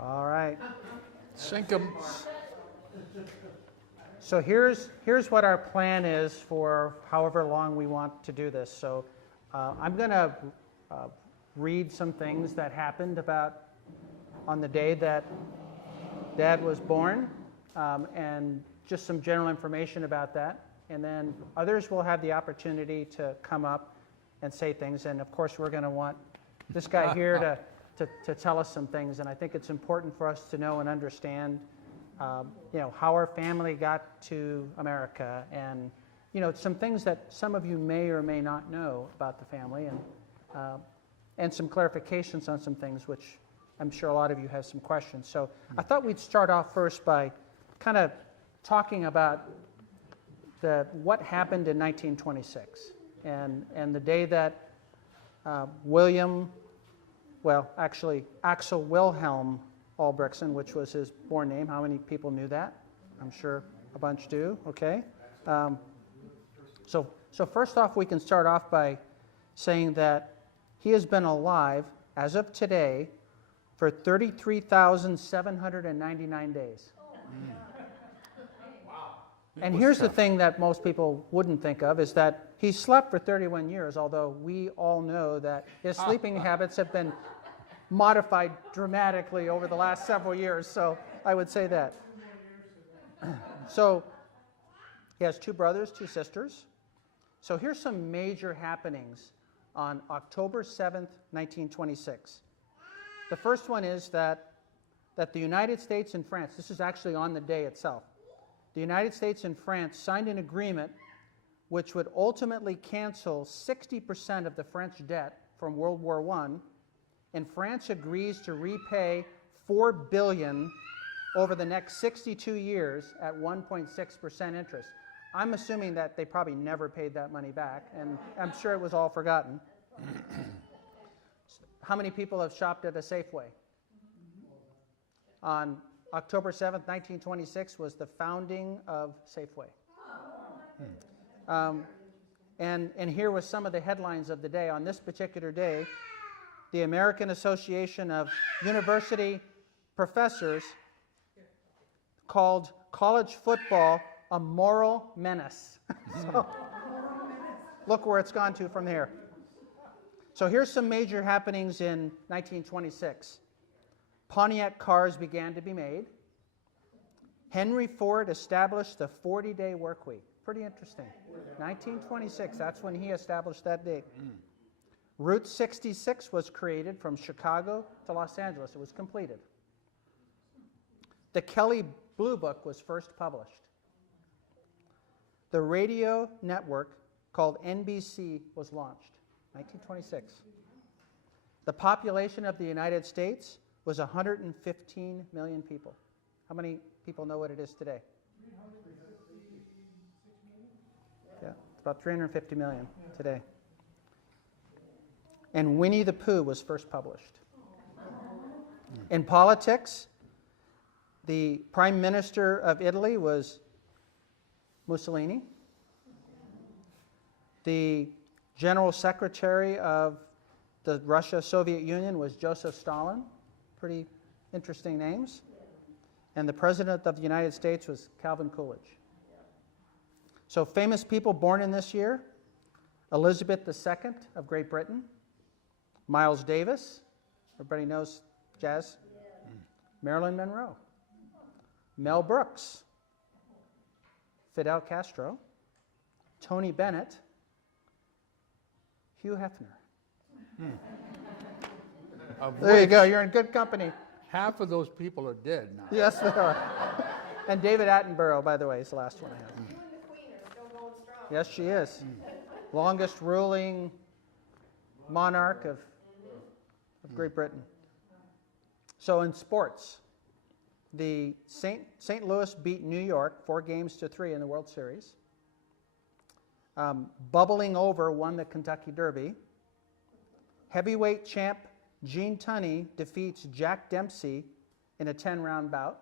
All right. Sink 'em. So here's what our plan is for however long we want to do this. So I'm going to read some things that happened about on the day that Dad was born, and just some general information about that. And then others will have the opportunity to come up and say things. And of course, we're going to want this guy here to tell us some things. And I think it's important for us to know and understand how our family got to America, and some things that some of you may or may not know about the family, and some clarifications on some things which I'm sure a lot of you have some questions. So I thought we'd start off first by kind of talking about what happened in 1926 and the day that Axel Wilhelm Albrektsen, which was his born name. How many people knew that? I'm sure a bunch do. Okay. So first off, we can start off by saying that he has been alive as of today for 33,799 days. Wow. And here's the thing that most people wouldn't think of, is that he slept for 31 years, although we all know that his sleeping habits have been modified dramatically over the last several years, so I would say that. So he has 2 brothers, 2 sisters. So here's some major happenings on October 7th, 1926. The first one is that the United States and France, this is actually on the day itself, the United States and France signed an agreement which would ultimately cancel 60% of the French debt from World War I, and France agrees to repay $4 billion over the next 62 years at 1.6% interest. I'm assuming that they probably never paid that money back, and I'm sure it was all forgotten. How many people have shopped at a Safeway? On October 7th, 1926 was the founding of Safeway. And here was some of the headlines of the day. On this particular day, the American Association of University Professors called college football a moral menace. So, look where it's gone to from here. So here's some major happenings in 1926. Pontiac cars began to be made. Henry Ford established the 40-day work week. Pretty interesting. 1926, that's when he established that date. Route 66 was created from Chicago to Los Angeles. It was completed. The Kelly Blue Book was first published. The radio network called NBC was launched, 1926. The population of the United States was 115 million people. How many people know what it is today? Yeah, it's about 350 million today. And Winnie the Pooh was first published. In politics, the Prime Minister of Italy was Mussolini. The General Secretary of the Russia-Soviet Union was Joseph Stalin. Pretty interesting names. And the President of the United States was Calvin Coolidge. So famous people born in this year: Elizabeth II of Great Britain, Miles Davis, everybody knows jazz, Marilyn Monroe, Mel Brooks, Fidel Castro, Tony Bennett, Hugh Hefner. There you go, you're in good company. Half of those people are dead now. Yes, they are. And David Attenborough, by the way, is the last one I have. You and the Queen are still going strong. Yes, she is. Longest ruling monarch of Great Britain. So in sports, the St. Louis beat New York 4-3 in the World Series. Bubbling Over won the Kentucky Derby. Heavyweight champ Gene Tunney defeats Jack Dempsey in a 10-round bout.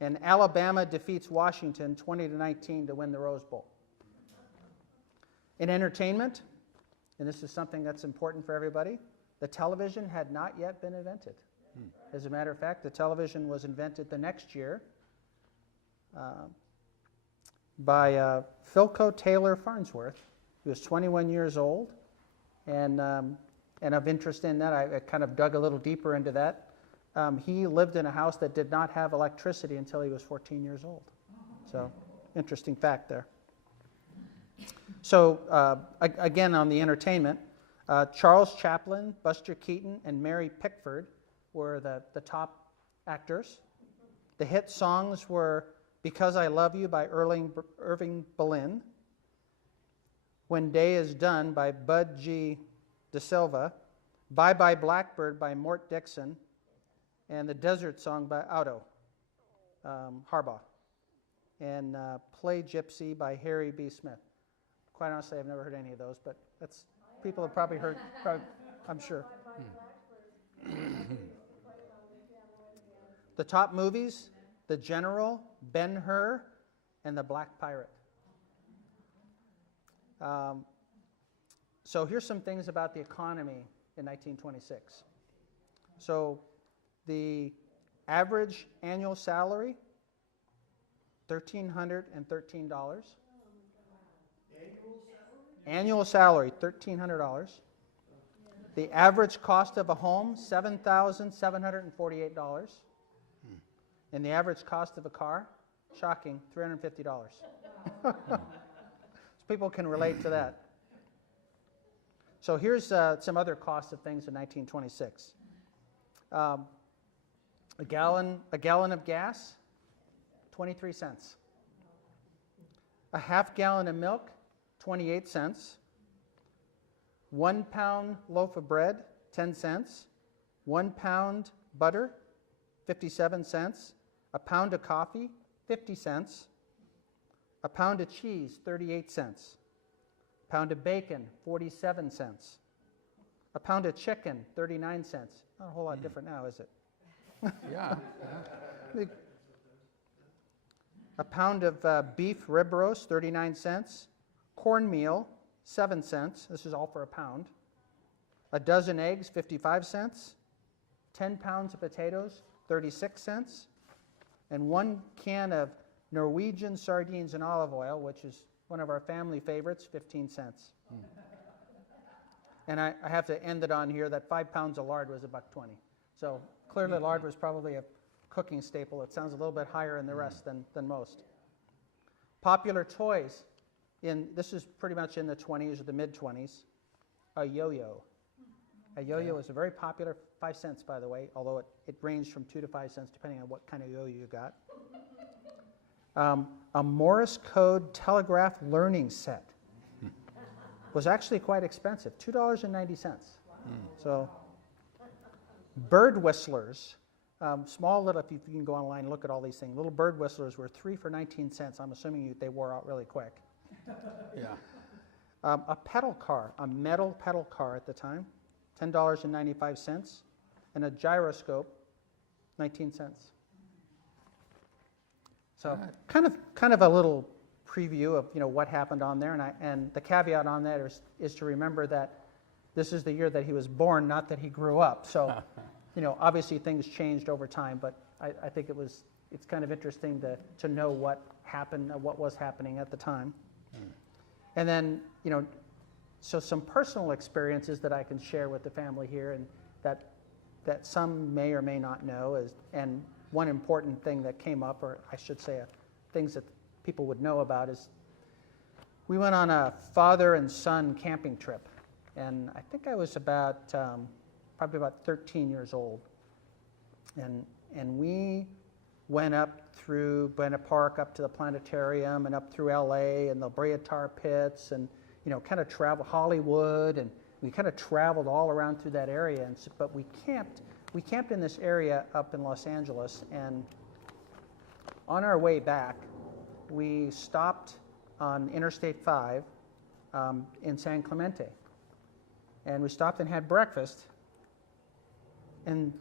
And Alabama defeats Washington 20-19 to win the Rose Bowl. In entertainment, and this is something that's important for everybody, the television had not yet been invented. As a matter of fact, the television was invented the next year by Philco Taylor Farnsworth. He was 21 years old, and of interest in that, I kind of dug a little deeper into that. He lived in a house that did not have electricity until he was 14 years old. So, interesting fact there. So, again, on the entertainment, Charles Chaplin, Buster Keaton, and Mary Pickford were the top actors. The hit songs were Because I Love You by Irving Berlin, When Day Is Done by Bud G. DeSilva, Bye Bye Blackbird by Mort Dixon, and The Desert Song by Otto Harbaugh, and Play Gypsy by Harry B. Smith. Quite honestly, I've never heard any of those, but that's people have probably heard, I'm sure. The top movies, The General, Ben-Hur, and The Black Pirate. So here's some things about the economy in 1926. So the average annual salary, $1,313. Annual salary, $1,300. The average cost of a home, $7,748. And the average cost of a car, shocking, $350. So people can relate to that. So here's some other costs of things in 1926. A gallon of gas, 23 cents. A half gallon of milk, 28 cents. 1 pound loaf of bread, 10 cents. 1 pound butter, 57 cents. A pound of coffee, 50 cents. A pound of cheese, 38 cents. A pound of bacon, 47 cents. A pound of chicken, 39 cents. Not a whole lot different now, is it? Yeah. A pound of beef rib roast, 39 cents. Cornmeal, 7 cents. This is all for a pound. A dozen eggs, 55 cents. 10 pounds of potatoes, 36 cents. And 1 can of Norwegian sardines and olive oil, which is one of our family favorites, 15 cents. And I have to end it on here that 5 pounds of lard was $1.20. So clearly lard was probably a cooking staple. It sounds a little bit higher in the rest than most. Popular toys, this is pretty much in the 20s or the mid-20s, a yo-yo. A yo-yo is a very popular, 5 cents by the way, although it ranged from 2 to 5 cents depending on what kind of yo-yo you got. A Morse code telegraph learning set was actually quite expensive, $2.90. So, bird whistlers, small little, if you can go online and look at all these things, little bird whistlers were 3 for 19 cents. I'm assuming they wore out really quick. Yeah. A pedal car, a metal pedal car at the time, $10.95, and a gyroscope, 19 cents. So kind of a little preview of what happened on there, and the caveat on that is to remember that this is the year that he was born, not that he grew up. So obviously things changed over time, but I think it's kind of interesting to know what happened, what was happening at the time. And then so some personal experiences that I can share with the family here, and that some may or may not know and one important thing that came up, or I should say things that people would know about, is we went on a father and son camping trip. And I think I was probably about 13 years old. And we went up through Buena Park, up to the planetarium, and up through LA and the Brea Tar Pits, and kind of traveled Hollywood, and we kind of traveled all around through that area. But we camped in this area up in Los Angeles, and on our way back, we stopped on Interstate 5 in San Clemente. And we stopped and had breakfast, and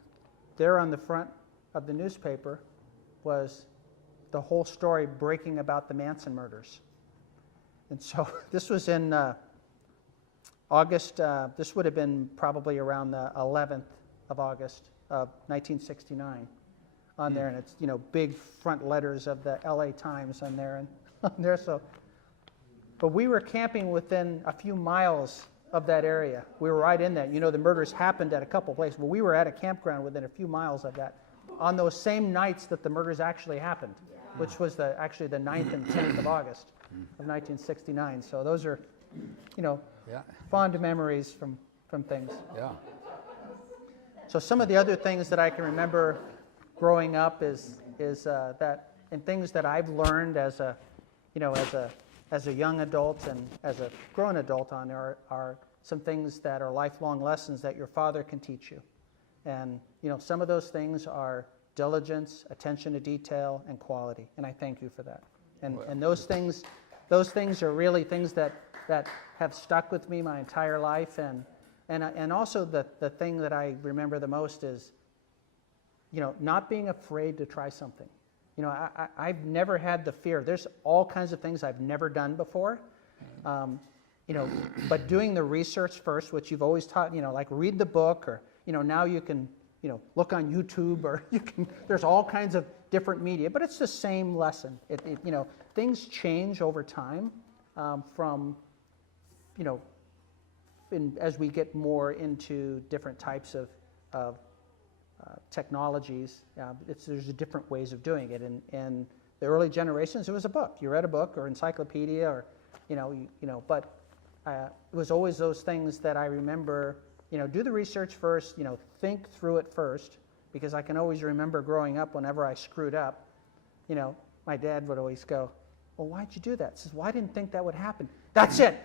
there on the front of the newspaper was the whole story breaking about the Manson murders. And so this was in August, this would have been probably around the 11th of August, of 1969 on there, and it's, you know, big front letters of the LA Times on there, and on there. So, but we were camping within a few miles of that area. We were right in that. You know, the murders happened at a couple places, but we were at a campground within a few miles of that on those same nights that the murders actually happened, which was actually the 9th and 10th of August of 1969. So those are, you know, fond memories from things. Yeah. So some of the other things that I can remember growing up is that, and things that I've learned as a, you know, as a young adult and as a grown adult on there are some things that are lifelong lessons that your father can teach you. And, you know, some of those things are diligence, attention to detail, and quality. And I thank you for that. And those things are really things that have stuck with me my entire life. And also the thing that I remember the most is, you know, not being afraid to try something. You know, I've never had the fear. There's all kinds of things I've never done before. You know, but doing the research first, which you've always taught, you know, like read the book, or, you know, now you can, you know, look on YouTube, or you can, there's all kinds of different media, but it's the same lesson. You know, things change over time from, you know, as we get more into different types of technologies, there's different ways of doing it. And the early generations, it was a book. You read a book or encyclopedia, or, you know, but it was always those things that I remember, you know, do the research first, you know, think through it first, because I can always remember growing up whenever I screwed up, you know, my dad would always go, well, why'd you do that? He says, well, I didn't think that would happen. That's it.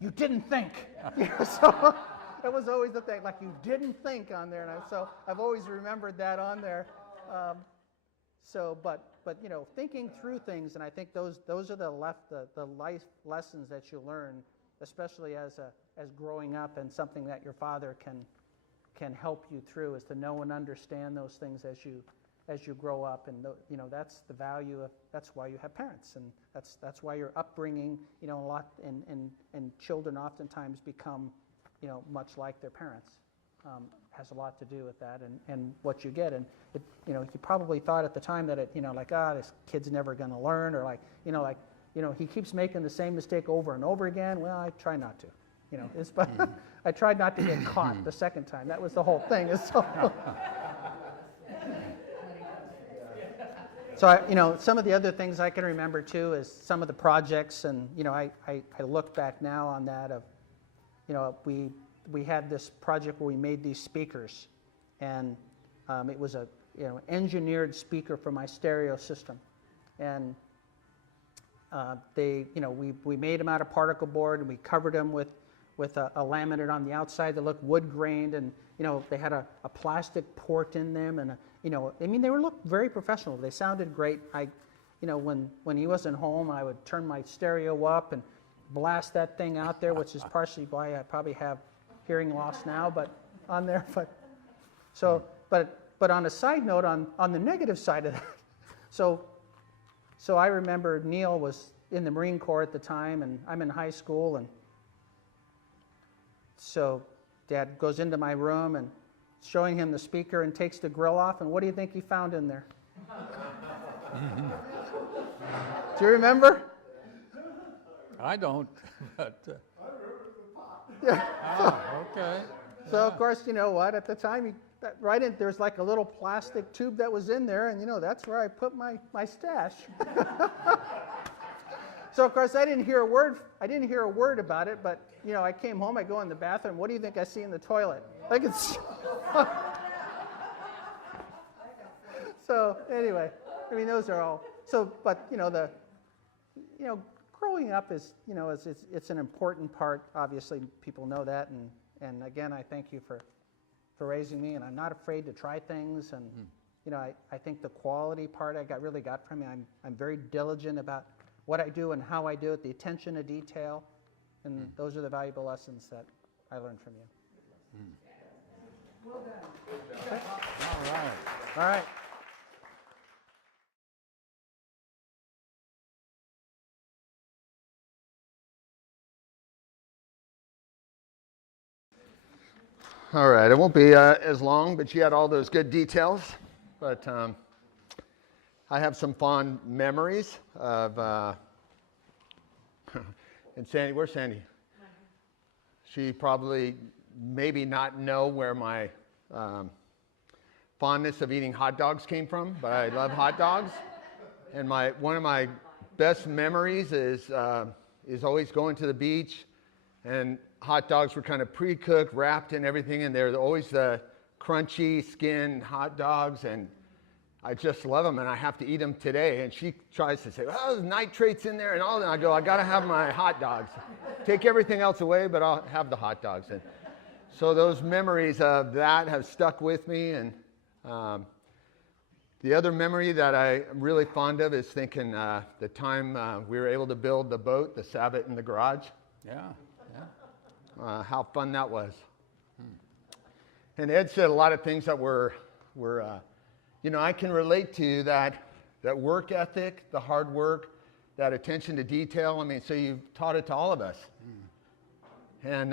You didn't think. You know, so that was always the thing, like you didn't think on there. And so I've always remembered that on there. But you know, thinking through things, and I think those are the life lessons that you learn, especially as growing up, and something that your father can help you through, is to know and understand those things as you grow up. And you know, that's the value of, that's why you have parents, and that's why your upbringing, you know, a lot, and children oftentimes become, you know, much like their parents. Has a lot to do with that, and what you get. And it, you know, he probably thought at the time that it, you know, like, this kid's never going to learn, or like, you know, he keeps making the same mistake over and over again. Well, I try not to, you know. But I tried not to get caught the second time. That was the whole thing. So you know, some of the other things I can remember too is some of the projects, and you know, I look back now on that of, you know, we had this project where we made these speakers, and it was a, you know, engineered speaker for my stereo system, and they, you know, we made them out of particle board, and we covered them with a laminate on the outside that looked wood grained, and you know, they had a plastic port in them, and you know, I mean, they looked very professional. They sounded great. You know, when he wasn't home, I would turn my stereo up and blast that thing out there, which is partially why I probably have hearing loss now, but on there. But on a side note, on the negative side of that, so I remember Neil was in the Marine Corps at the time, and I'm in high school, and so Dad goes into my room and showing him the speaker, and takes the grill off, and what do you think he found in there? Do you remember? I don't, but... Yeah. Okay. So of course, you know what? At the time, there's like a little plastic tube that was in there, and you know, that's where I put my stash. So of course, I didn't hear a word about it. But you know, I came home. I go in the bathroom. What do you think I see in the toilet? Like it's. So anyway, I mean, those are all. So, but you know, growing up is, you know, it's an important part. Obviously, people know that, and again, I thank you for raising me. And I'm not afraid to try things. And you know, I think the quality part I really got from you. I'm very diligent about what I do and how I do it, the attention to detail, and those are the valuable lessons that I learned from you. Well done. Okay. All right. All right. All right, it won't be as long, but you had all those good details. But I have some fond memories of, and Sandy, where's Sandy? She probably maybe not know where my fondness of eating hot dogs came from, but I love hot dogs. And one of my best memories is always going to the beach, and hot dogs were kind of pre-cooked, wrapped and everything, and they're always the crunchy skin hot dogs, and I just love them, and I have to eat them today. And she tries to say, well, there's nitrates in there and all that. I go, I got to have my hot dogs. Take everything else away, but I'll have the hot dogs. And so those memories of that have stuck with me. And the other memory that I'm really fond of is thinking the time we were able to build the boat, the Sabbath in the garage. Yeah. How fun that was. And Ed said a lot of things that were I can relate to that work ethic, the hard work, that attention to detail. I mean, so you've taught it to all of us. And,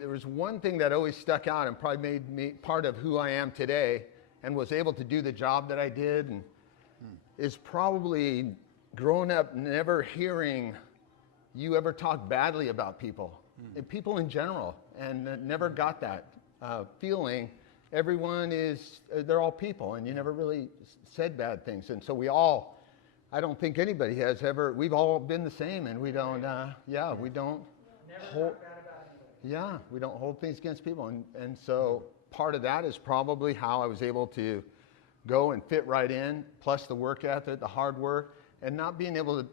there was one thing that always stuck out and probably made me part of who I am today and was able to do the job that I did, and is probably growing up never hearing you ever talk badly about people, and people in general, and never got that feeling. Everyone they're all people, and you never really said bad things. And so I don't think anybody has ever, we've all been the same, and we don't, we don't hold, we don't hold things against people. And so part of that is probably how I was able to go and fit right in, plus the work ethic, the hard work, and not being able to,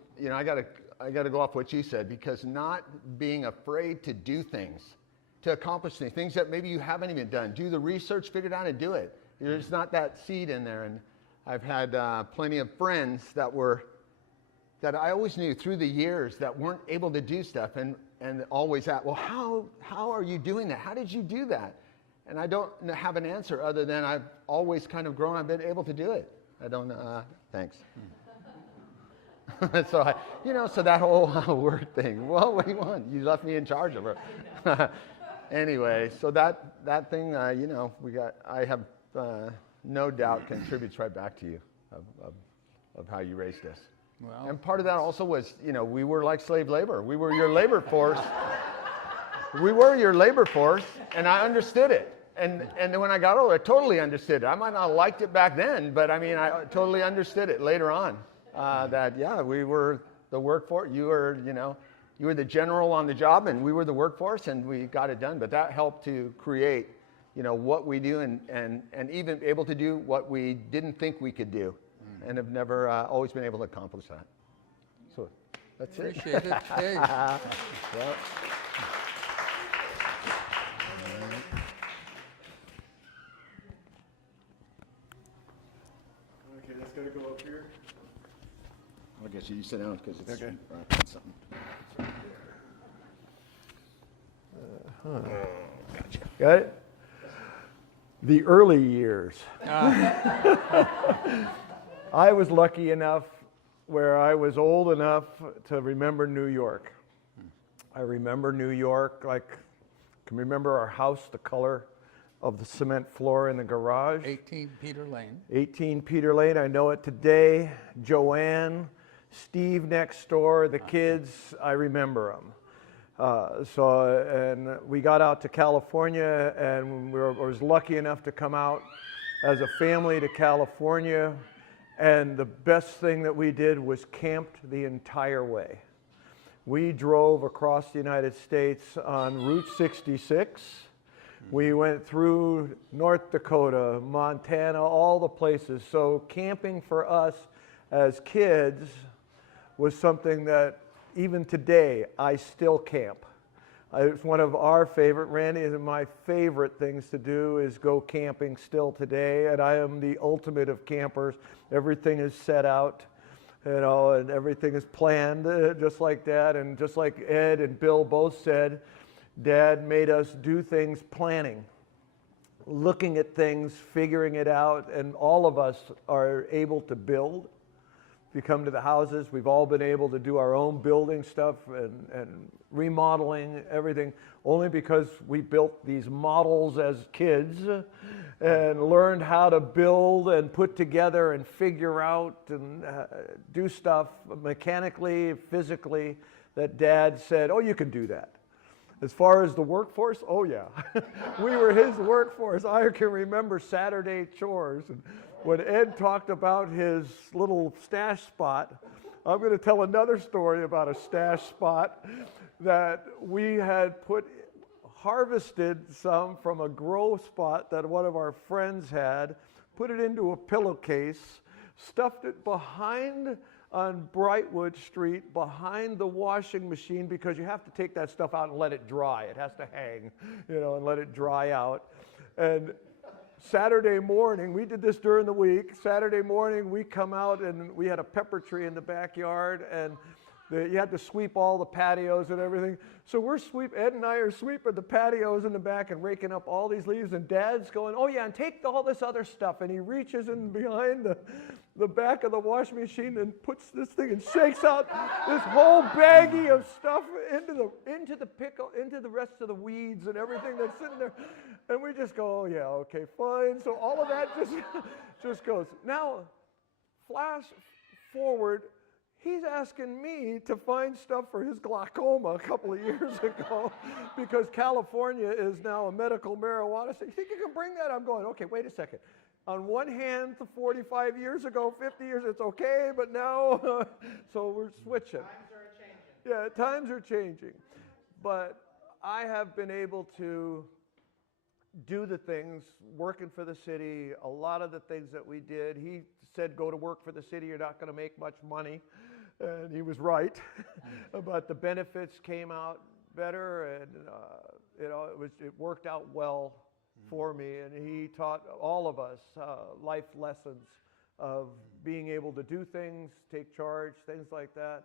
I got to go off what you said, because not being afraid to do things, to accomplish things that maybe you haven't even done. Do the research, figure it out, and do it. There's not that seed in there. And I've had plenty of friends that I always knew through the years that weren't able to do stuff, and always ask, well, how are you doing that? How did you do that? And I don't have an answer other than I've always kind of grown. I've been able to do it. I don't. Thanks. So so that whole word thing. Well, what do you want? You left me in charge of her. Anyway, so that thing, I have no doubt contributes right back to you of how you raised us. Well, And part of that also was, we were like slave labor. We were your labor force. We were your labor force, and I understood it. And then when I got older, I totally understood it. I might not have liked it back then, but I totally understood it later on. We were the workforce. You were the general on the job, and we were the workforce, and we got it done. But that helped to create, what we do, and even able to do what we didn't think we could do, and have never always been able to accomplish that. So that's it. appreciate it. Hey. Yep. Okay, that's got to go up here. I guess you sit down because it's Okay. something. Got it? The early years. I was lucky enough where I was old enough to remember New York. I remember New York, can remember our house, the color of the cement floor in the garage. 18 Peter Lane. 18 Peter Lane, I know it today. Joanne, Steve next door, the kids, I remember them. And we got out to California, and I was lucky enough to come out as a family to California, and the best thing that we did was camped the entire way. We drove across the United States on Route 66. We went through North Dakota, Montana, all the places. So camping for us as kids was something that even today I still camp. It's one of our favorite, Randy, and my favorite things to do is go camping still today, and I am the ultimate of campers. Everything is set out, and everything is planned just like that, and just like Ed and Bill both said, Dad made us do things planning, looking at things, figuring it out, and all of us are able to build If you come to the houses, we've all been able to do our own building stuff and remodeling everything, only because we built these models as kids and learned how to build and put together and figure out and do stuff mechanically, physically, that Dad said, oh, you can do that. As far as the workforce, oh yeah, we were his workforce. I can remember Saturday chores. And when Ed talked about his little stash spot, I'm going to tell another story about a stash spot that we had harvested some from a grow spot that one of our friends had, put it into a pillowcase, stuffed it behind on Brightwood Street behind the washing machine, because you have to take that stuff out and let it dry. It has to hang, and let it dry out. And Saturday morning, we did this during the week. Saturday morning, we come out and we had a pepper tree in the backyard, and you had to sweep all the patios and everything. So Ed and I are sweeping the patios in the back and raking up all these leaves, and Dad's going, oh yeah, and take all this other stuff. And he reaches in behind the back of the washing machine and puts this thing and shakes out this whole baggie of stuff into the rest of the weeds and everything that's sitting there. And we just go, oh yeah, okay, fine. So all of that just goes. Now, flash forward, he's asking me to find stuff for his glaucoma a couple of years ago, because California is now a medical marijuana state. You think you can bring that? I'm going, okay, wait a second. On one hand, 45 years ago, 50 years, it's okay, but now, so we're switching. Times are changing. Yeah, times are changing. But I have been able to do the things, working for the city, a lot of the things that we did. He said, go to work for the city, you're not going to make much money. And he was right. But the benefits came out better, and it worked out well for me. And he taught all of us life lessons of being able to do things, take charge, things like that.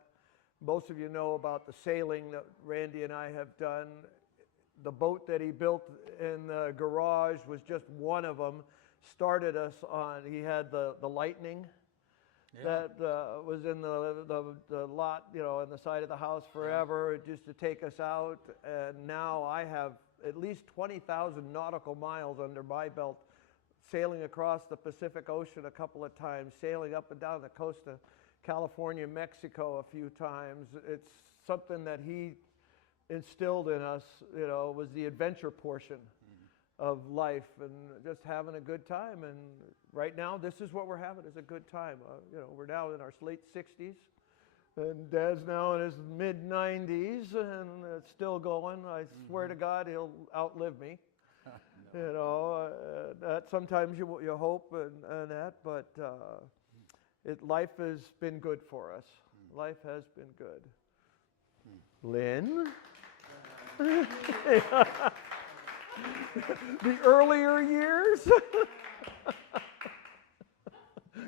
Most of you know about the sailing that Randy and I have done. The boat that he built in the garage was just one of them. Started us on, he had the Lightning that was in the lot, in the side of the house forever, just to take us out. And now I have at least 20,000 nautical miles under my belt, sailing across the Pacific Ocean a couple of times, sailing up and down the coast of California, Mexico a few times. It's something that he instilled in us, was the adventure portion of life, and just having a good time. And right now, this is what we're having, is a good time. We're now in our late 60s, and Dad's now in his mid-90s, and it's still going. I swear to God, he'll outlive me. That sometimes you hope and that, but life has been good for us. Life has been good. Lynn? The earlier years?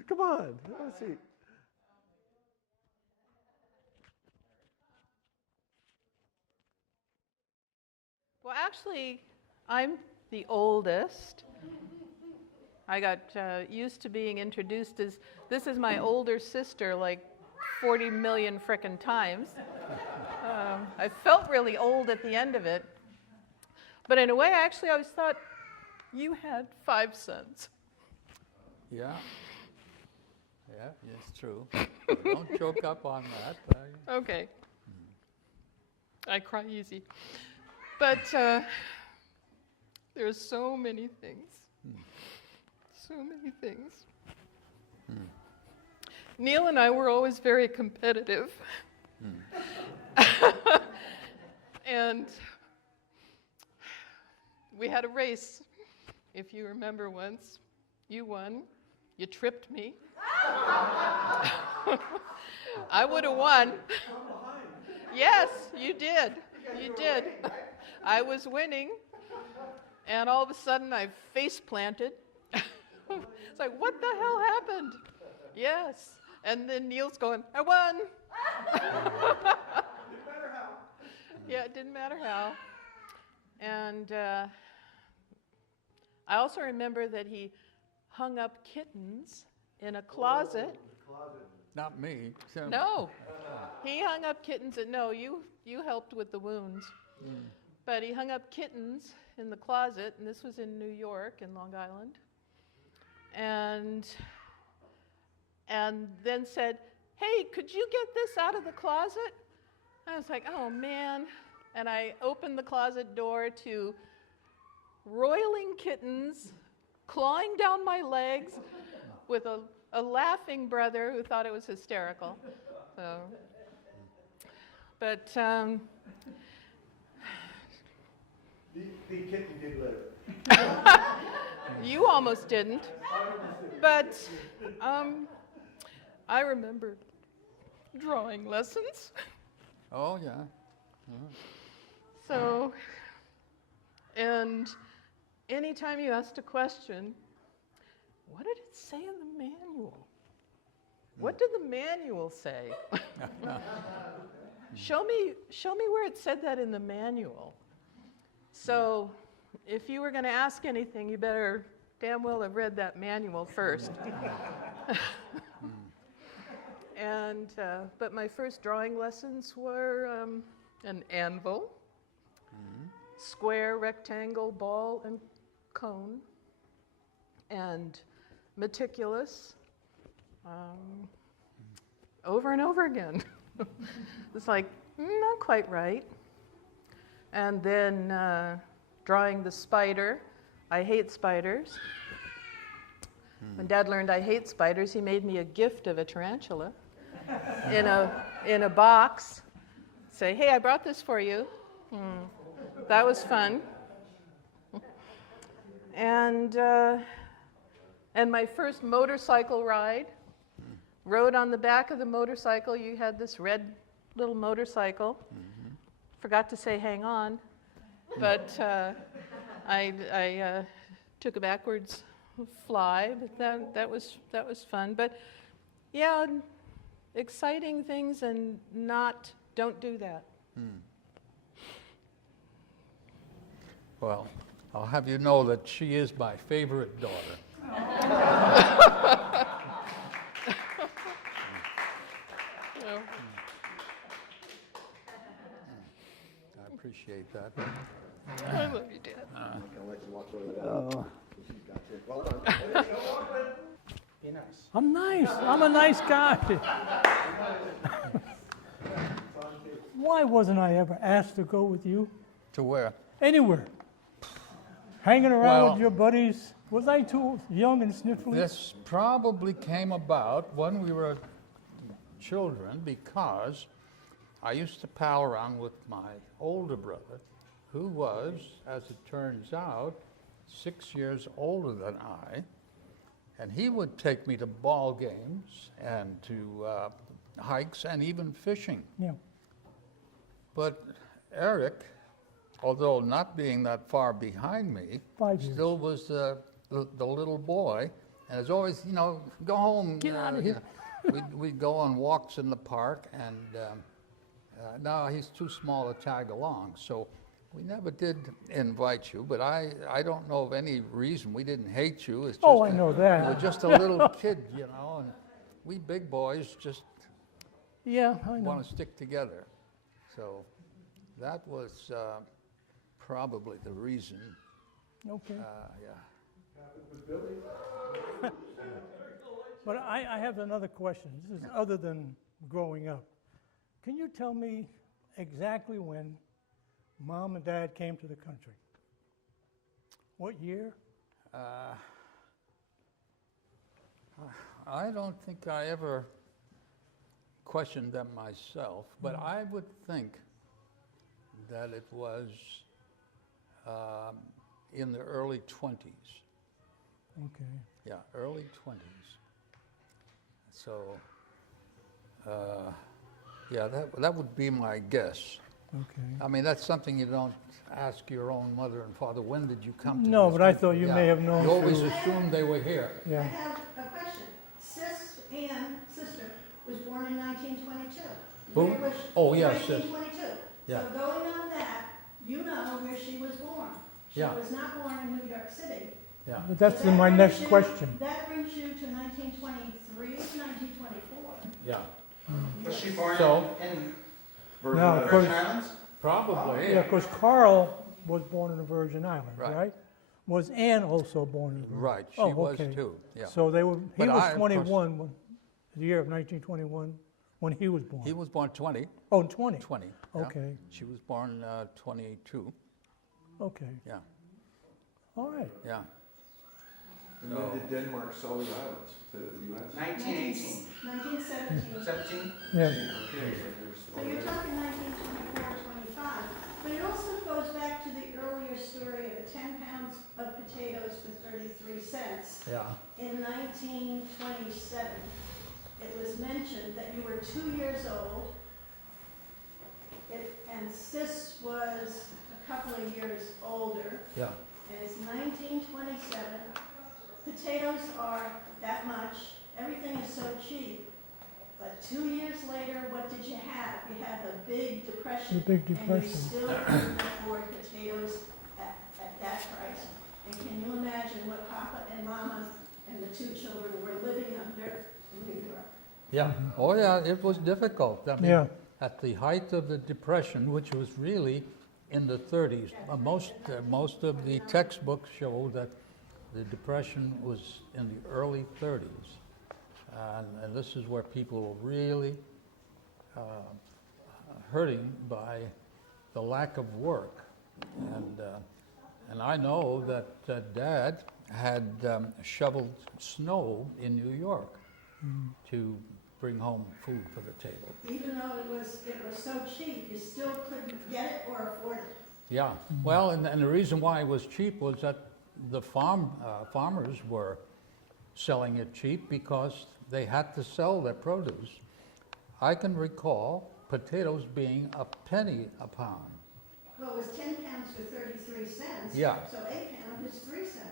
Come on, have a seat. Well, actually, I'm the oldest. I got used to being introduced as, this is my older sister, like 40 million frickin' times. I felt really old at the end of it. But in a way, actually, I always thought you had 5 cents. Yeah. Yeah, it's true. Don't choke up on that. Okay. I cry easy. But there's so many things. So many things. Neil and I were always very competitive. And we had a race, if you remember once. You won. You tripped me. I would have won. Yes, you did. You did. I was winning, and all of a sudden I face planted. It's like, what the hell happened? Yes. And then Neil's going, I won. Yeah, it didn't matter how. And I also remember that he hung up kittens in a closet. not me. So- No, he hung up kittens. No, you helped with the wounds. But he hung up kittens in the closet, and this was in New York, in Long Island. And then said, "Hey, could you get this out of the closet?" I was like, "Oh, man." And I opened the closet door to roiling kittens clawing down my legs with a laughing brother who thought it was hysterical. So, but The kitten did live. you almost didn't. But I remember drawing lessons. Oh, yeah. So, and anytime you asked a question, what did it say in the manual? What did the manual say? Show me where it said that in the manual. So, if you were going to ask anything, you better damn well have read that manual first. And but my first drawing lessons were an anvil, square, rectangle, ball, and cone, and meticulous, over and over again. It's like, not quite right. And then drawing the spider. I hate spiders. When Dad learned I hate spiders, he made me a gift of a tarantula in a box. Say, "Hey, I brought this for you." That was fun. And my first motorcycle ride, rode on the back of the motorcycle. You had this red little motorcycle. Forgot to say hang on, but I took a backwards fly, but that was fun. But yeah, exciting things and don't do that. Well, I'll have you know that she is my favorite daughter. Yeah. I appreciate that. I love you, Dad. Be nice. I'm nice. I'm a nice guy. Why wasn't I ever asked to go with you To where? anywhere? Hanging around Well- with your buddies? Was I too young and sniffly? This probably came about when we were children because I used to pal around with my older brother, who was, as it turns out, 6 years older than I. And he would take me to ball games and to hikes and even fishing. Yeah. But Eric, although not being that far behind me, 5 years. still was the little boy. And as always, go home. Get out of here. We'd go on walks in the park, and no, he's too small to tag along. So we never did invite you, but I don't know of any reason. We didn't hate you. It's just Oh, I know that. You were just a little kid, and we big boys just Yeah, I know. want to stick together. So that was probably the reason. Okay. Yeah. But I have another question. This is other than growing up. Can you tell me exactly when Mom and Dad came to the country? What year? I don't think I ever questioned them myself, but I would think that it was in the early 20s. Okay. Yeah, early 20s. So, yeah, that would be my guess. Okay. I mean, that's something you don't ask your own mother and father. When did you come to No, this but I country? thought you may have known You always through- assumed they were here. I Yeah. have a question. Sister, was born in 1922. Who? Where was Oh, yes, yes. 1922. Yeah. So going on that, you know where she was born. She Yeah. was not born in New York City. Yeah. But that's So that my brings next you- question. That brings you to 1923, 1924. Yeah. Was she born So- in No, of Virgin course, Islands? Probably. yeah, because Carl was born in the Virgin Islands, Right. right? Was Anne also born in the Virgin? Right, she Oh, was okay. too, yeah. So they were, he But was I, of course- 21, the year of 1921, when he was born. He was born 20. Oh, 20? 20. yeah. Okay, She was born 22. okay, Yeah, all right. yeah. And when did Denmark sell the islands to the U.S.? 1918. 1917. 17? Yeah, Okay, so So you're talking 1924, 25. But it also goes back to the earlier story of the 10 pounds of potatoes for 33 cents. Yeah. In 1927, it was mentioned that you were 2 years old, and Sis was a couple of years older, Yeah. and it's 1927. Potatoes are that much, everything is so cheap, but 2 years later, what did you have? You had the Big Depression. The Big And you Depression. still couldn't afford potatoes at that price. And can you imagine what Papa and Mama and the 2 children were living under in New York? Yeah. Oh, yeah, it was difficult. I mean, Yeah. at the height of the Depression, which was really in the 30s, most of the textbooks show that the Depression was in the early 30s. And this is where people were really hurting by the lack of work. And I know that Dad had shoveled snow in New York to bring home food for the table. Even though it was so cheap, you still couldn't get it or afford it. Yeah, well, and the reason why it was cheap was that the farmers were selling it cheap because they had to sell their produce. I can recall potatoes being a penny a pound. Well, it was 10 pounds for 33 cents. Yeah. So 8 pounds is 3 cents.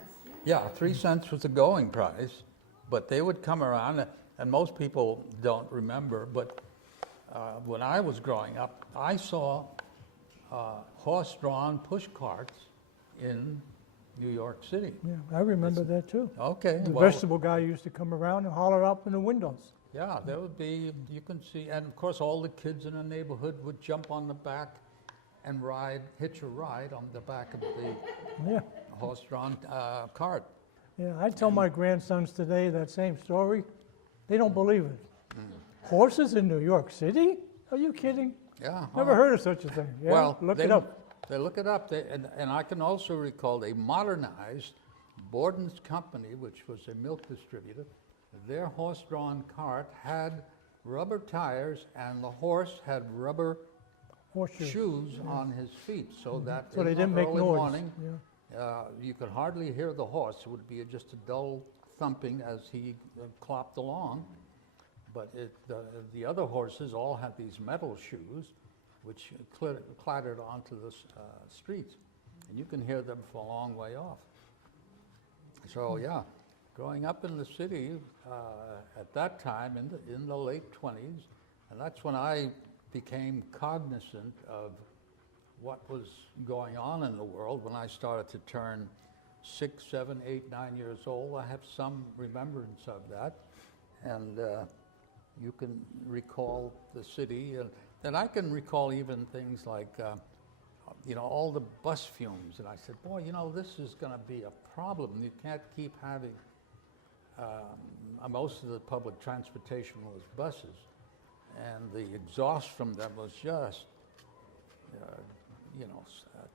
Yeah, 3 cents was the going price, but they would come around, and most people don't remember, but when I was growing up, I saw horse-drawn push carts in New York City. Yeah, I remember that too. Okay, The well, vegetable guy used to come around and holler up in the windows. yeah, there would be, you can see, and of course all the kids in the neighborhood would jump on the back and hitch a ride on the back of the Yeah, horse-drawn cart. yeah. I tell my grandsons today that same story. They don't believe it. Horses in New York City? Are you kidding? Yeah. Never heard of such a thing. Yeah, Well, look they, it up. They look it up, and I can also recall they modernized Borden's Company, which was a milk distributor. Their horse-drawn cart had rubber tires, and the horse had rubber Horseshoes. shoes on his feet, so that So in they the didn't make early noise. morning, Yeah. you could hardly hear the horse. It would be just a dull thumping as he clopped along. But the other horses all had these metal shoes, which clattered onto the streets, and you can hear them for a long way off. So yeah, growing up in the city at that time in the late 20s, and that's when I became cognizant of what was going on in the world. When I started to turn 6, 7, 8, 9 years old, I have some remembrance of that, and you can recall the city, and I can recall even things like, all the bus fumes. And I said, boy, this is going to be a problem. You can't keep having, most of the public transportation was buses, and the exhaust from them was just,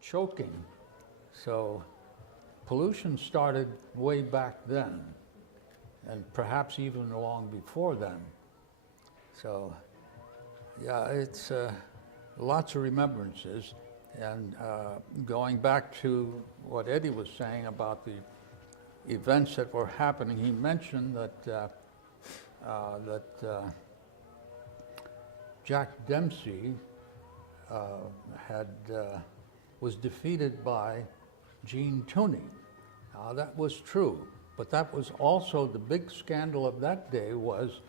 choking. So pollution started way back then, and perhaps even long before then. So, yeah, it's lots of remembrances. And going back to what Eddie was saying about the events that were happening, he mentioned that Jack Dempsey was defeated by Gene Tooney. Now, that was true, but that was also the big scandal of that day. Was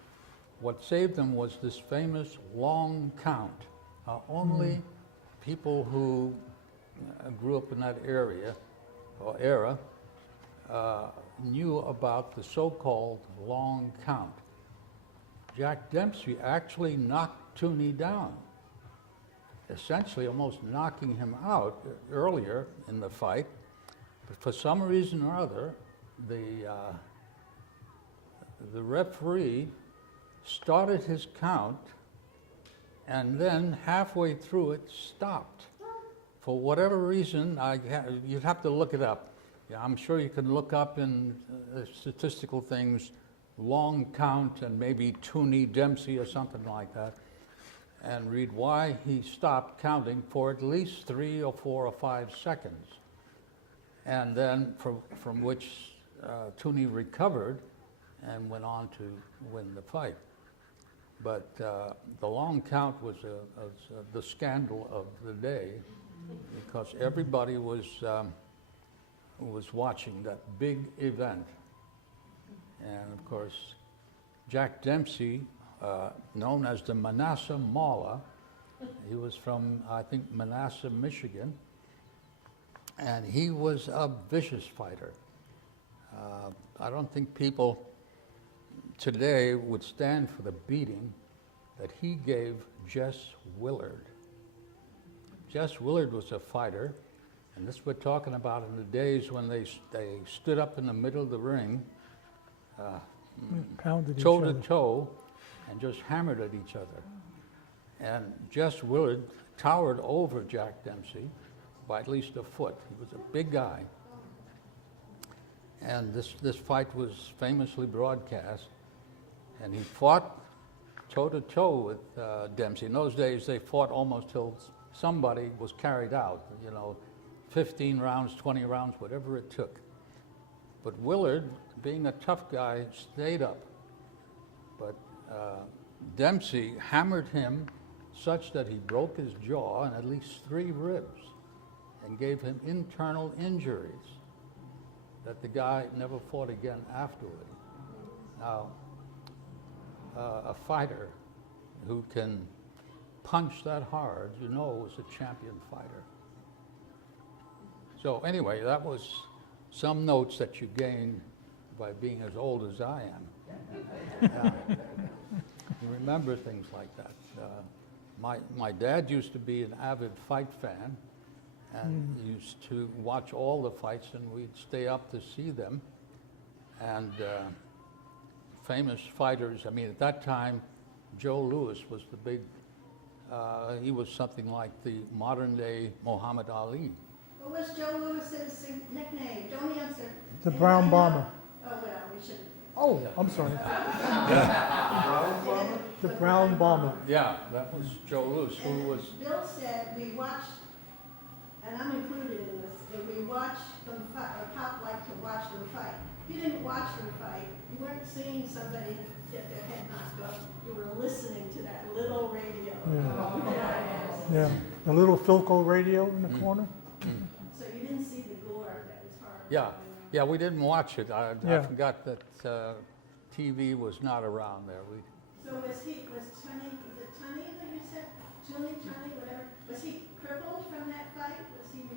what saved them was this famous long count. Only people who grew up in that area or era knew about the so-called long count. Jack Dempsey actually knocked Tooney down, essentially almost knocking him out earlier in the fight. But for some reason or other, the referee started his count and then halfway through it stopped. For whatever reason, you'd have to look it up. Yeah, I'm sure you can look up in statistical things, long count and maybe Tooney Dempsey or something like that, and read why he stopped counting for at least 3 or 4 or 5 seconds. And then from which Tooney recovered and went on to win the fight. But the long count was the scandal of the day, because everybody was watching that big event. And of course, Jack Dempsey, known as the Manassa Mauler, he was from, I think, Manassa, Michigan, and he was a vicious fighter. I don't think people today would stand for the beating that he gave Jess Willard. Jess Willard was a fighter, and this we're talking about in the days when they stood up in the middle of the ring, Pounded each toe to other. toe, and just hammered at each other. And Jess Willard towered over Jack Dempsey by at least a foot. He was a big guy. And this fight was famously broadcast, and he fought toe-to-toe with Dempsey. In those days, they fought almost till somebody was carried out, 15 rounds, 20 rounds, whatever it took. But Willard, being a tough guy, stayed up. But Dempsey hammered him such that he broke his jaw and at least 3 ribs and gave him internal injuries that the guy never fought again afterward. Now, a fighter who can punch that hard, is a champion fighter. So anyway, that was some notes that you gain by being as old as I am. You remember things like that. My dad used to be an avid fight fan, and used to watch all the fights, and we'd stay up to see them. And famous fighters, at that time, Joe Louis was the big, he was something like the modern day Muhammad Ali. What was Joe Lewis's nickname? Don't answer. The Brown Bomber. Oh, well, we shouldn't. Oh, I'm sorry. Brown bomber? The Brown Bomber. Yeah, that was Joe Louis, who And was, Bill said we watched, and I'm included in this, that we watched them fight, or Pop liked to watch them fight. You didn't watch them fight. You weren't seeing somebody get their head knocked off. You were listening to that little radio. Yeah, the little Philco radio in the corner. So you didn't see the gore that was horrible. yeah, we didn't watch it. I Yeah. forgot that TV was not around there. So was Tunney, is it Tunney that you said? Tunney, whatever. Was he crippled from that fight? Was he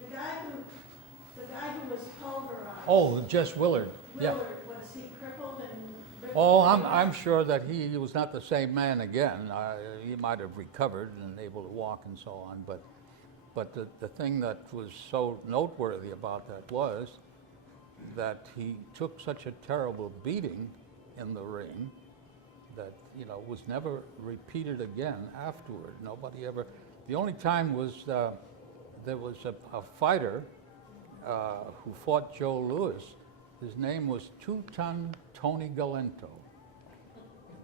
the guy who was pulverized? Oh, Jess Willard. Yeah. Willard, was he crippled and? Oh, I'm sure that he was not the same man again. He might have recovered and able to walk and so on. But the thing that was so noteworthy about that was that he took such a terrible beating in the ring that was never repeated again afterward. Nobody ever. The only time was there was a fighter who fought Joe Louis. His name was 2-ton Tony Galento.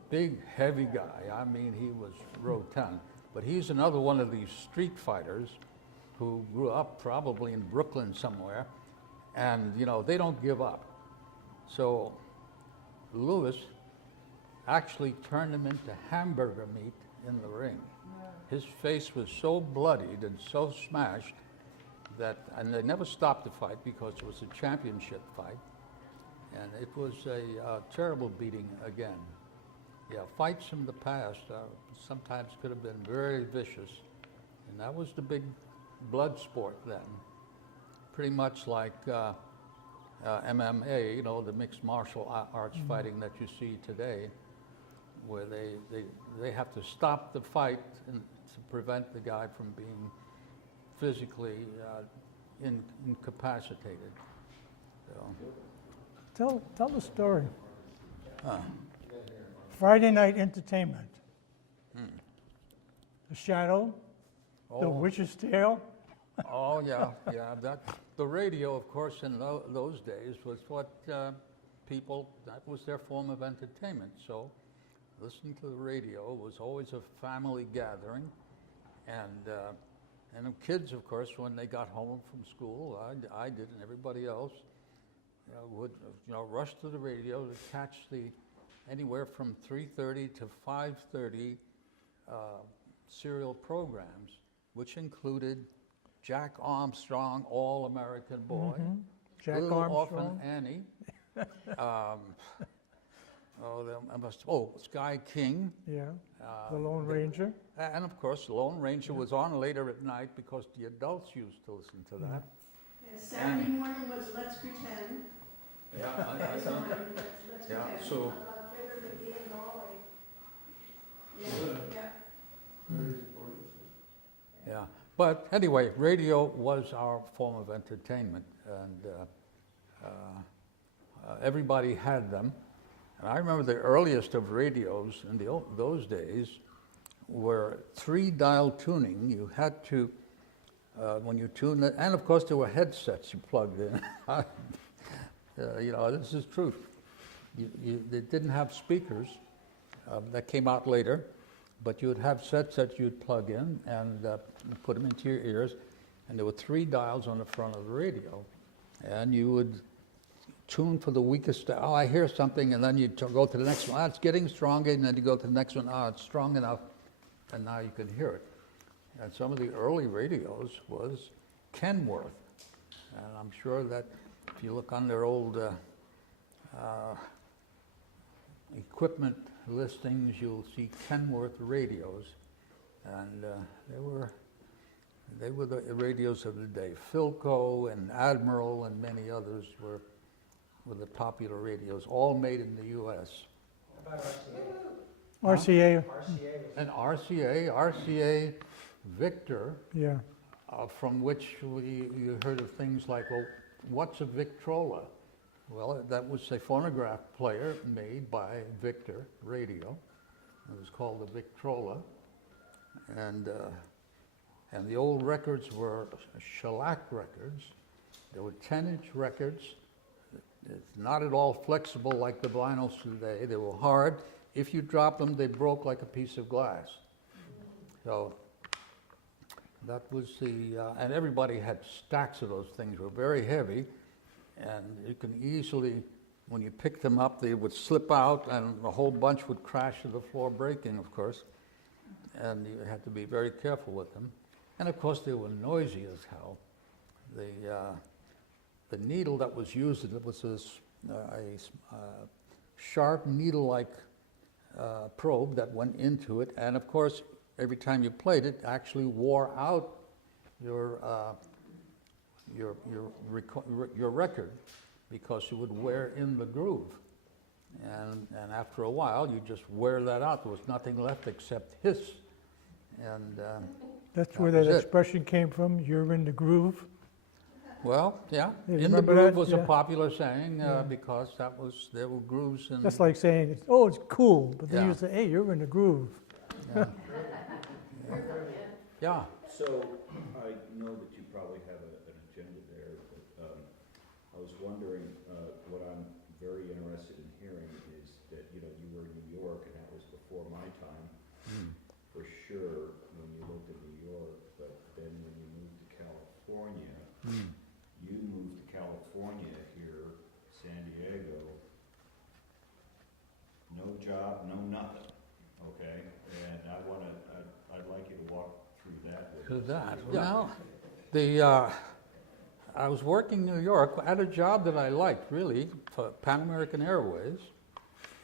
Big, heavy guy. He was rotund. But he's another one of these street fighters who grew up probably in Brooklyn somewhere, and they don't give up. So Louis actually turned him into hamburger meat in the ring. His face was so bloodied and so smashed and they never stopped the fight because it was a championship fight, and it was a terrible beating again. Yeah, fights from the past sometimes could have been very vicious, and that was the big blood sport then. Pretty much like MMA, you know, the mixed martial arts fighting that you see today, where they have to stop the fight to prevent the guy from being physically incapacitated. So. Tell the story. Friday night entertainment. The Shadow, The Witch's Tale. Oh yeah. The radio, of course, in those days was what that was their form of entertainment. So listening to the radio was always a family gathering, and the kids, of course, when they got home from school, I did, and everybody else would rush to the radio to catch anywhere from 3:30 to 5:30 serial programs, which included Jack Armstrong, All-American Boy, Jack Little Armstrong. Orphan Annie, Sky King. Yeah, The Lone Ranger. And of course, The Lone Ranger was on later at night because the adults used to listen to that. And Saturday morning was Let's Pretend. Yeah, Let's so Yeah. But anyway, radio was our form of entertainment, and everybody had them. And I remember the earliest of radios in those days were 3-dial tuning. You had to, when you tuned it, and of course there were headsets you plugged in. This is truth. They didn't have speakers that came out later, but you would have sets that you'd plug in and put them into your ears, and there were 3 dials on the front of the radio, and you would tune for the weakest. Oh, I hear something, and then you go to the next one. It's getting stronger, and then you go to the next one. It's strong enough, and now you can hear it. And some of the early radios was Kenworth, and I'm sure that if you look on their old equipment listings, you'll see Kenworth radios, and they were the radios of the day. Philco and Admiral and many others were the popular radios, all made in the U.S. How about RCA. And RCA Victor, Yeah. from which you heard of things like, well, what's a Victrola? Well, that was a phonograph player made by Victor Radio. It was called the Victrola, and the old records were shellac records. They were 10-inch records. It's not at all flexible like the vinyls today. They were hard. If you dropped them, they broke like a piece of glass. So that was and everybody had stacks of those things. They were very heavy, and you can easily, when you picked them up, they would slip out, and a whole bunch would crash to the floor, breaking, of course. And you had to be very careful with them. And of course, they were noisy as hell. The needle that was used, it was a sharp needle-like probe that went into it, and of course, every time you played it, actually wore out your record, because you would wear in the groove, and after a while, you just wear that out. There was nothing left except hiss, and That's where that expression came from. You're in the groove. Well, yeah, Yeah, in the remember groove that? was a Yeah. popular saying because there were grooves in. That's like saying, oh, it's cool, but then Yeah. you say, hey, you're in the groove. Yeah. So I know that you probably have an agenda there, but I was wondering, what I'm very interested in hearing is that, you were in New York, and that was before my time, for sure, when you looked at New York, but then when you moved to California, you moved to California here, San Diego, no job, no nothing, okay? And I'd like you to walk through that with us. Well, I was working in New York at a job that I liked, really, for Pan American Airways,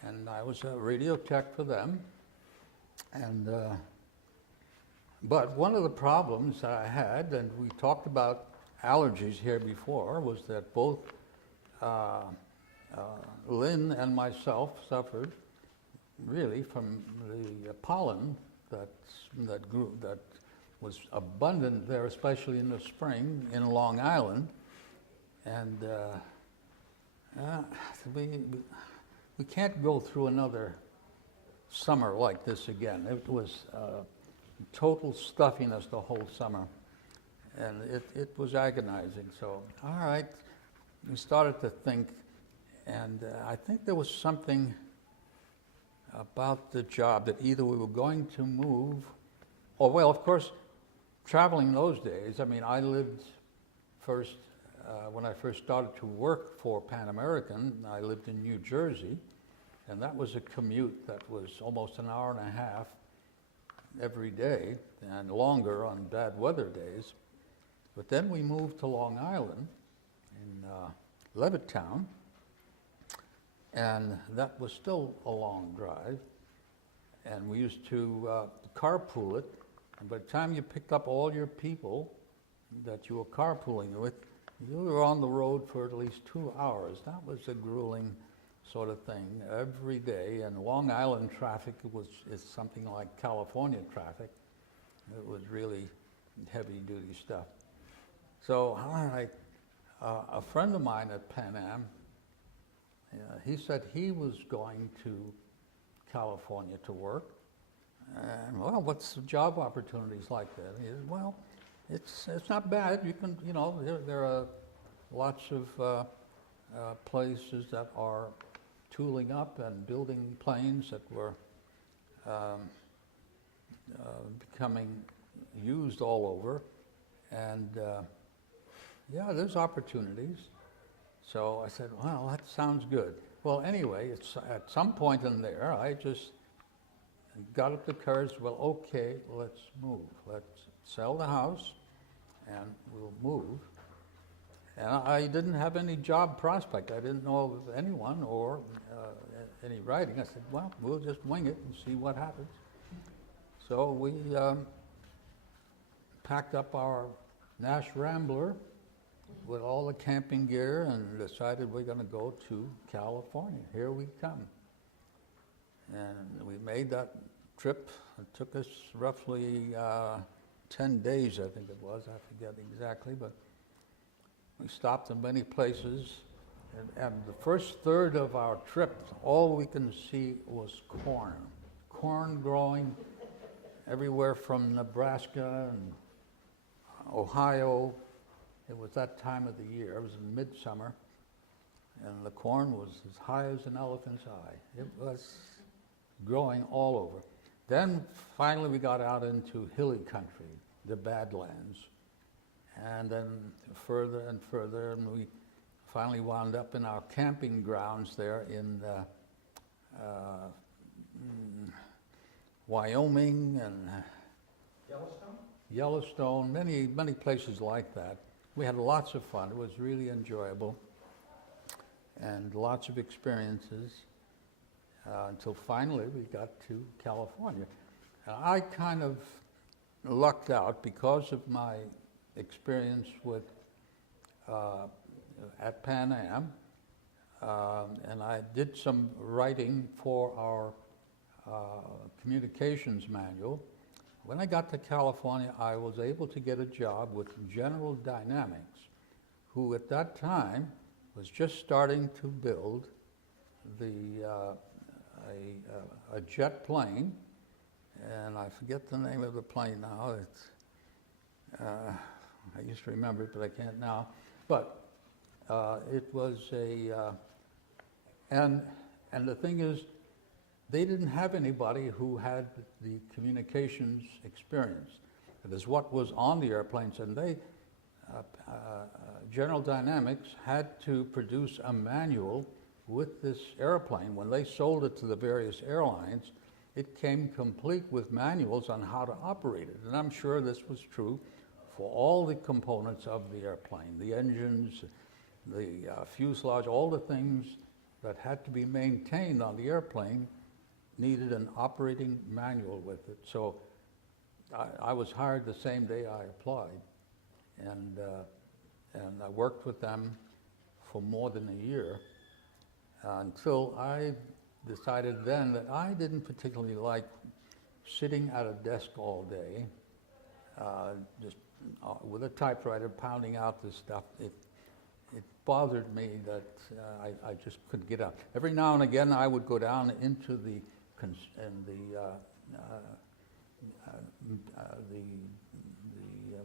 and I was a radio tech for them. And but one of the problems that I had, and we talked about allergies here before, was that both Lynn and myself suffered really from the pollen that was abundant there, especially in the spring in Long Island, and we can't go through another summer like this again. It was total stuffiness the whole summer, and it was agonizing. So, all right, we started to think, and I think there was something about the job that either we were going to move, or, well, of course, traveling those days, I mean, I lived first, when I first started to work for Pan American, I lived in New Jersey, and that was a commute that was almost an hour and a half every day, and longer on bad weather days. But then we moved to Long Island in Levittown, and that was still a long drive, and we used to carpool it, and by the time you picked up all your people that you were carpooling with, you were on the road for at least 2 hours. That was a grueling sort of thing every day, and Long Island traffic is something like California traffic. It was really heavy-duty stuff. So, all right, a friend of mine at Pan Am, he said he was going to California to work. And, well, what's the job opportunities like that? He said, well, it's not bad. You can, you know, there are lots of places that are tooling up and building planes that were becoming used all over. And yeah, there's opportunities. So I said, well, that sounds good. Well, anyway, it's at some point in there, I just got up the courage, well, okay, let's move. Let's sell the house and we'll move. And I didn't have any job prospect. I didn't know of anyone or any writing. I said, well, we'll just wing it and see what happens. So we packed up our Nash Rambler with all the camping gear and decided we're going to go to California. Here we come. And we made that trip. It took us roughly 10 days, I think it was. I forget exactly, but we stopped in many places. And the first third of our trip, all we can see was corn. Corn growing everywhere from Nebraska and Ohio. It was that time of the year. It was in midsummer, and the corn was as high as an elephant's eye. It was growing all over. Then finally we got out into hilly country, the Badlands, and then further and further, and we finally wound up in our camping grounds there in Wyoming and Yellowstone, many places like that. We had lots of fun. It was really enjoyable and lots of experiences until finally we got to California. I kind of lucked out because of my experience with at Pan Am, and I did some writing for our communications manual. When I got to California, I was able to get a job with General Dynamics, who at that time was just starting to build a jet plane, and I forget the name of the plane now. It's I used to remember it, but I can't now. But it was and the thing is, they didn't have anybody who had the communications experience. It is what was on the airplanes, and they, General Dynamics had to produce a manual with this airplane. When they sold it to the various airlines, it came complete with manuals on how to operate it. And I'm sure this was true for all the components of the airplane, the engines, the fuselage, all the things that had to be maintained on the airplane needed an operating manual with it. So I was hired the same day I applied, and I worked with them for more than a year until I decided then that I didn't particularly like sitting at a desk all day, just with a typewriter pounding out this stuff. It bothered me that I just couldn't get up. Every now and again, I would go down into the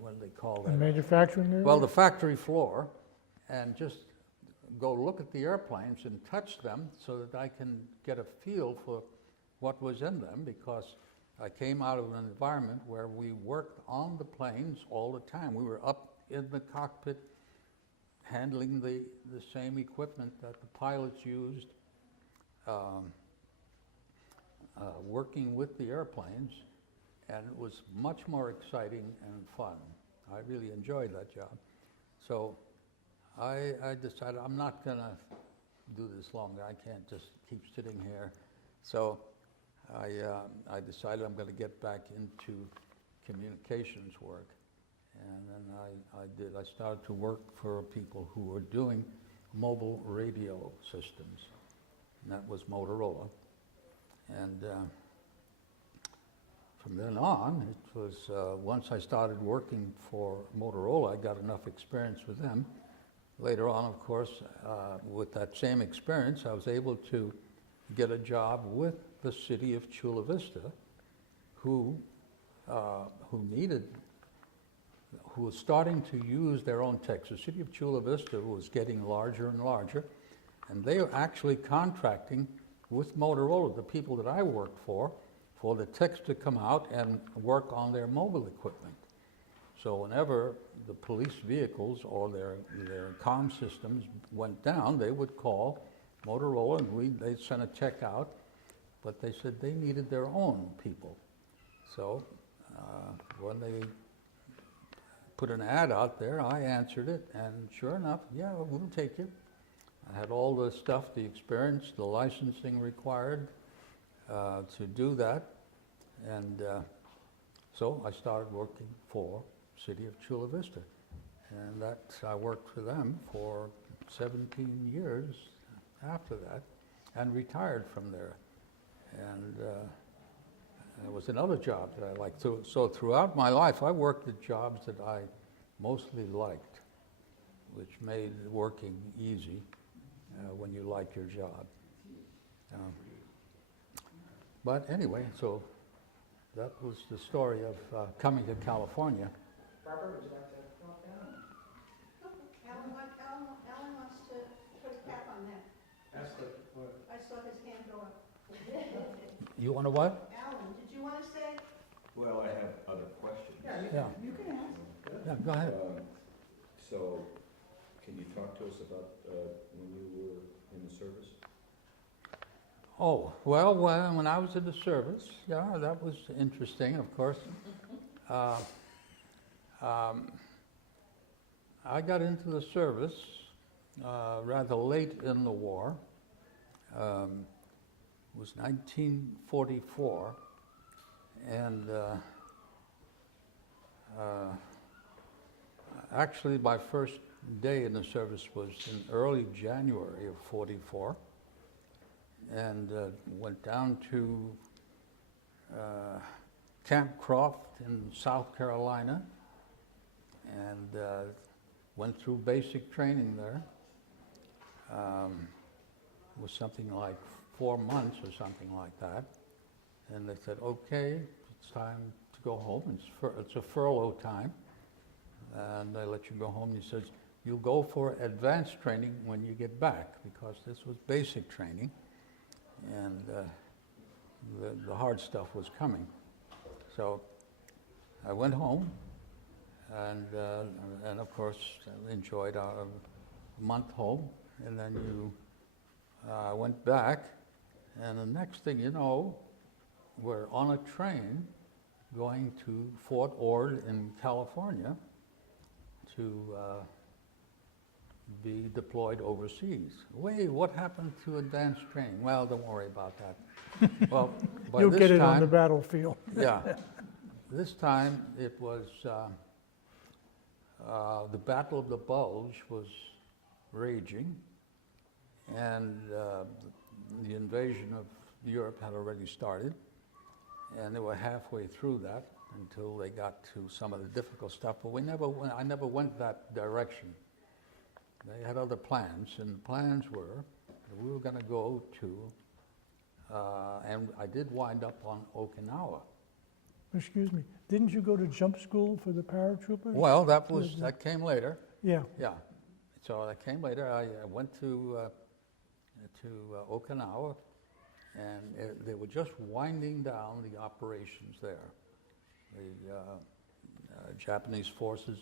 what do they call The that? manufacturing area? Well, the factory floor, and just go look at the airplanes and touch them so that I can get a feel for what was in them, because I came out of an environment where we worked on the planes all the time. We were up in the cockpit handling the same equipment that the pilots used, working with the airplanes, and it was much more exciting and fun. I really enjoyed that job. So I decided I'm not going to do this longer. I can't just keep sitting here. So I decided I'm going to get back into communications work. And then I did. I started to work for people who were doing mobile radio systems. And that was Motorola. And from then on, it was once I started working for Motorola, I got enough experience with them. Later on, of course, with that same experience, I was able to get a job with the city of Chula Vista, who was starting to use their own techs. The city of Chula Vista was getting larger and larger, and they were actually contracting with Motorola, the people that I worked for the techs to come out and work on their mobile equipment. So whenever the police vehicles or their comm systems went down, they would call Motorola, and they'd send a tech out, but they said they needed their own people. So when they put an ad out there, I answered it, and sure enough, yeah, we'll take you. I had all the stuff, the experience, the licensing required to do that, and so I started working for City of Chula Vista, and I worked for them for 17 years after that, and retired from there. And it was another job that I liked. So throughout my life, I worked at jobs that I mostly liked, which made working easy when you like your job. But anyway, so that was the story of coming to California. Barbara, would you like to drop down? Alan wants to put a cap on that. Ask the, I saw his hand go up. You want to what? Alan, did you want to say? Well, I have other questions. Yeah. You can ask. Yeah, go ahead. So, can you talk to us about when you were in the service? Oh, well, when I was in the service, yeah, that was interesting, of course. I got into the service rather late in the war. It was 1944, and actually my first day in the service was in early January of 44, and went down to Camp Croft in South Carolina, and went through basic training there. It was something like 4 months or something like that. And they said, okay, it's time to go home. It's a furlough time. And they let you go home. He says, you'll go for advanced training when you get back, because this was basic training. And the hard stuff was coming. So I went home, and of course enjoyed a month home. And then I went back, and the next thing you know, we're on a train going to Fort Ord in California to be deployed overseas. Wait, what happened to advanced training? Well, don't worry about that. Well, by You'll this get it on time- the battlefield. Yeah. This time it was the Battle of the Bulge was raging, and the invasion of Europe had already started, and they were halfway through that until they got to some of the difficult stuff. But I never went that direction. They had other plans, and the plans were that we were going to go to, and I did wind up on Okinawa. Excuse me, didn't you go to jump school for the paratroopers? Well, that came later. Yeah. Yeah. So that came later. I went to Okinawa, and they were just winding down the operations there. The Japanese forces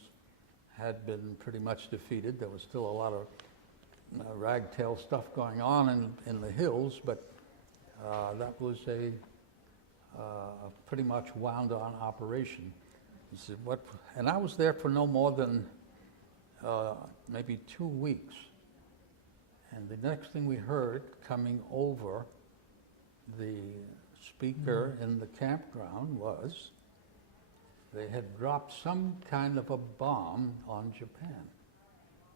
had been pretty much defeated. There was still a lot of ragtail stuff going on in the hills, but that was a pretty much wound-on operation. And I was there for no more than maybe 2 weeks. And the next thing we heard coming over the speaker in the campground was they had dropped some kind of a bomb on Japan.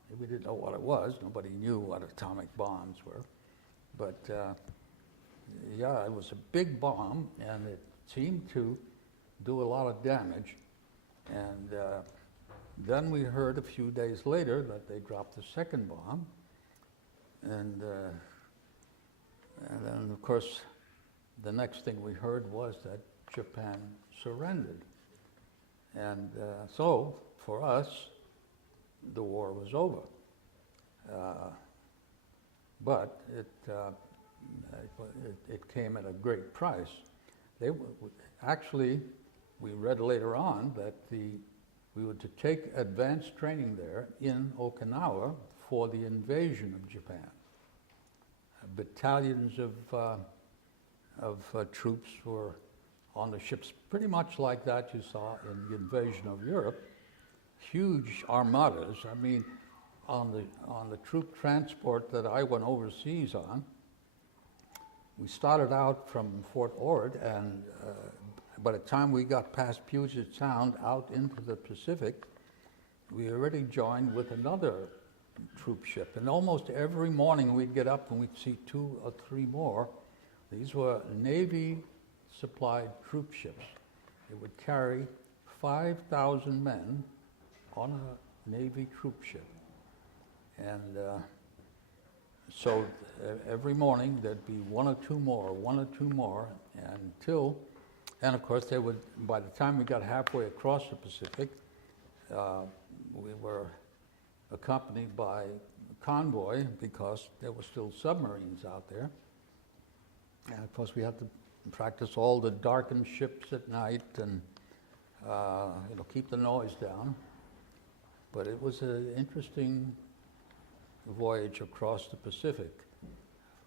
We didn't know what it was. Nobody knew what atomic bombs were. But yeah, it was a big bomb, and it seemed to do a lot of damage. And then we heard a few days later that they dropped the second bomb. And then, of course, the next thing we heard was that Japan surrendered. And so, for us, the war was over. But it came at a great price. Actually, we read later on that we were to take advanced training there in Okinawa for the invasion of Japan. Battalions of troops were on the ships, pretty much like that you saw in the invasion of Europe. Huge armadas. I mean, on the troop transport that I went overseas on, we started out from Fort Ord, and by the time we got past Puget Sound out into the Pacific, we already joined with another troop ship. And almost every morning we'd get up and we'd see 2 or 3 more. These were Navy-supplied troop ships. They would carry 5,000 men on a Navy troop ship. And so every morning there'd be 1 or 2 more, and of course they would, by the time we got halfway across the Pacific, we were accompanied by a convoy because there were still submarines out there. And of course we had to practice all the darkened ships at night and keep the noise down. But it was an interesting voyage across the Pacific.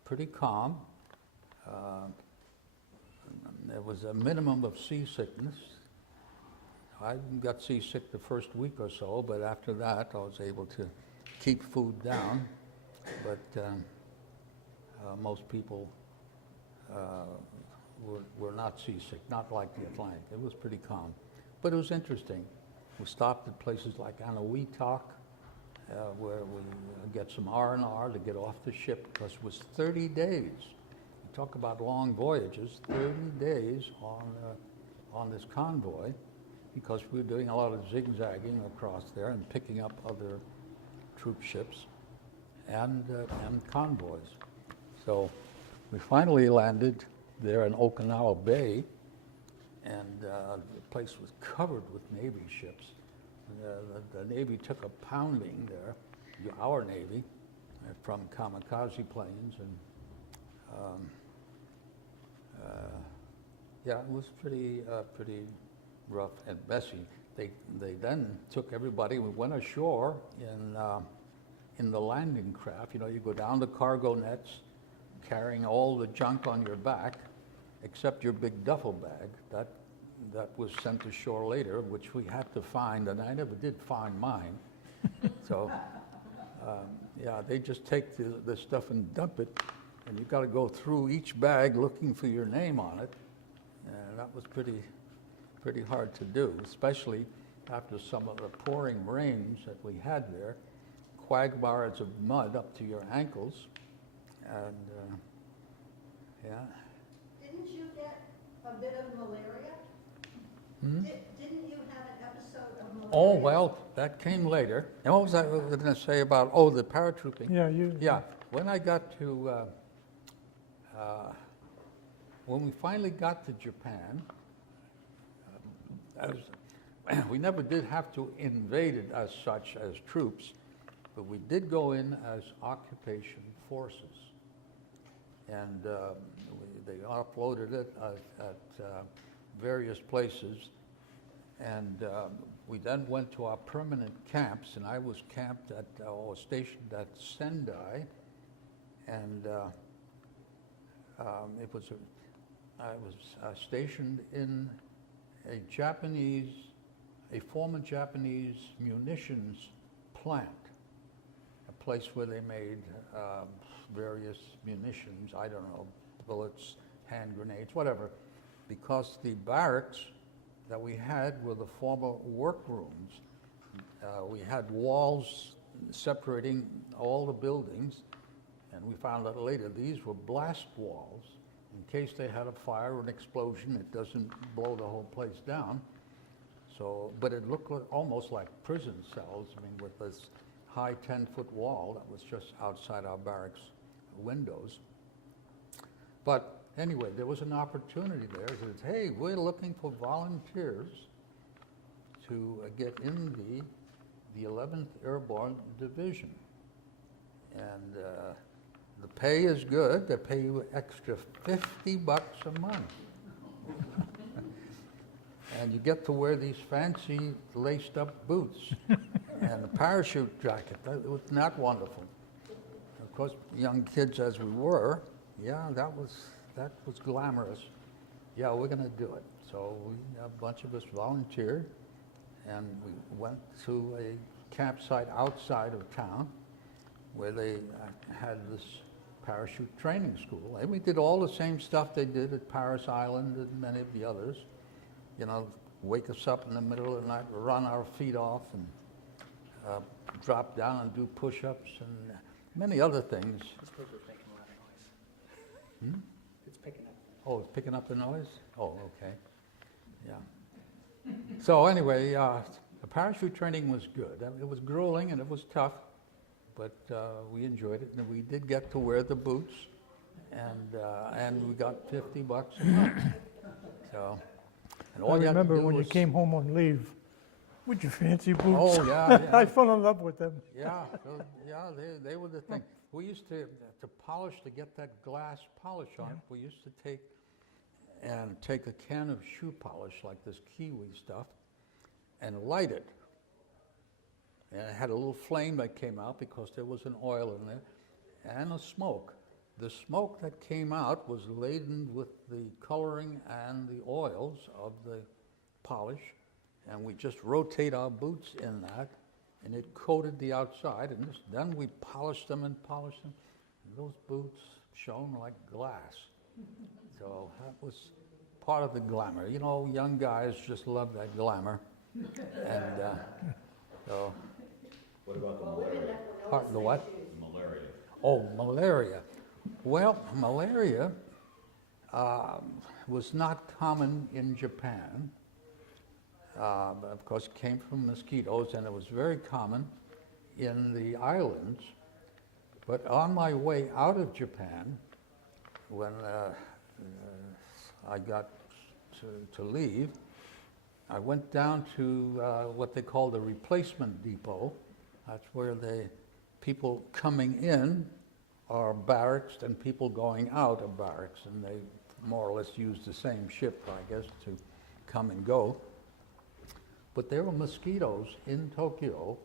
Pretty calm. There was a minimum of seasickness. I got seasick the first week or so, but after that I was able to keep food down. But most people were not seasick, not like the Atlantic. It was pretty calm. But it was interesting. We stopped at places like Anahuac, where we get some R&R to get off the ship, because it was 30 days. You talk about long voyages, 30 days on this convoy, because we were doing a lot of zigzagging across there and picking up other troop ships and convoys. So we finally landed there in Okinawa Bay, and the place was covered with Navy ships. The Navy took a pounding there, our Navy, from kamikaze planes, and yeah, it was pretty rough and messy. They then took everybody. We went ashore in the landing craft. You go down the cargo nets, carrying all the junk on your back, except your big duffel bag. That was sent ashore later, which we had to find, and I never did find mine. So, yeah, they just take the stuff and dump it, and you've got to go through each bag looking for your name on it. And that was pretty hard to do, especially after some of the pouring rains that we had there. quagmires of mud up to your ankles, and yeah. Didn't you get a bit of malaria? Didn't you have an episode of malaria? Oh, well, that came later. And what was I going to say about, the paratrooping? Yeah, when I got to, when we finally got to Japan, we never did have to invade it as such as troops, but we did go in as occupation forces. And they offloaded it at various places. And we then went to our permanent camps, and I was camped at, or stationed at Sendai, and I was stationed in a former Japanese munitions plant, a place where they made various munitions, I don't know, bullets, hand grenades, whatever, because the barracks that we had were the former workrooms. We had walls separating all the buildings, and we found out later these were blast walls. In case they had a fire or an explosion, it doesn't blow the whole place down. So, but it looked almost like prison cells, I mean, with this high 10-foot wall that was just outside our barracks windows. But anyway, there was an opportunity there. It says, hey, we're looking for volunteers to get in the 11th Airborne Division. And the pay is good. They pay you extra $50 a month. And you get to wear these fancy laced up boots and a parachute jacket. It was not wonderful. Of course, young kids as we were, yeah, that was glamorous. Yeah, we're going to do it. So a bunch of us volunteered, and we went to a campsite outside of town where they had this parachute training school. And we did all the same stuff they did at Paris Island and many of the others. You know, wake us up in the middle of the night, run our feet off, and drop down and do push-ups and many other things. I suppose we're making a lot of noise. It's picking up. Oh, it's picking up the noise? Oh, okay. Yeah. So anyway, the parachute training was good. It was grueling and it was tough, but we enjoyed it. And we did get to wear the boots, and we got $50 a month. So, and all I you had to remember do when you was- came home on leave with your fancy boots. Oh, yeah, yeah. I fell in love with them. Yeah, so, yeah, they were the thing. We used to polish, to get that glass polish on it, we used to take a can of shoe polish, like this kiwi stuff, and light it. And it had a little flame that came out because there was an oil in there, and a smoke. The smoke that came out was laden with the coloring and the oils of the polish, and we just rotate our boots in that, and it coated the outside, and then we polished them, and those boots shone like glass. So that was part of the glamour. You know, young guys just love that glamour. And so... What about the malaria? The what? The malaria. Oh, malaria. Well, malaria was not common in Japan. Of course, it came from mosquitoes, and it was very common in the islands. But on my way out of Japan, when I got to leave, I went down to what they call the replacement depot. That's where people coming in are barracked and people going out are barracks, and they more or less use the same ship, I guess, to come and go. But there were mosquitoes in Tokyo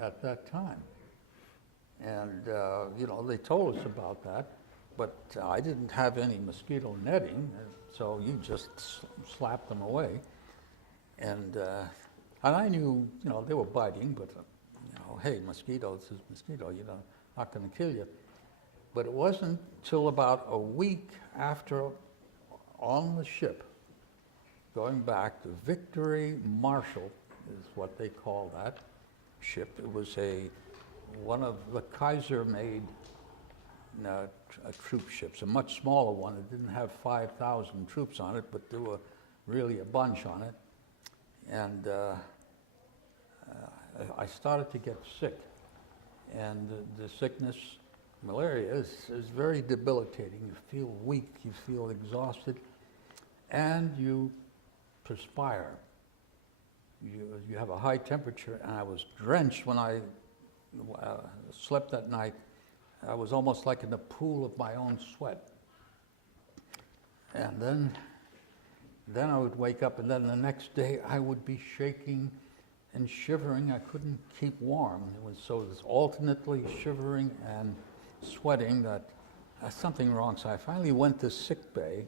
at that time. And, you know, they told us about that, but I didn't have any mosquito netting, so you just slap them away. And I knew, you know, they were biting, but, you know, hey, mosquitoes is mosquito, you know, not going to kill you. But it wasn't till about a week after, on the ship, going back to Victory Marshall is what they call that ship. It was a one of the Kaiser made troop ships, a much smaller one. It didn't have 5,000 troops on it, but there were really a bunch on it. And I started to get sick. And the sickness, malaria, is very debilitating. You feel weak, you feel exhausted, and you perspire. You have a high temperature, and I was drenched when I slept that night. I was almost like in a pool of my own sweat. And then I would wake up, and then the next day I would be shaking and shivering. I couldn't keep warm. So it was alternately shivering and sweating that something wrong. So I finally went to sick bay,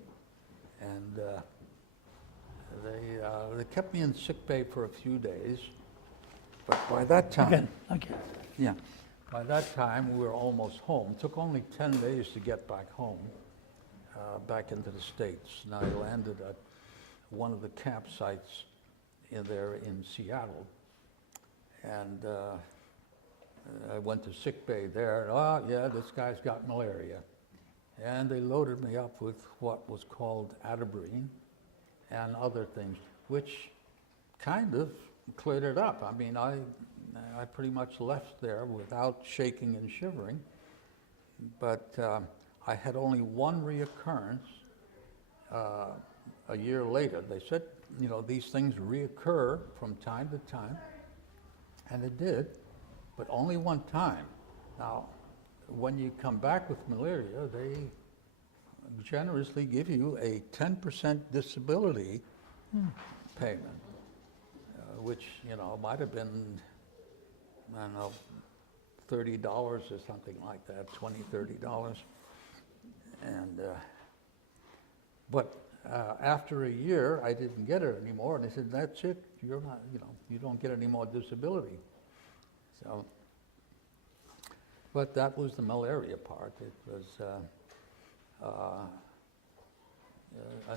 and they kept me in sick bay for a few days. But by that time, yeah, by that time we were almost home. It took only 10 days to get back home, back into the States. And I landed at one of the campsites there in Seattle. And I went to sick bay there. Oh, yeah, this guy's got malaria. And they loaded me up with what was called atabrine and other things, which kind of cleared it up. I mean, I pretty much left there without shaking and shivering. But I had only one reoccurrence a year later. They said, you know, these things reoccur from time to time, and it did, but only one time. Now, when you come back with malaria, they generously give you a 10% disability payment, which, you know, might have been, I don't know, $30 or something like that, $20, $30. And, but after a year, I didn't get it anymore, and they said, that's it, you're not, you know, you don't get any more disability. So, but that was the malaria part. It was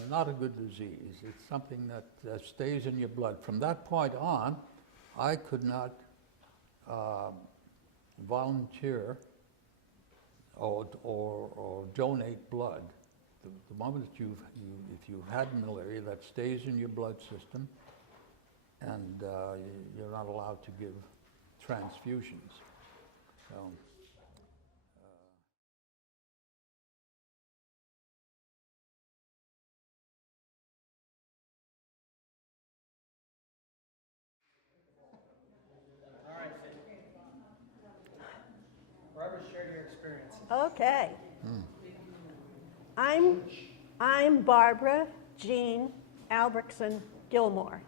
not a good disease. It's something that stays in your blood. From that point on, I could not volunteer or donate blood. The moment that if you've had malaria, that stays in your blood system, and you're not allowed to give transfusions. So. All right, Barbara, share your experience. Okay. I'm Barbara Jean Albrektsen Gilmore,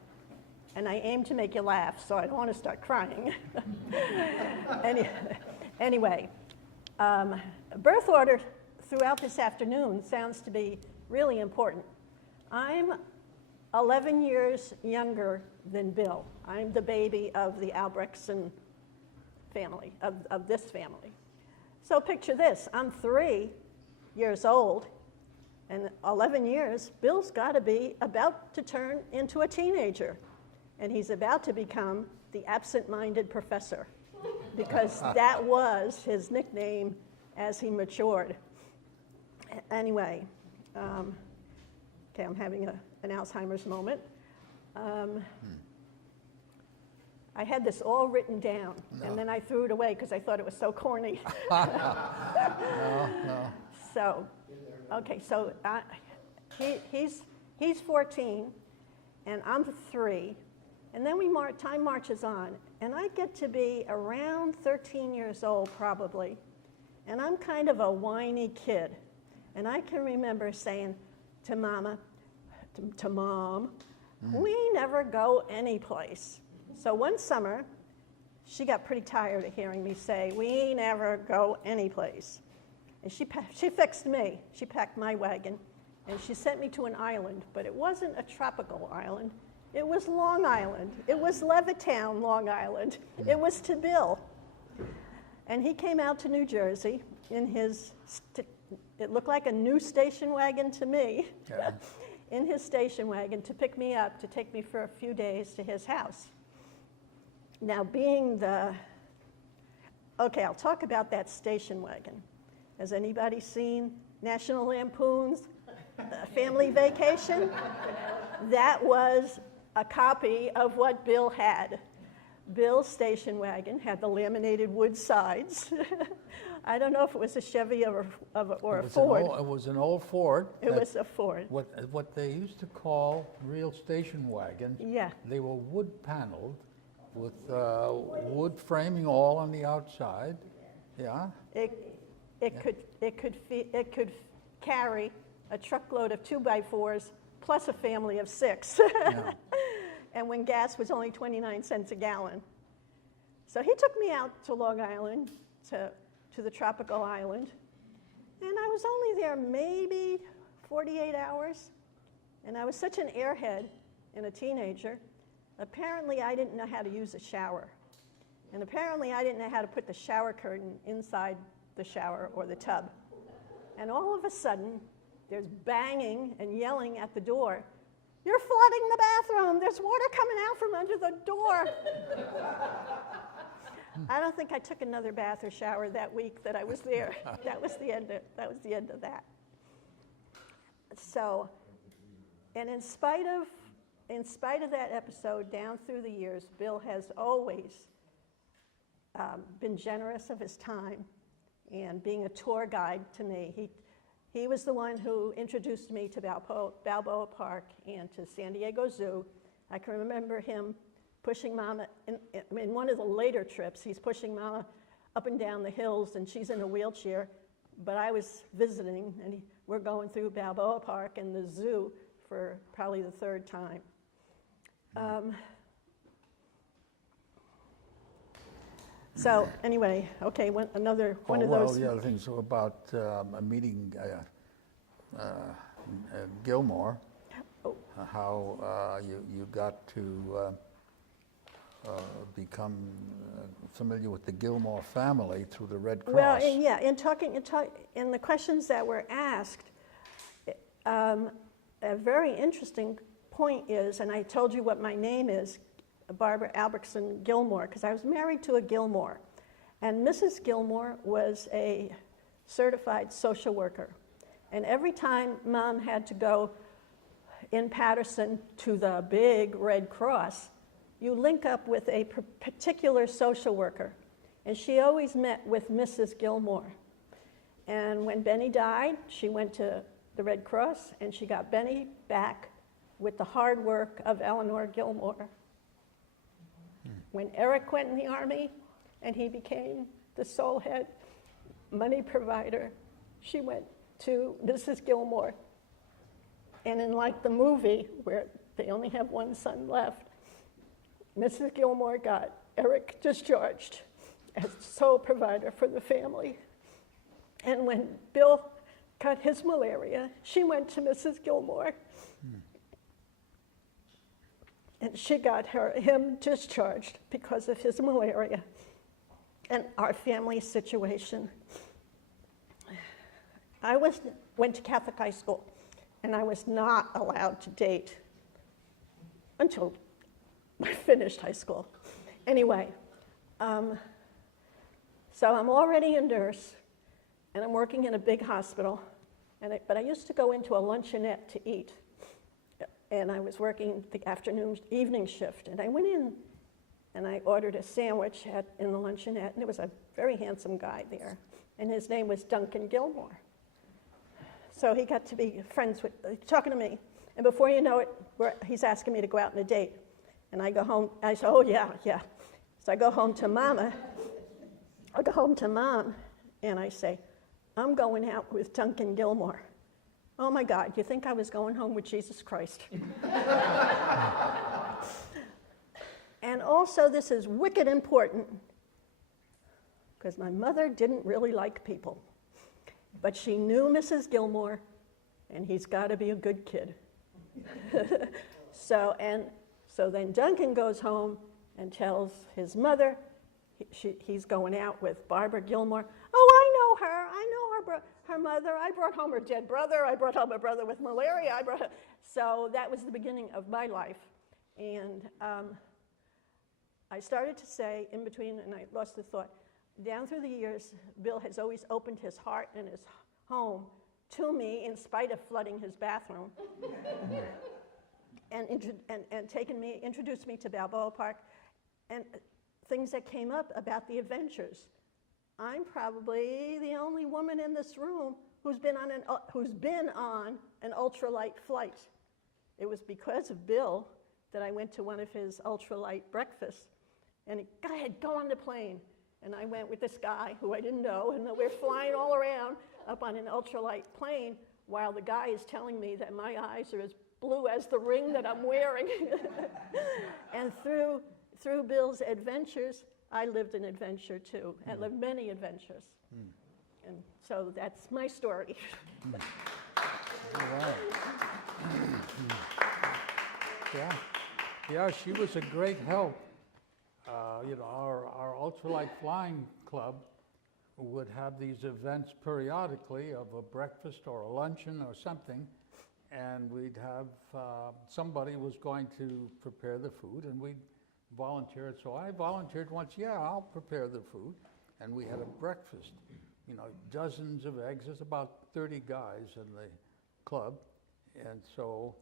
and I aim to make you laugh, so I don't want to start crying. Anyway, birth order throughout this afternoon sounds to be really important. I'm 11 years younger than Bill. I'm the baby of the Albrektsen family, of this family. So picture this, I'm 3 years old, and 11 years, Bill's got to be about to turn into a teenager, and he's about to become the absent-minded professor, because that was his nickname as he matured. Anyway, okay, I'm having an Alzheimer's moment. I had this all written down, and then I threw it away because I thought it was so corny. No. So, okay, so he's 14, and I'm 3, and then time marches on, and I get to be around 13 years old probably, and I'm kind of a whiny kid, and I can remember saying to Mom, we never go anyplace. So one summer, she got pretty tired of hearing me say, we never go anyplace. And she fixed me. She packed my wagon, and she sent me to an island, but it wasn't a tropical island. It was Long Island. It was Levittown, Long Island. It was to Bill. And he came out to New Jersey in his, it looked like a new station wagon to me, Yeah. in his station wagon to pick me up, to take me for a few days to his house. Now, being the Okay, I'll talk about that station wagon. Has anybody seen National Lampoon's Family Vacation? That was a copy of what Bill had. Bill's station wagon had the laminated wood sides. I don't know if it was a Chevy or a Ford. It was an old Ford. It was a Ford. What they used to call real station wagons. Yeah. They were wood paneled with wood framing all on the outside. Yeah. It could carry a truckload of 2x4s plus a family of 6. Yeah. And when gas was only 29 cents a gallon. So he took me out to Long Island, to the tropical island, and I was only there maybe 48 hours, and I was such an airhead and a teenager. Apparently I didn't know how to use a shower, and apparently I didn't know how to put the shower curtain inside the shower or the tub. And all of a sudden, there's banging and yelling at the door. You're flooding the bathroom. There's water coming out from under the door. I don't think I took another bath or shower that week that I was there. That was the end of that. So, and in spite of that episode, down through the years, Bill has always been generous of his time and being a tour guide to me. He was the one who introduced me to Balboa Park and to San Diego Zoo. I can remember him pushing Mama, in one of the later trips, he's pushing Mama up and down the hills, and she's in a wheelchair, but I was visiting, and we're going through Balboa Park and the zoo for probably the third time. So anyway, okay, one of those. The other things about meeting Gilmore, how you got to become familiar with the Gilmore family through the Red Cross. Well, in the questions that were asked, a very interesting point is, and I told you what my name is, Barbara Albrektsen Gilmore, because I was married to a Gilmore. And Mrs. Gilmore was a certified social worker. And every time Mom had to go in Patterson to the big Red Cross, you link up with a particular social worker. And she always met with Mrs. Gilmore. And when Benny died, she went to the Red Cross, and she got Benny back with the hard work of Eleanor Gilmore. When Eric went in the Army and he became the sole head money provider, she went to Mrs. Gilmore. And in like the movie where they only have one son left, Mrs. Gilmore got Eric discharged as sole provider for the family. And when Bill got his malaria, she went to Mrs. Gilmore. And she got him discharged because of his malaria and our family situation. I went to Catholic high school, and I was not allowed to date until I finished high school. Anyway, so I'm already a nurse, and I'm working in a big hospital, but I used to go into a luncheonette to eat. And I was working the evening shift. And I went in and I ordered a sandwich in the luncheonette, and there was a very handsome guy there. And his name was Duncan Gilmore. So he got to be friends with, talking to me. And before you know it, he's asking me to go out on a date. And I go home, I say, oh yeah. So I go home to Mom, and I say, I'm going out with Duncan Gilmore. Oh my God, you think I was going home with Jesus Christ? And also, this is wicked important, because my mother didn't really like people. But she knew Mrs. Gilmore, and he's got to be a good kid. So then Duncan goes home and tells his mother he's going out with Barbara Gilmore. Oh, I know her her mother. I brought home her dead brother. I brought home a brother with malaria. So that was the beginning of my life. And I started to say in between, and I lost the thought, down through the years, Bill has always opened his heart and his home to me in spite of flooding his bathroom. and introduced me to Balboa Park and things that came up about the adventures. I'm probably the only woman in this room who's been on an ultralight flight. It was because of Bill that I went to one of his ultralight breakfasts, and he, go ahead, go on the plane. And I went with this guy who I didn't know, and we're flying all around up on an ultralight plane while the guy is telling me that my eyes are as blue as the ring that I'm wearing. And through Bill's adventures, I lived an adventure too. I lived many adventures. And so that's my story. All right. Yeah, she was a great help. Our ultralight flying club would have these events periodically of a breakfast or a luncheon or something, and we'd have somebody was going to prepare the food, and we'd volunteer. So I volunteered once. Yeah, I'll prepare the food, and we had a breakfast. Dozens of eggs. There's about 30 guys in the club, and so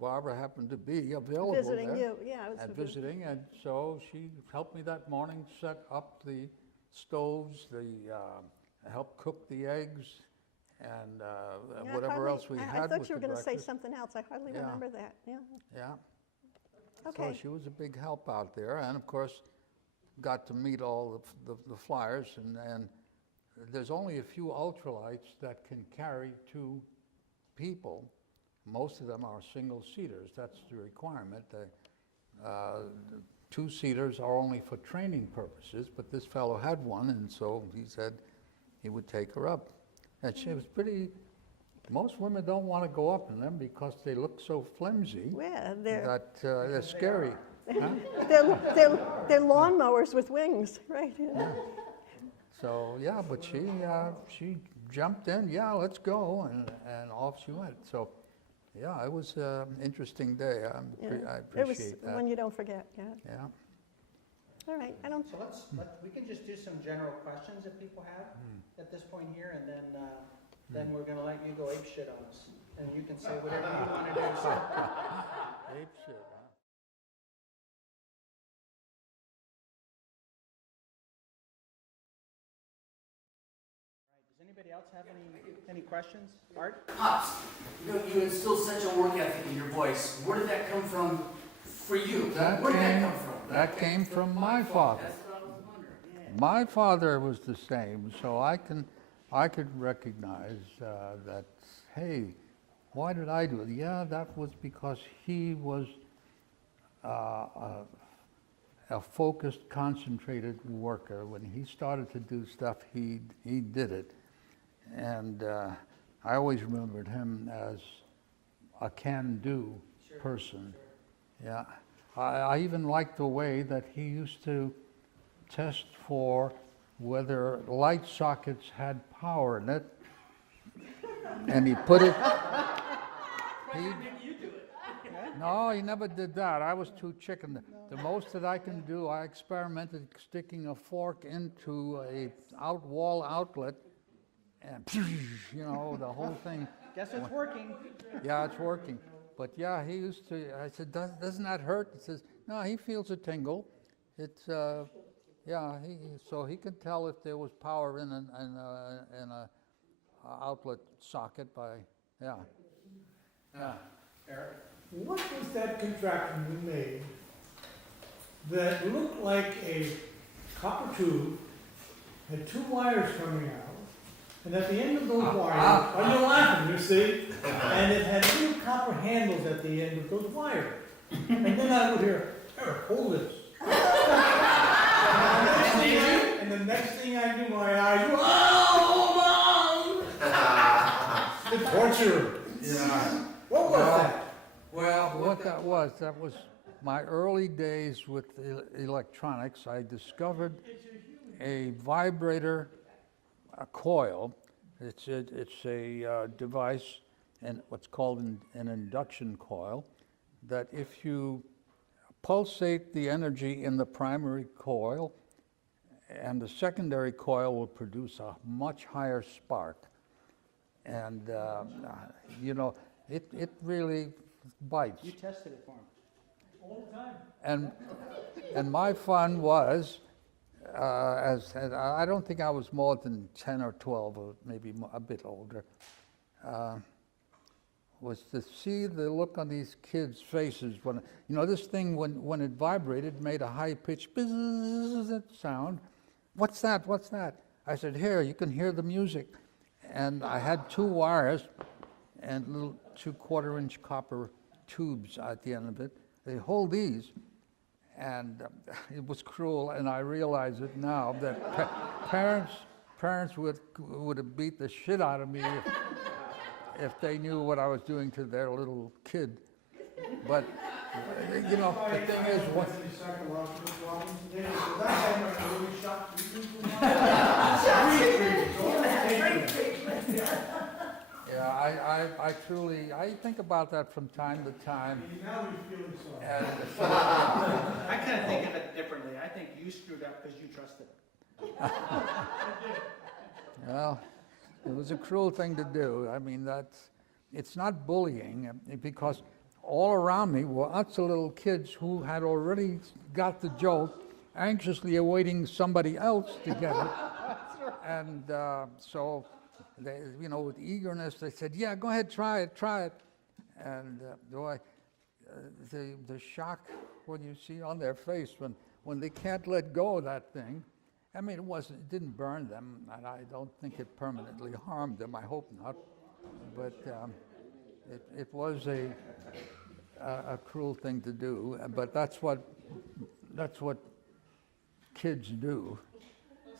Barbara happened to be available Visiting there. you, yeah. I was visiting, and so she helped me that morning set up the stoves, helped cook the eggs, and whatever else we had. I thought you were going to say something else. I hardly remember that. Yeah. Yeah. Okay. So she was a big help out there, and of course, got to meet all the flyers, and there's only a few ultralights that can carry 2 people. Most of them are single-seaters. That's the requirement. The 2-seaters are only for training purposes, but this fellow had one, and so he said he would take her up. And she was pretty, most women don't want to go up in them because they look so flimsy that they're scary. Huh? They're lawnmowers with wings, right? Yeah. So, yeah, but she jumped in, yeah, let's go, and off she went. So, yeah, it was an interesting day. I appreciate that. One you don't forget, yeah. Yeah. All right, I don't. So we can just do some general questions that people have at this point here, and then we're going to let you go ape shit on us, and you can say whatever you want to do. So. Ape shit, huh? Does anybody else have any questions? Art? Pops, you instill such a work ethic in your voice. Where did that come from for you? Where did that come from? That came from my father. That's what I was wondering. Yeah. My father was the same, so I could recognize that, hey, why did I do it? Yeah, that was because he was a focused, concentrated worker. When he started to do stuff, he did it. And I always remembered him as a can-do person. Yeah. I even liked the way that he used to test for whether light sockets had power in it. And he put it... No, he never did that. I was too chicken. The most that I can do, I experimented sticking a fork into a wall outlet, and the whole thing. Guess it's working. Yeah, it's working. But yeah, he used to. I said, doesn't that hurt? He says, no, he feels a tingle. It's so he could tell if there was power in a outlet socket by Eric, what was that contraption you made that looked like a copper tube, had 2 wires coming out, and at the end of those wires, you're laughing, you see, and it had little copper handles at the end of those wires. And then I would hear, Eric, hold this. And the next thing I knew, my eyes, the torture. Yeah. What was that? Well, what that was my early days with electronics. I discovered a vibrator, a coil. It's a device, and what's called an induction coil, that if you pulsate the energy in the primary coil and the secondary coil will produce a much higher spark. And, you know, it really bites. You tested it for him. All the time. And my fun was, I don't think I was more than 10 or 12, or maybe a bit older, was to see the look on these kids' faces when, you know, this thing, when it vibrated, made a high-pitched bzzz sound. What's that? What's that? I said, here, you can hear the music. And I had 2 wires and little 2/4-inch copper tubes at the end of it. They hold these, and it was cruel, and I realize it now that parents would have beat the shit out of me if they knew what I was doing to their little kid. But, you know, the thing is, what... Yeah, I truly, I think about that from time to time. And I kind of think of it differently. I think you screwed up because you trusted him. well, it was a cruel thing to do. I mean, it's not bullying, because all around me were lots of little kids who had already got the joke, anxiously awaiting somebody else to get it. And so, they, you know, with eagerness, they said, yeah, go ahead, try it. And boy, the shock when you see on their face when they can't let go of that thing. I mean, it didn't burn them, and I don't think it permanently harmed them. I hope not. But it was a cruel thing to do. But that's what kids do.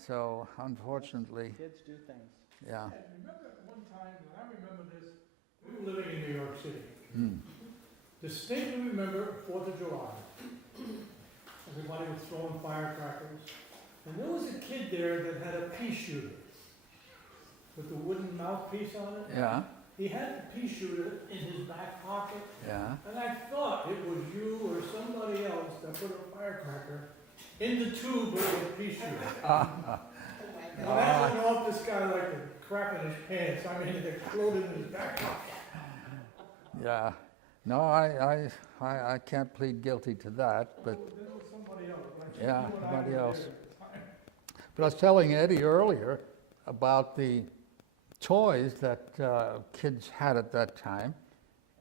So unfortunately, Kids do things. yeah. I remember at one time, and I remember this, we were living in New York City. Distinctly remember 4th of July. Everybody was throwing firecrackers. And there was a kid there that had a pea shooter with the wooden mouthpiece on it. Yeah. He had the pea shooter in his back pocket. Yeah. And I thought it was you or somebody else that put a firecracker in the tube with a pea shooter. Imagine off this guy like a crack in his pants. I mean, it exploded in his back pocket. Yeah. No, I can't plead guilty to that, but There was somebody else. Like yeah, you and I somebody were else. there at the time. But I was telling Eddie earlier about the toys that kids had at that time,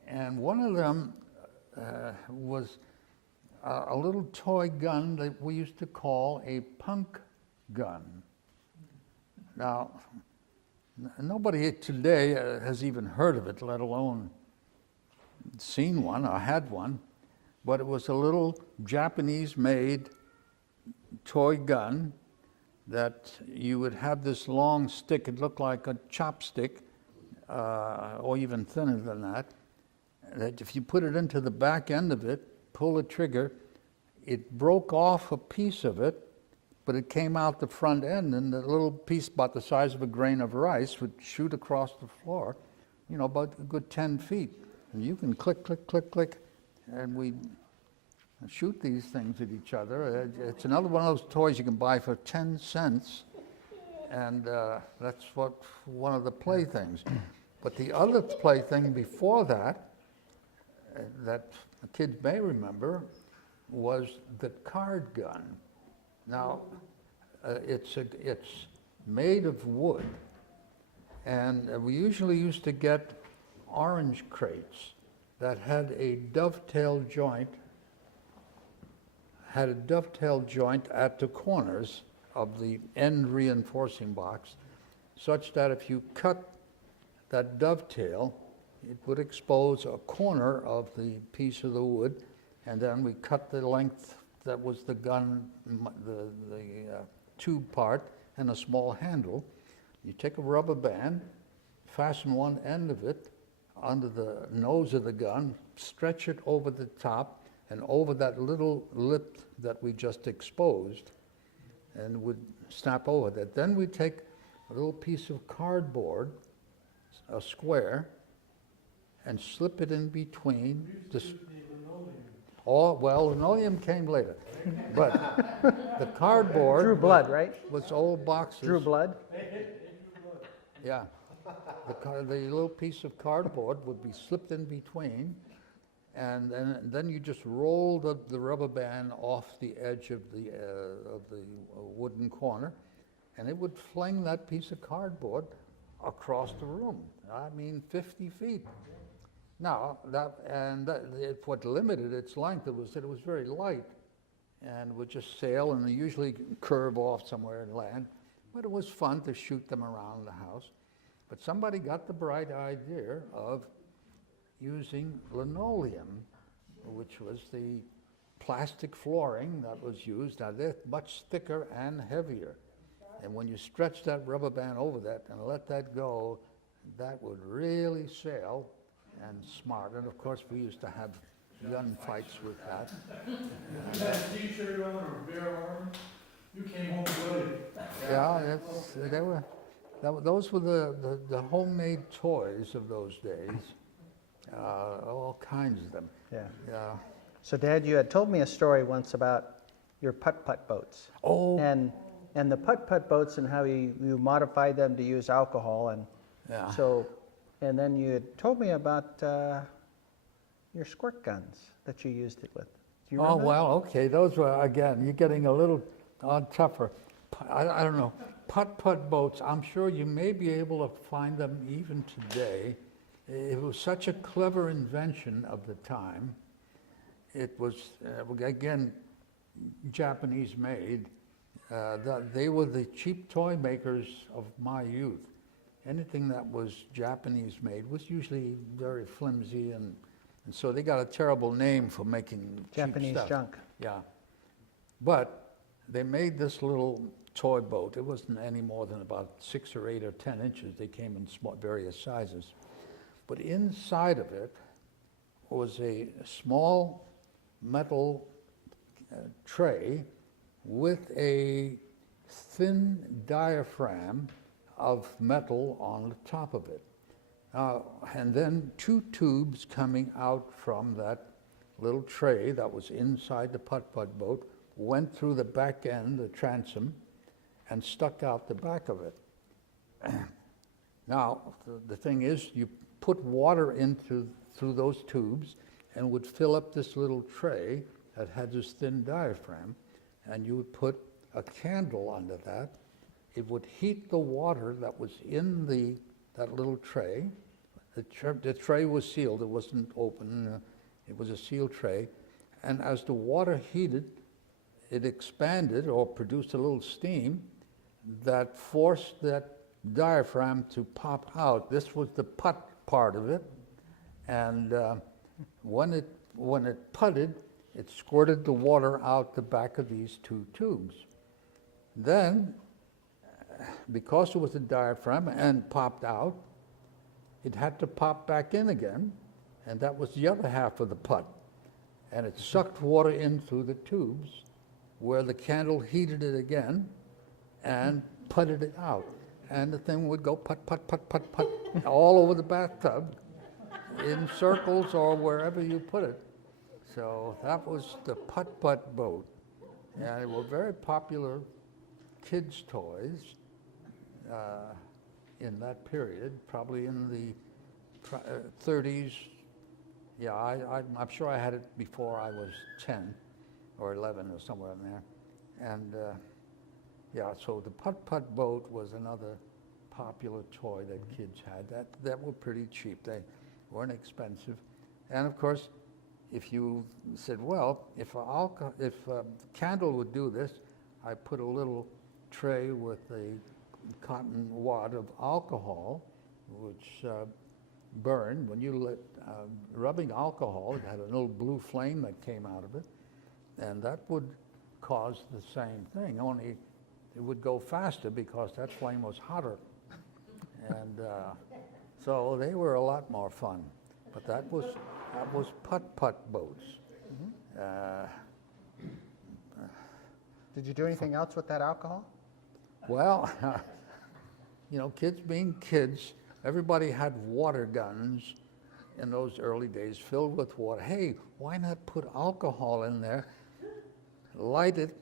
and one of them was a little toy gun that we used to call a punk gun. Now, nobody today has even heard of it, let alone seen one or had one, but it was a little Japanese-made toy gun that you would have this long stick. It looked like a chopstick, or even thinner than that. That if you put it into the back end of it, pull the trigger, it broke off a piece of it, but it came out the front end, and the little piece about the size of a grain of rice would shoot across the floor, you know, about a good 10 feet. And you can click, click, click, click, and we shoot these things at each other. It's another one of those toys you can buy for 10 cents, and that's one of the playthings. But the other plaything before that, that the kids may remember, was the card gun. Now, it's made of wood, and we usually used to get orange crates that had a dovetail joint at the corners of the end reinforcing box, such that if you cut that dovetail, it would expose a corner of the piece of the wood, and then we cut the length that was the gun, the tube part, and a small handle. You take a rubber band, fasten one end of it under the nose of the gun, stretch it over the top and over that little lip that we just exposed, and would snap over that. Then we take a little piece of cardboard, a square, and slip it in between. Well, linoleum came later. But the cardboard Drew blood, right? was old boxes. Drew blood? Yeah. The little piece of cardboard would be slipped in between, and then you just roll the rubber band off the edge of the wooden corner, and it would fling that piece of cardboard across the room. I mean, 50 feet. Now, what limited its length was that it was very light, and would just sail and usually curve off somewhere and land. But it was fun to shoot them around the house. But somebody got the bright idea of using linoleum, which was the plastic flooring that was used. Now they're much thicker and heavier. And when you stretch that rubber band over that and let that go, that would really sail and smart. And of course we used to have gun fights with that. You had a t-shirt on or bare arm, you came home bloody. Yeah, those were the homemade toys of those days. All kinds of them. Yeah. Yeah. So, Dad, you had told me a story once about your putt-putt boats. Oh. And the putt-putt boats and how you modified them to use alcohol. And Yeah. so, and then you had told me about your squirt guns that you used it with. Do you Oh, remember? well, okay. Those were, again, you're getting a little tougher. I don't know. Putt-putt boats, I'm sure you may be able to find them even today. It was such a clever invention of the time. It was, again, Japanese made. They were the cheap toy makers of my youth. Anything that was Japanese made was usually very flimsy, and so they got a terrible name for making Japanese cheap stuff. junk. Yeah. But they made this little toy boat. It wasn't any more than about 6 or 8 or 10 inches. They came in various sizes. But inside of it was a small metal tray with a thin diaphragm of metal on the top of it. And then 2 tubes coming out from that little tray that was inside the putt-putt boat went through the back end, the transom, and stuck out the back of it. Now, the thing is, you put water through those tubes and would fill up this little tray that had this thin diaphragm, and you would put a candle under that. It would heat the water that was in that little tray. The tray was sealed, it wasn't open, it was a sealed tray. And as the water heated, it expanded or produced a little steam that forced that diaphragm to pop out. This was the putt part of it. And when it putted, it squirted the water out the back of these 2 tubes. Then, because it was a diaphragm and popped out, it had to pop back in again, and that was the other half of the putt. And it sucked water in through the tubes, where the candle heated it again and putted it out. And the thing would go putt, putt, putt, putt, putt, all over the bathtub, in circles or wherever you put it. So that was the Putt-Putt Boat. And they were very popular kids' toys in that period, probably in the 30s. Yeah, I'm sure I had it before I was 10 or 11 or somewhere in there. And yeah, so the Putt-Putt Boat was another popular toy that kids had. That were pretty cheap. They weren't expensive. And of course, if you said, well, if a candle would do this, I put a little tray with a cotton wad of alcohol, which burned. When you lit rubbing alcohol, it had a little blue flame that came out of it, and that would cause the same thing, only it would go faster because that flame was hotter. And so they were a lot more fun. But that was Putt-Putt boats. Did you do anything else with that alcohol? Well, you know, kids being kids, everybody had water guns in those early days filled with water. Hey, why not put alcohol in there? light it,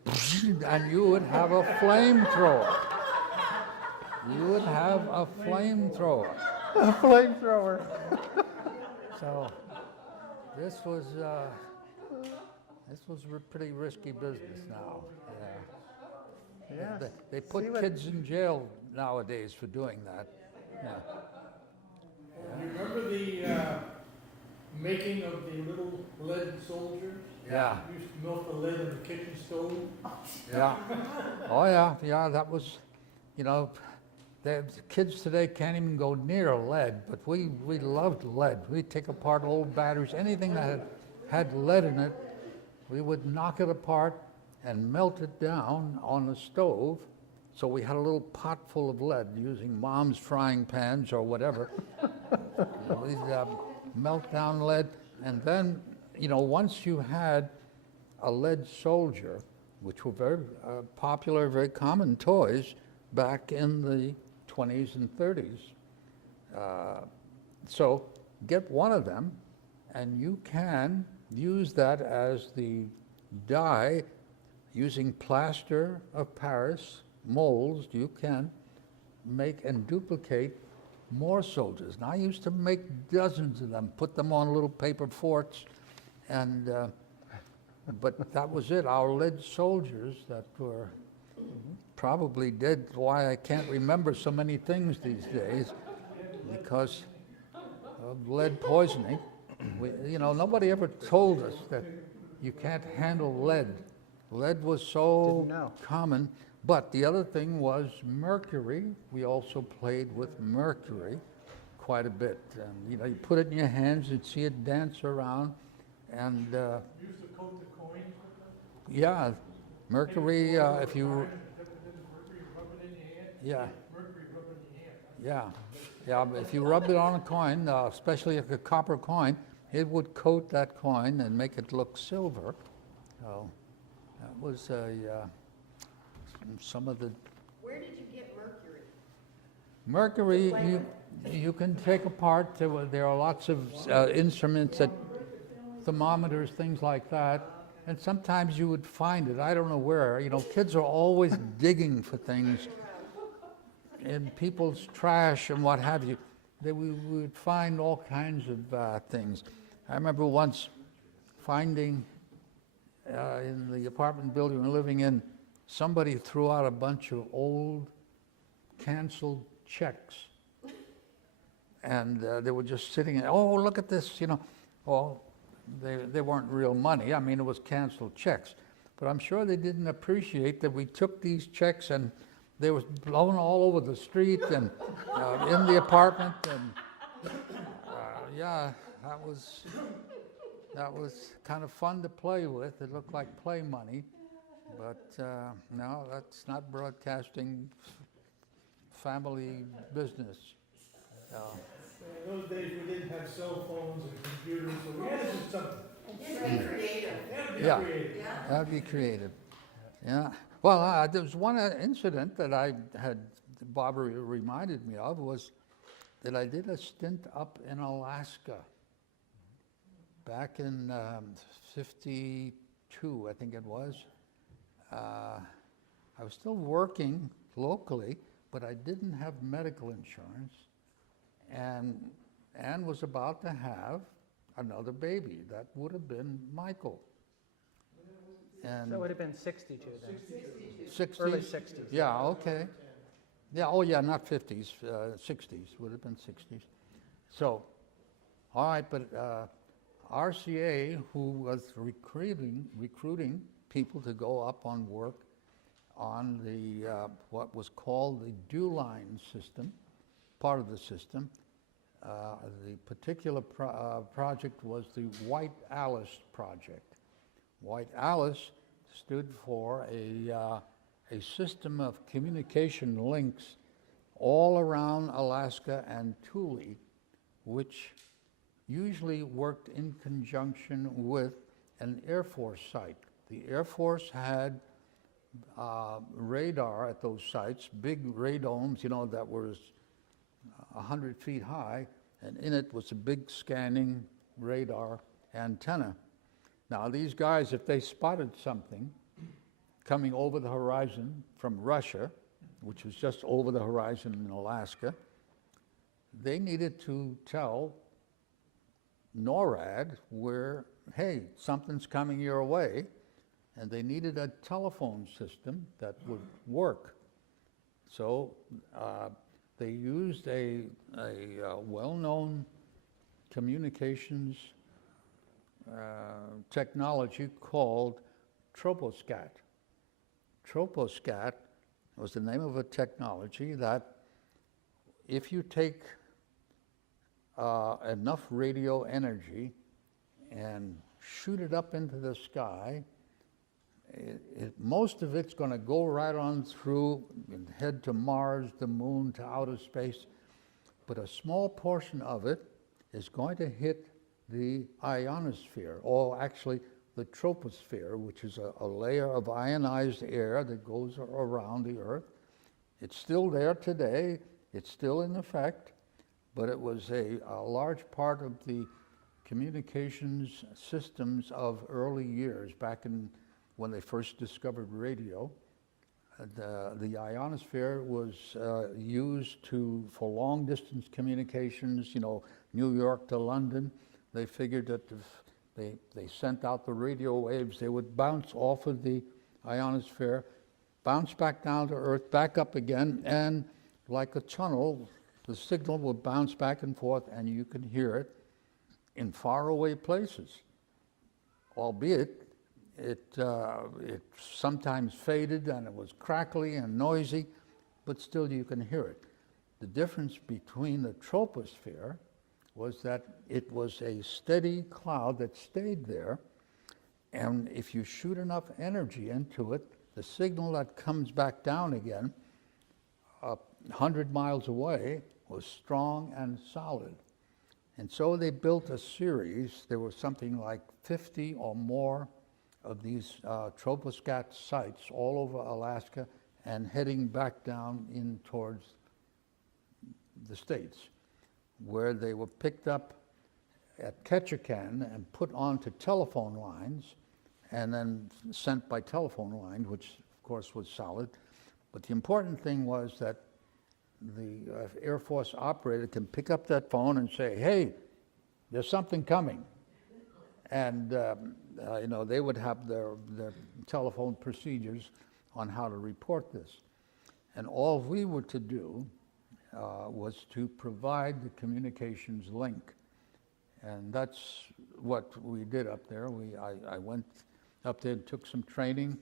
and you would have a flamethrower. You would have a flamethrower. A flamethrower. So this was pretty risky business now. Yeah. Yes. They put See what- kids in jail nowadays for doing that. Yeah. You remember the making of the little lead soldiers? Yeah. You used to melt the lead in the kitchen stove. Yeah. Oh yeah. Yeah. That was, the kids today can't even go near lead, but we loved lead. We'd take apart old batteries, anything that had lead in it, we would knock it apart and melt it down on the stove. So we had a little pot full of lead using mom's frying pans or whatever. We'd melt down lead, and then, once you had a lead soldier, which were very popular, very common toys back in the 20s and 30s. So get one of them, and you can use that as the dye. Using plaster of Paris molds, you can make and duplicate more soldiers. And I used to make dozens of them, put them on little paper forts, and but that was it. Our lead soldiers that were probably dead. Why I can't remember so many things these days, because of lead poisoning. Nobody ever told us that you can't handle lead. Lead was so common. But the other thing was mercury. We also played with mercury quite a bit. And, you put it in your hands and see it dance around. And You used to coat the coins with them? yeah, mercury, if you... Mercury, rub it in your hand? Yeah. Mercury, rub it in your hand. Yeah, but if you rubbed it on a coin, especially a copper coin, it would coat that coin and make it look silver. So that was some of the... Where did you get mercury? Mercury, you can take apart. There are lots of instruments, thermometers, things like that. And sometimes you would find it. I don't know where. Kids are always digging for things in people's trash and what have you. We would find all kinds of things. I remember once finding in the apartment building we were living in, somebody threw out a bunch of old canceled checks. And they were just sitting there, oh, look at this, Well, they weren't real money. I mean, it was canceled checks. But I'm sure they didn't appreciate that we took these checks and they were blown all over the street and in the apartment. And yeah, that was kind of fun to play with. It looked like play money. But no, that's not broadcasting family business. In those days, we didn't have cell phones and computers, so we had to do something. Be creative. Yeah, Creative. that'd be creative. Yeah. Well, there was one incident that I had, Barbara reminded me of, was that I did a stint up in Alaska back in 52, I think it was. I was still working locally, but I didn't have medical insurance. And Anne was about to have another baby. That would have been Michael. And So it would have been 62 then. 60s? Early 60s. Yeah, okay. Yeah, oh yeah, not 50s, 60s, would have been 60s. So, all right, but RCA, who was recruiting people to go up on work on the, what was called the Dewline system, part of the system. The particular project was the White Alice project. White Alice stood for a system of communication links all around Alaska and Thule, which usually worked in conjunction with an Air Force site. The Air Force had radar at those sites, big radomes, that was 100 feet high, and in it was a big scanning radar antenna. Now these guys, if they spotted something, coming over the horizon from Russia, which was just over the horizon in Alaska. They needed to tell NORAD where, hey, something's coming your way, and they needed a telephone system that would work. So they used a well-known communications technology called troposcat. Troposcat was the name of a technology that if you take enough radio energy and shoot it up into the sky, most of it's going to go right on through and head to Mars, the moon, to outer space, but a small portion of it is going to hit the ionosphere, or actually the troposphere, which is a layer of ionized air that goes around the Earth. It's still there today, it's still in effect, but it was a large part of the communications systems of early years, back in when they first discovered radio. The ionosphere was used for long distance communications, New York to London. They figured that if they sent out the radio waves, they would bounce off of the ionosphere, bounce back down to Earth, back up again, and like a tunnel, the signal would bounce back and forth, and you could hear it in faraway places, albeit it sometimes faded and it was crackly and noisy, but still you can hear it. The difference between the troposphere was that it was a steady cloud that stayed there, and if you shoot enough energy into it, the signal that comes back down again 100 miles away was strong and solid. And so they built a series. There was something like 50 or more of these troposcat sites all over Alaska and heading back down in towards the States, where they were picked up at Ketchikan and put onto telephone lines and then sent by telephone line, which of course was solid. But the important thing was that the Air Force operator can pick up that phone and say, hey, there's something coming. And they would have their telephone procedures on how to report this. And all we were to do was to provide the communications link. And that's what we did up there. I went up there and took some training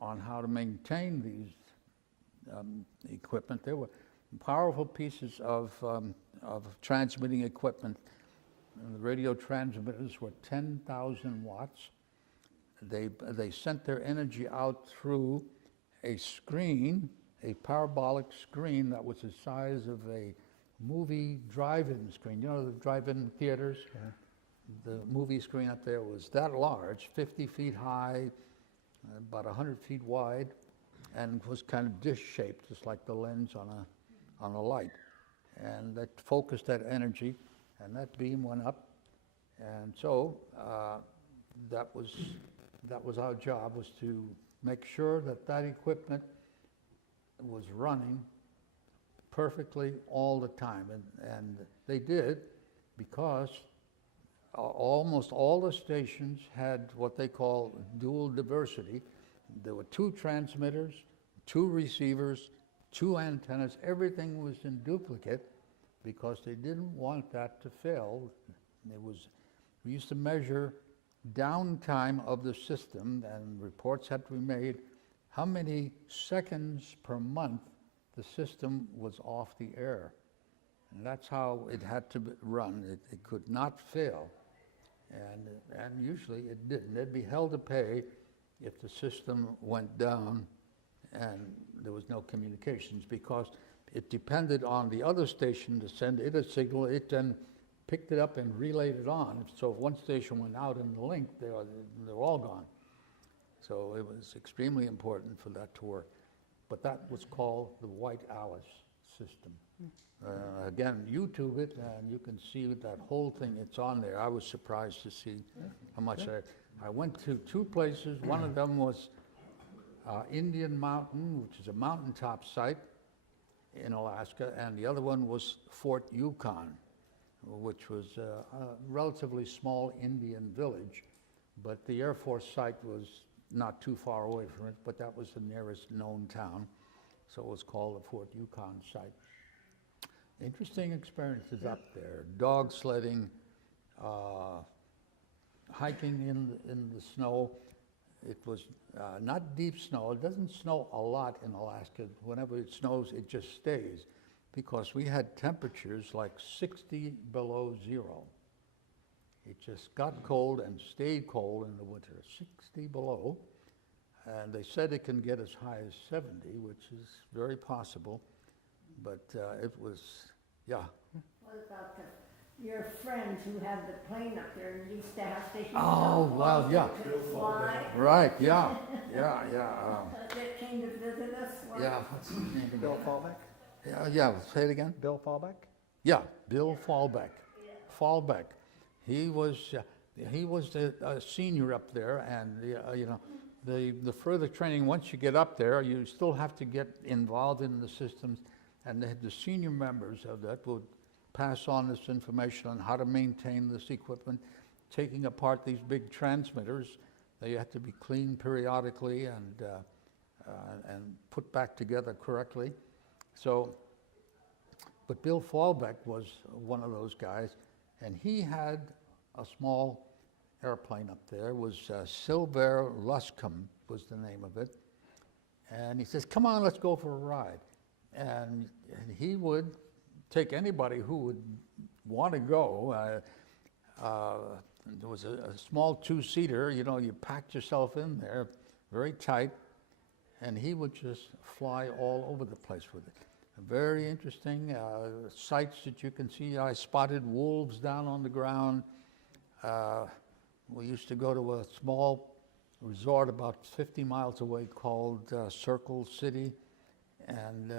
on how to maintain these equipment. There were powerful pieces of transmitting equipment. And the radio transmitters were 10,000 watts. They sent their energy out through a screen, a parabolic screen that was the size of a movie drive-in screen. You know the drive-in theaters? Yeah. The movie screen up there was that large, 50 feet high, about 100 feet wide, and was kind of dish-shaped, just like the lens on a light. And that focused that energy, and that beam went up. And so that was our job, was to make sure that that equipment was running perfectly all the time. And they did, because almost all the stations had what they call dual diversity. There were 2 transmitters, 2 receivers, 2 antennas. Everything was in duplicate because they didn't want that to fail. We used to measure downtime of the system, and reports had to be made how many seconds per month the system was off the air. And that's how it had to run. It could not fail. And usually it didn't. They'd be held to pay if the system went down and there was no communications, because it depended on the other station to send it a signal. It then picked it up and relayed it on. So if one station went out in the link, they're all gone. So it was extremely important for that to work. But that was called the White Alice system. Again, YouTube it, and you can see that whole thing. It's on there. I was surprised to see how much I went to 2 places. One of them was Indian Mountain, which is a mountaintop site in Alaska, and the other one was Fort Yukon, which was a relatively small Indian village, but the Air Force site was not too far away from it, but that was the nearest known town, so it was called the Fort Yukon site. Interesting experiences up there, dog sledding, hiking in the snow. It was not deep snow. It doesn't snow a lot in Alaska. Whenever it snows, it just stays, because we had temperatures like 60 below zero. It just got cold and stayed cold in the winter, 60 below. And they said it can get as high as 70, which is very possible. But it was, yeah. What about your friend who had the plane up there and used to have to heat Oh, up well, walls yeah. that could fly? Right, yeah. That came to visit us once? Yeah, what's his name? Bill Fallback? Yeah, say it again. Bill Fallback? Yeah, Bill Fallback. Fallback. He was a senior up there, and you know, the further training, once you get up there, you still have to get involved in the systems, and the senior members of that would pass on this information on how to maintain this equipment, taking apart these big transmitters. They have to be cleaned periodically and put back together correctly. So, but Bill Fallback was one of those guys, and he had a small airplane up there. It was Silver Luscombe was the name of it. And he says, come on, let's go for a ride. And he would take anybody who would want to go. There was a small two-seater, you know, you packed yourself in there, very tight, and he would just fly all over the place with it. Very interesting sights that you can see. I spotted wolves down on the ground. We used to go to a small resort about 50 miles away called Circle City. And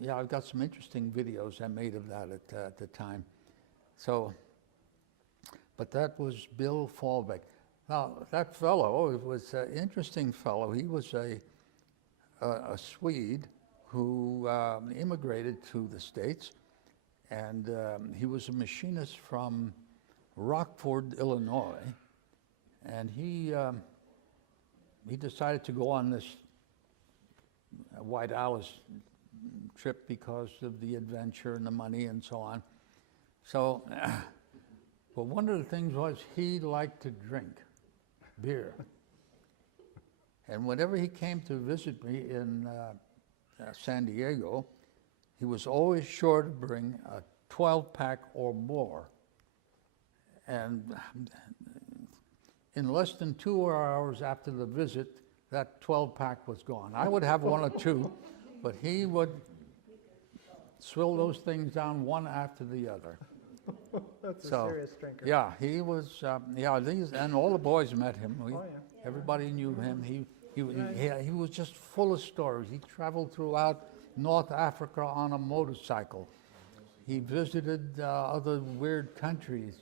yeah, I've got some interesting videos I made of that at the time. So, but that was Bill Fallback. Now, that fellow was an interesting fellow. He was a Swede who immigrated to the States, and he was a machinist from Rockford, Illinois, and he decided to go on this White Alice trip because of the adventure and the money and so on. So, but one of the things was he liked to drink beer. And whenever he came to visit me in San Diego, he was always sure to bring a 12-pack or more. And in less than 2 hours after the visit, that 12-pack was gone. I would have one or two, but he would swill those things down one after the other. That's a serious drinker. Yeah, he was, and all the boys met him. Everybody knew him. He was just full of stories. He traveled throughout North Africa on a motorcycle. He visited other weird countries.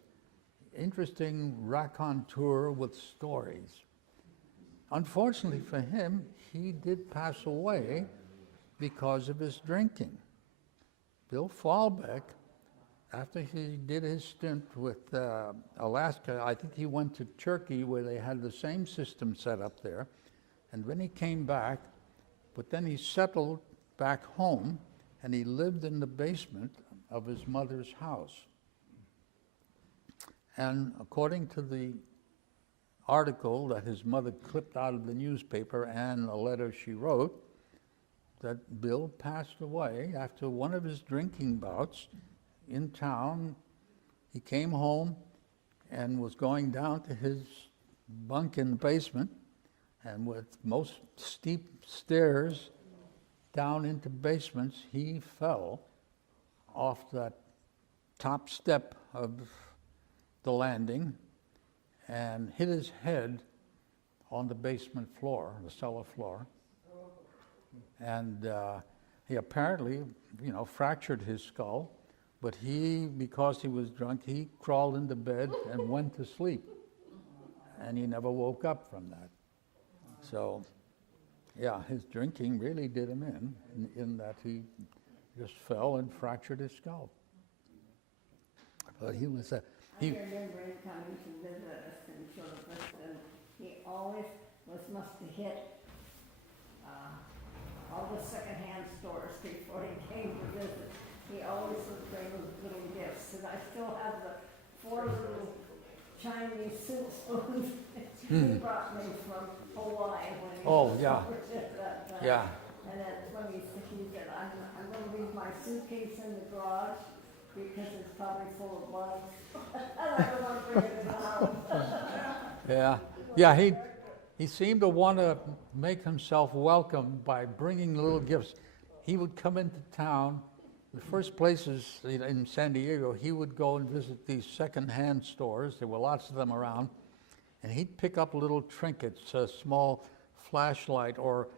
Interesting raconteur with stories. Unfortunately for him, he did pass away because of his drinking. Bill Fallback, after he did his stint with Alaska, I think he went to Turkey where they had the same system set up there. And when he came back, but then he settled back home and he lived in the basement of his mother's house. And according to the article that his mother clipped out of the newspaper and a letter she wrote, that Bill passed away after one of his drinking bouts in town. He came home and was going down to his bunk in the basement, and with most steep stairs down into basements, he fell off that top step of the landing and hit his head on the basement floor, the cellar floor. And he apparently, fractured his skull, but because he was drunk, he crawled into bed and went to sleep. And he never woke up from that. So, yeah, his drinking really did him in that he just fell and fractured his skull. But he was a... I remember him coming to visit us in Chillicothe, and he always must have hit all the secondhand stores before he came to visit. He always would bring little gifts, and I still have the 4 little Chinese soup spoons he brought me from Hawaii when he was over there that time. Yeah. And then when he said, I'm going to leave my suitcase in the garage because it's probably full of bugs. I don't want to bring it in the house. Yeah, he seemed to want to make himself welcome by bringing little gifts. He would come into town. The first places in San Diego, he would go and visit these second-hand stores. There were lots of them around. And he'd pick up little trinkets, a small flashlight or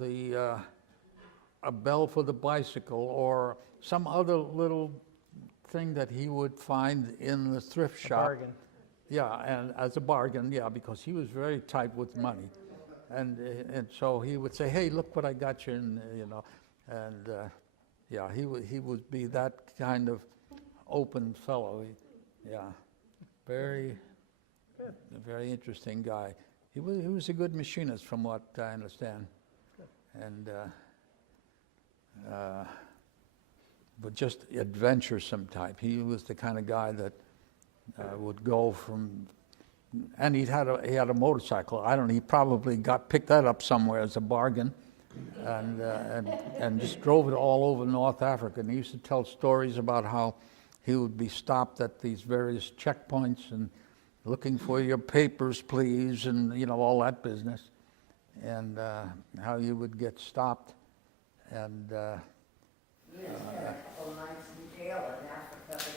a bell for the bicycle or some other little thing that he would find in the thrift shop. Bargain. Yeah, and as a bargain, yeah, because he was very tight with money. And so he would say, hey, look what I got you, and, and yeah, he would be that kind of open fellow. Very interesting guy. He was a good machinist, from what I understand, and but just adventuresome type. He was the kind of guy that would go from, and he had a motorcycle. He probably picked that up somewhere as a bargain, and just drove it all over North Africa. And he used to tell stories about how he would be stopped at these various checkpoints and looking for your papers, please, and all that business, and how you would get stopped, and. We had a couple of nights in jail in Africa.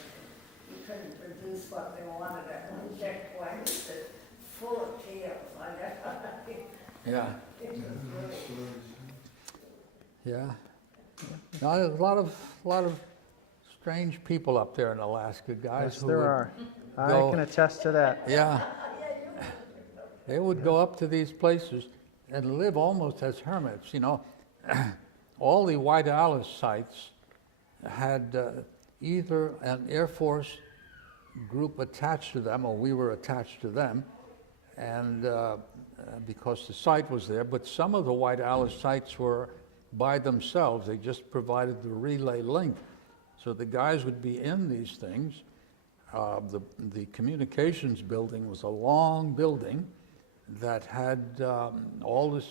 You couldn't produce what they wanted at one checkpoint. It's full of tales. Yeah. Yeah. Now, there's a lot of strange people up there in Alaska, guys. Yes, there are. I can attest to that. Yeah. They would go up to these places and live almost as hermits, All the White Alice sites had either an Air Force group attached to them, or we were attached to them, and because the site was there, but some of the White Alice sites were by themselves. They just provided the relay link. So the guys would be in these things. The communications building was a long building that had all this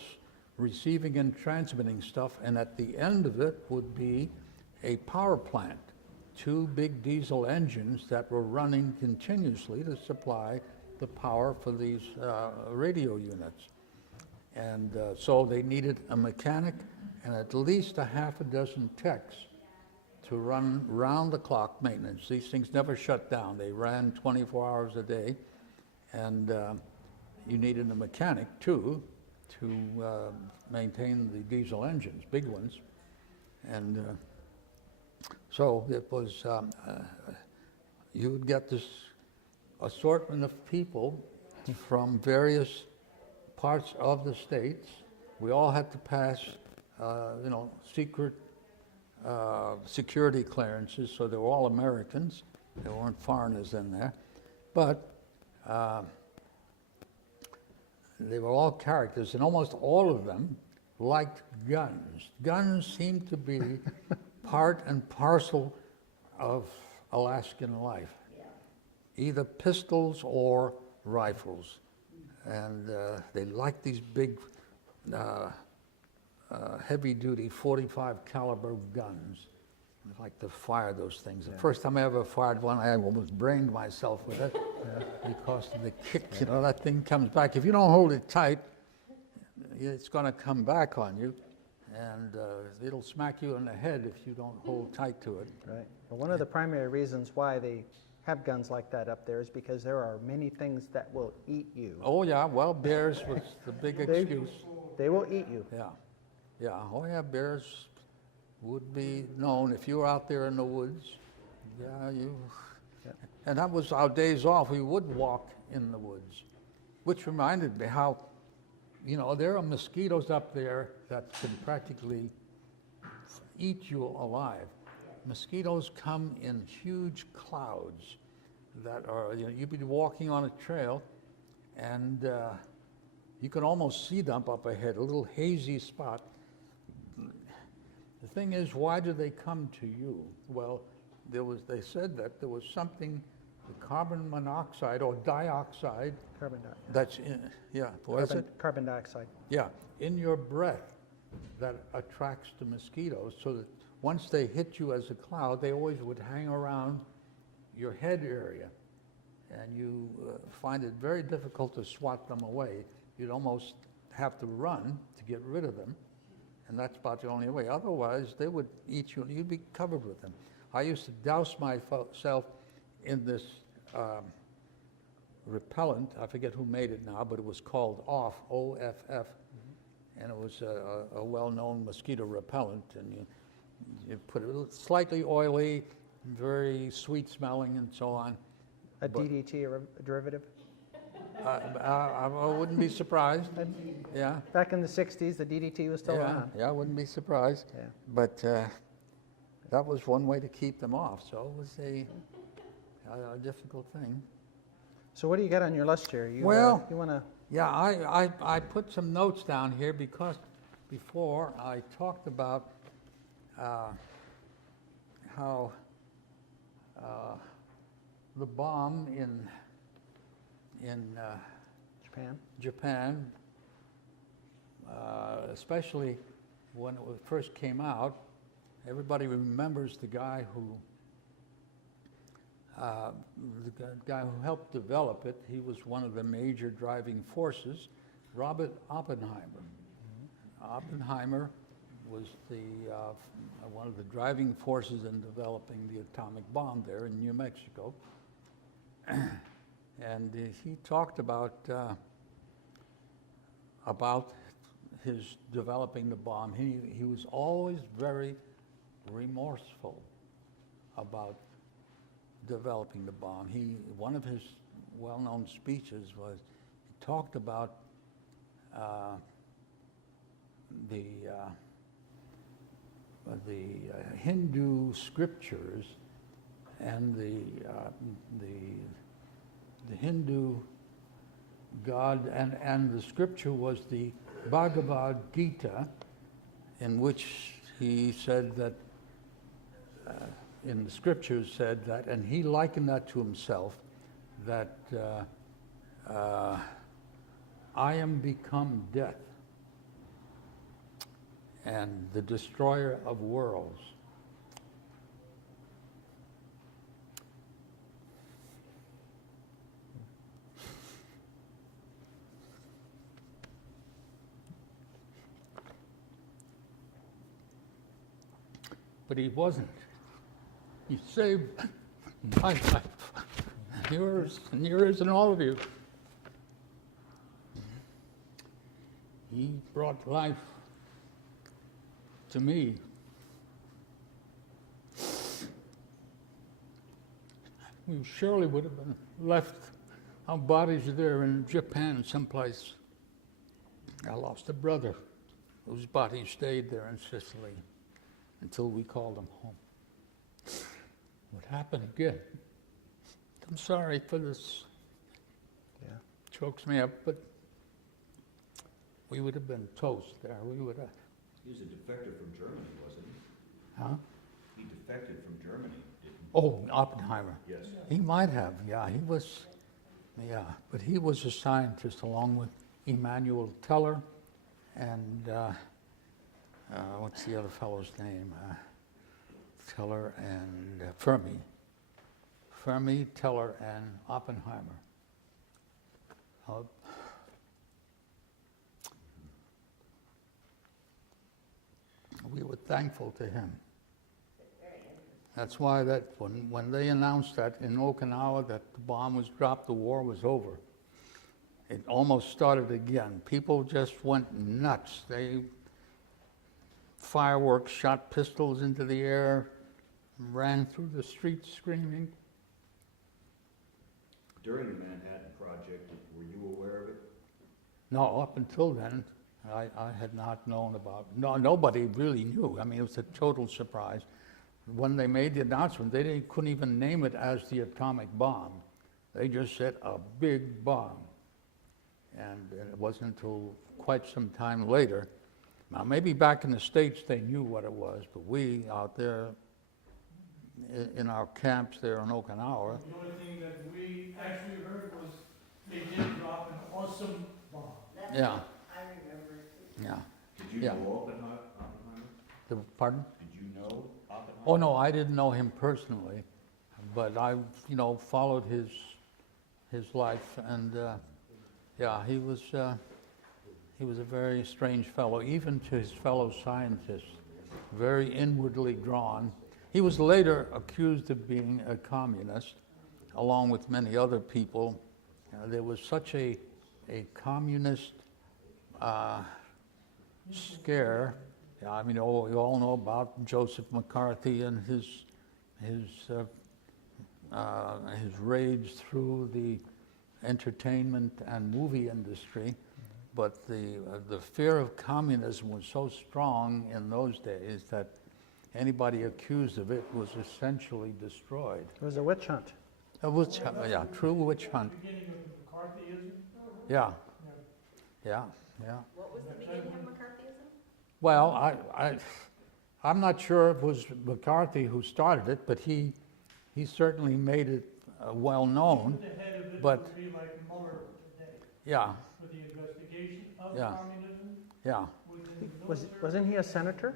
receiving and transmitting stuff, and at the end of it would be a power plant, 2 big diesel engines that were running continuously to supply the power for these radio units. And so they needed a mechanic and at least a half a dozen techs to run round-the-clock maintenance. These things never shut down. They ran 24 hours a day, and you needed a mechanic, too, to maintain the diesel engines, big ones. And so it was, you would get this assortment of people from various parts of the states. We all had to pass, secret security clearances, so they were all Americans. There weren't foreigners in there. But they were all characters, and almost all of them liked guns. Guns seemed to be part and parcel of Alaskan life, either pistols or rifles. And they liked these big, heavy-duty 45 caliber guns. I like to fire those things. The first time I ever fired one, I almost brained myself with it because of the kick. That thing comes back. If you don't hold it tight, it's going to come back on you, and it'll smack you in the head if you don't hold tight to it. Right. Well, one of the primary reasons why they have guns like that up there is because there are many things that will eat you. Oh, yeah. Well, bears was the big excuse. They will eat you. Yeah. Yeah. Oh, yeah. Bears would be known if you were out there in the woods. Yeah, and that was our days off. We would walk in the woods, which reminded me how you know, there are mosquitoes up there that can practically eat you alive. Mosquitoes come in huge clouds that are, you know, you'd be walking on a trail and you can almost see them up ahead, a little hazy spot. The thing is, why do they come to you? Well, they said that there was something, the carbon monoxide or dioxide. Carbon dioxide. That's in, yeah, what is it? Carbon dioxide. Yeah, in your breath that attracts the mosquitoes, so that once they hit you as a cloud, they always would hang around your head area. And you find it very difficult to swat them away. You'd almost have to run to get rid of them. And that's about the only way. Otherwise, they would eat you and you'd be covered with them. I used to douse myself in this repellent. I forget who made it now, but it was called OFF, O-F-F. And it was a well-known mosquito repellent. And you put it slightly oily, very sweet smelling and so on. A DDT, a derivative? I wouldn't be surprised. Yeah. Back in the 60s, the DDT was still around. Yeah, I wouldn't be surprised. Yeah. But that was one way to keep them off. So it was a difficult thing. So what do you got on your list here? You want to? Yeah, I put some notes down here because before I talked about how the bomb in Japan, especially when it first came out, everybody remembers the guy who helped develop it. He was one of the major driving forces, Robert Oppenheimer. Mm-hmm. Oppenheimer was one of the driving forces in developing the atomic bomb there in New Mexico. And he talked about his developing the bomb. He was always very remorseful about developing the bomb. One of his well-known speeches was, he talked about the Hindu scriptures and the Hindu God, and the scripture was the Bhagavad Gita, in which he said that, in the scriptures said that, and he likened that to himself, that I am become death and the destroyer of worlds. But he wasn't. He saved my life, yours and all of you. He brought life to me. We surely would have been left our bodies there in Japan someplace. I lost a brother whose body stayed there in Sicily until we called him home. What happened again? I'm sorry for this. Yeah. Chokes me up, but we would have been toast there. We would have. He was a defector from Germany, wasn't he? Huh? He defected from Germany, didn't he? Oh, Oppenheimer. Yes. He might have, yeah. He was, yeah. But he was a scientist along with Emanuel Teller and what's the other fellow's name? Teller and Fermi. Fermi, Teller, and Oppenheimer. We were thankful to him. That's why that when they announced that in Okinawa that the bomb was dropped, the war was over. It almost started again. People just went nuts. They fireworks, shot pistols into the air, ran through the streets screaming. During the Manhattan Project, were you aware of it? No, up until then, I had not known about, nobody really knew. I mean, it was a total surprise. When they made the announcement, couldn't even name it as the atomic bomb. They just said a big bomb. And it wasn't until quite some time later. Now, maybe back in the States they knew what it was, but we out there in our camps there in Okinawa. The only thing that we actually heard was they did drop an awesome bomb. Yeah. I remember. Yeah. Did you Yeah. know Oppenheimer? Pardon? Did you know Oppenheimer? Oh no, I didn't know him personally, but I, followed his life, and yeah, he was a very strange fellow, even to his fellow scientists, very inwardly drawn. He was later accused of being a communist, along with many other people. There was such a communist scare. I mean, we all know about Joseph McCarthy and his rage through the entertainment and movie industry. But the fear of communism was so strong in those days that anybody accused of it was essentially destroyed. It was a witch hunt. A witch hunt, yeah, true witch hunt. Beginning of McCarthyism? Yeah, yeah, yeah. What was the beginning of McCarthyism? Well, I'm not sure it was McCarthy who started it, but he certainly made it well known. The head of it But would be like Mauler today. yeah, For the investigation of Yeah. communism yeah. within the military. Wasn't he a senator?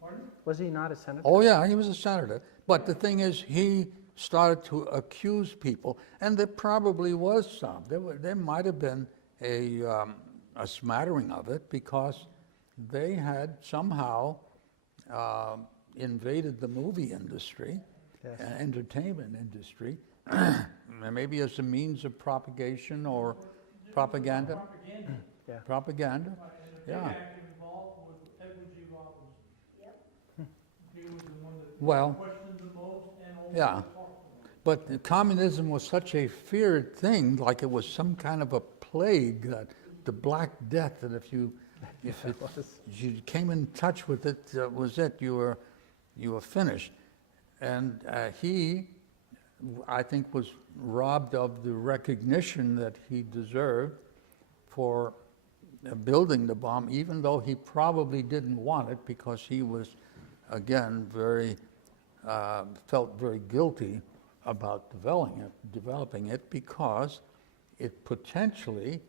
Pardon? Was he not a senator? Oh yeah, he was a senator. But the thing is, he started to accuse people, and there probably was some. There might have been a smattering of it, because they had somehow invaded the movie industry, Yes. and entertainment industry, maybe as a means of propagation or propaganda. Propaganda. Yeah. Propaganda, And the big yeah. actor involved was Edward G. Robbins. Yep. He was the one that Well, questioned the most and also yeah. talked the most. But communism was such a feared thing, like it was some kind of a plague, the Black Death, that if you came in touch with it, was it. You were finished. And he, I think, was robbed of the recognition that he deserved for building the bomb, even though he probably didn't want it, because he was, again, felt very guilty about developing it, because it potentially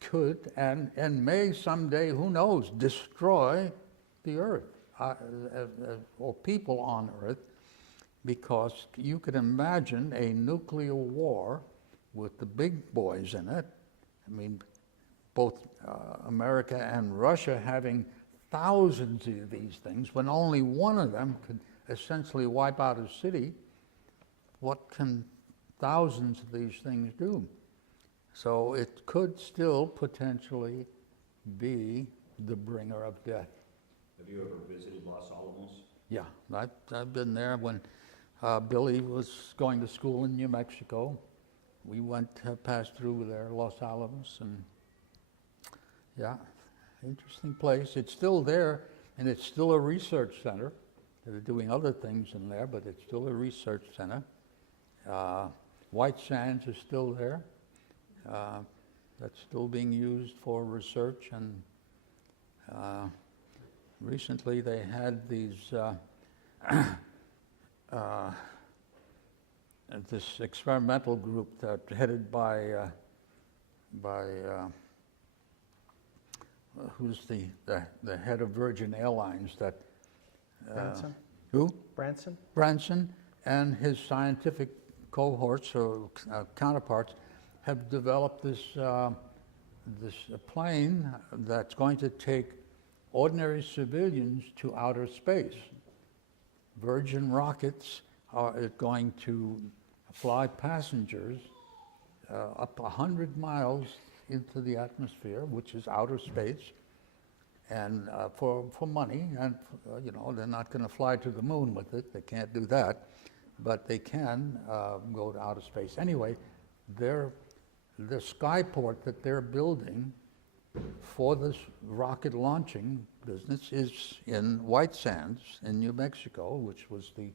could and may someday, who knows, destroy the Earth or people on Earth, because you could imagine a nuclear war with the big boys in it. I mean, both America and Russia having thousands of these things, when only one of them could essentially wipe out a city. What can thousands of these things do? So it could still potentially be the bringer of death. Have you ever visited Los Alamos? Yeah, I've been there when Billy was going to school in New Mexico. We passed through there, Los Alamos, and yeah, interesting place. It's still there, and it's still a research center. They're doing other things in there, but it's still a research center. White Sands is still there. That's still being used for research, and recently they had these this experimental group that headed by who's the head of Virgin Airlines, that Branson? Who? Branson? Branson and his scientific cohorts or counterparts have developed this plane that's going to take ordinary civilians to outer space. Virgin rockets are going to fly passengers up 100 miles into the atmosphere, which is outer space, and for money. And they're not going to fly to the moon with it. They can't do that, but they can go to outer space. Anyway, the skyport that they're building for this rocket launching business is in White Sands in New Mexico, which was the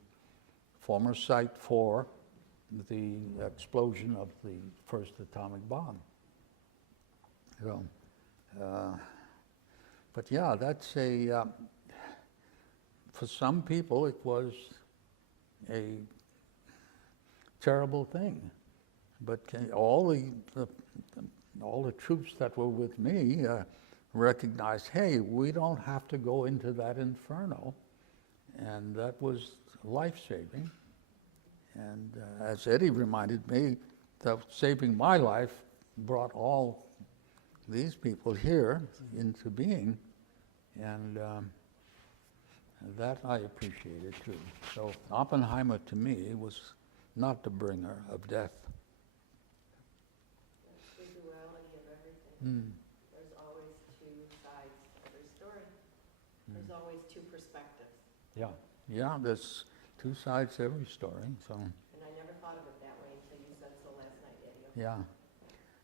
former site for the explosion of the first atomic bomb. So, but yeah, that's a, for some people it was a terrible thing. But all the troops that were with me recognized, hey, we don't have to go into that inferno. And that was life-saving. And as Eddie reminded me, that saving my life brought all these people here into being. And that I appreciated too. So Oppenheimer to me was not the bringer of death. The duality of everything. There's always two sides to every story. There's always two perspectives. Yeah, there's two sides to every story, so. And I never thought of it that way until you said so last night, Eddie.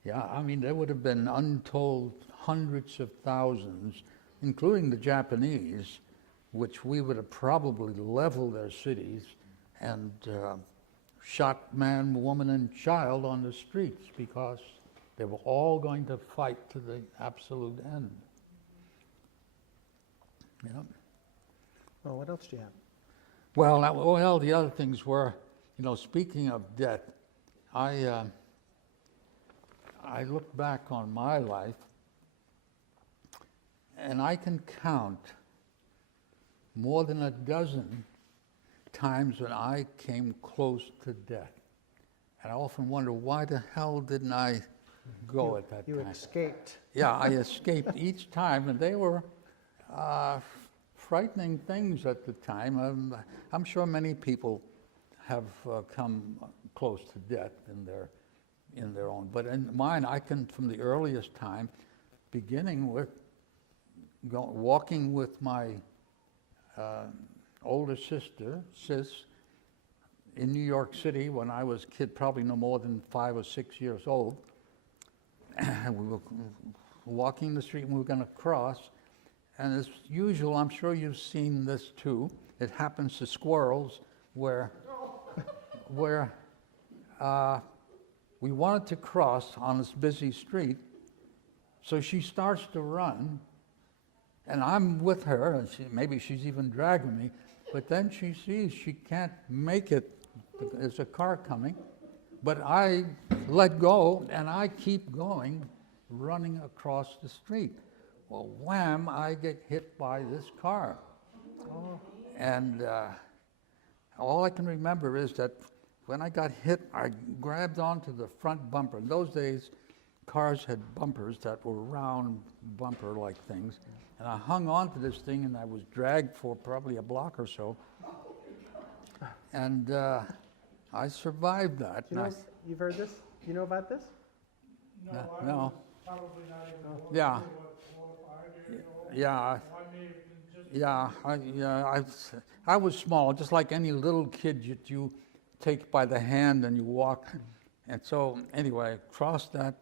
Yeah, I mean, there would have been untold hundreds of thousands, including the Japanese, which we would have probably leveled their cities and shot man, woman, and child on the streets because they were all going to fight to the absolute end. Yeah. Well, what else do you have? Well, the other things were, speaking of death, I look back on my life, and I can count more than a dozen times when I came close to death. And I often wonder, why the hell didn't I go at that time? You escaped. Yeah, I escaped each time, and they were frightening things at the time. I'm sure many people have come close to death in their own. But in mine, I can, from the earliest time, beginning with walking with my older sister, Sis, in New York City when I was a kid, probably no more than 5 or 6 years old. We were walking the street and we were going to cross. And as usual, I'm sure you've seen this too. It happens to squirrels where we wanted to cross on this busy street. So she starts to run, and I'm with her, and maybe she's even dragging me, but then she sees she can't make it. There's a car coming, but I let go, and I keep going, running across the street. Well, wham, I get hit by this car. Oh. And all I can remember is that when I got hit, I grabbed onto the front bumper. In those days, cars had bumpers that were round bumper-like things. And I hung on to this thing, and I was dragged for probably a block or so. And I survived that. You've heard this? You know about this? No. Probably not even Yeah. 4 or 5 years old. Yeah. I was small, just like any little kid that you take by the hand and you walk. And so, anyway, I crossed that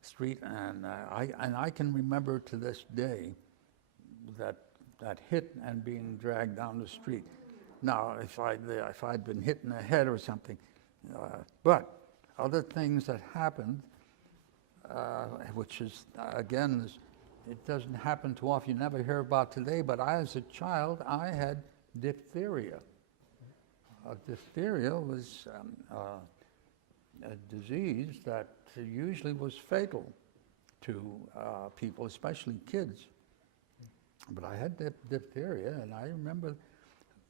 street, and I can remember to this day that hit and being dragged down the street. Now, if I'd been hit in the head or something, but other things that happened, which is again, it doesn't happen too often. You never hear about today. But as a child, I had diphtheria. Diphtheria was a disease that usually was fatal to people, especially kids. But I had diphtheria, and I remember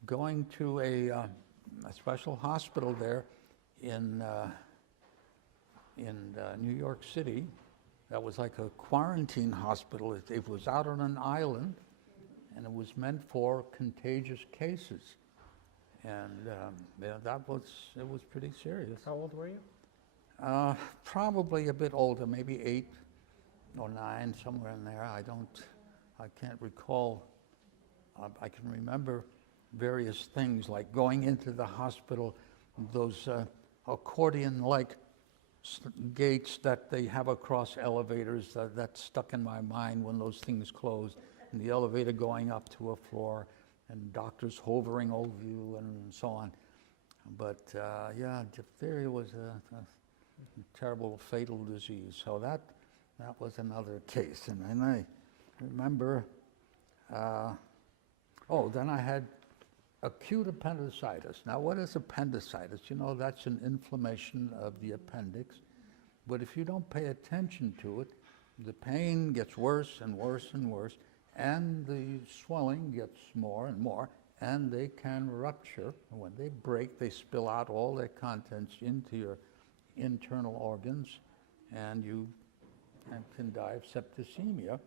going to a special hospital there in New York City. That was like a quarantine hospital. It was out on an island, and it was meant for contagious cases. And it was pretty serious. How old were you? Probably a bit older, maybe 8 or 9, somewhere in there. I can't recall. I can remember various things like going into the hospital, those accordion-like gates that they have across elevators. That stuck in my mind when those things closed, and the elevator going up to a floor, and doctors hovering over you, and so on. But yeah, diphtheria was a terrible, fatal disease. So that was another case. And then I remember, then I had acute appendicitis. Now, what is appendicitis? You know, that's an inflammation of the appendix. But if you don't pay attention to it, the pain gets worse and worse and worse, and the swelling gets more and more, and they can rupture. And when they break, they spill out all their contents into your internal organs, and you can die of septicemia.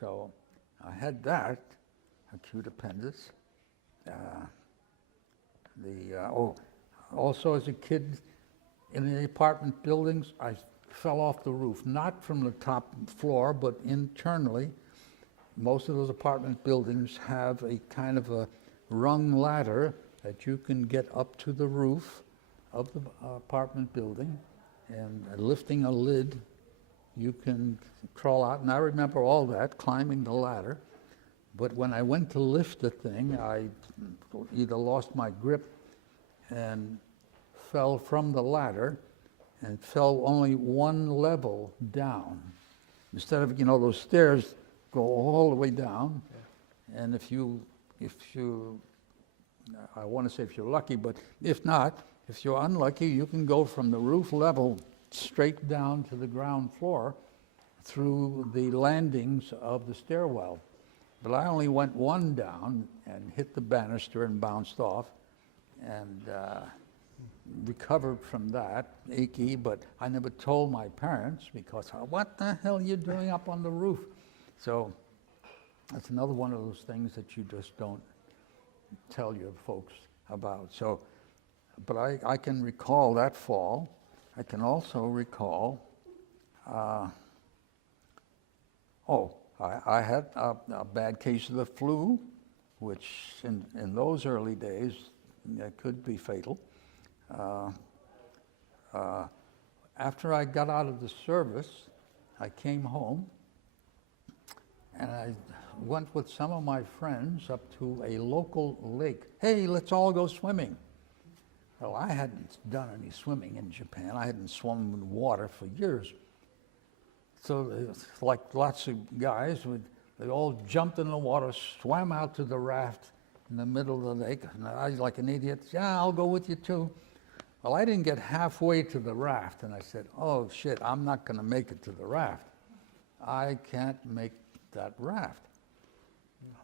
So I had that, acute appendix. Also as a kid in the apartment buildings, I fell off the roof, not from the top floor, but internally. Most of those apartment buildings have a kind of a rung ladder that you can get up to the roof of the apartment building, and lifting a lid, you can crawl out. And I remember all that, climbing the ladder. But when I went to lift the thing, I either lost my grip and fell from the ladder and fell only one level down. Instead of, those stairs go all the way down. Yeah. And if you, I want to say if you're lucky, but if not, if you're unlucky, you can go from the roof level straight down to the ground floor through the landings of the stairwell. But I only went one down and hit the banister and bounced off, and recovered from that, achy, but I never told my parents because, what the hell are you doing up on the roof? So that's another one of those things that you just don't tell your folks about. So, but I can recall that fall. I can also recall, I had a bad case of the flu, which in those early days could be fatal. After I got out of the service, I came home and I went with some of my friends up to a local lake. Hey, let's all go swimming. Well, I hadn't done any swimming in Japan. I hadn't swum in water for years. So, like lots of guys, they all jumped in the water, swam out to the raft in the middle of the lake. And I, like an idiot, yeah, I'll go with you too. Well, I didn't get halfway to the raft, and I said, oh shit, I'm not going to make it to the raft. I can't make that raft.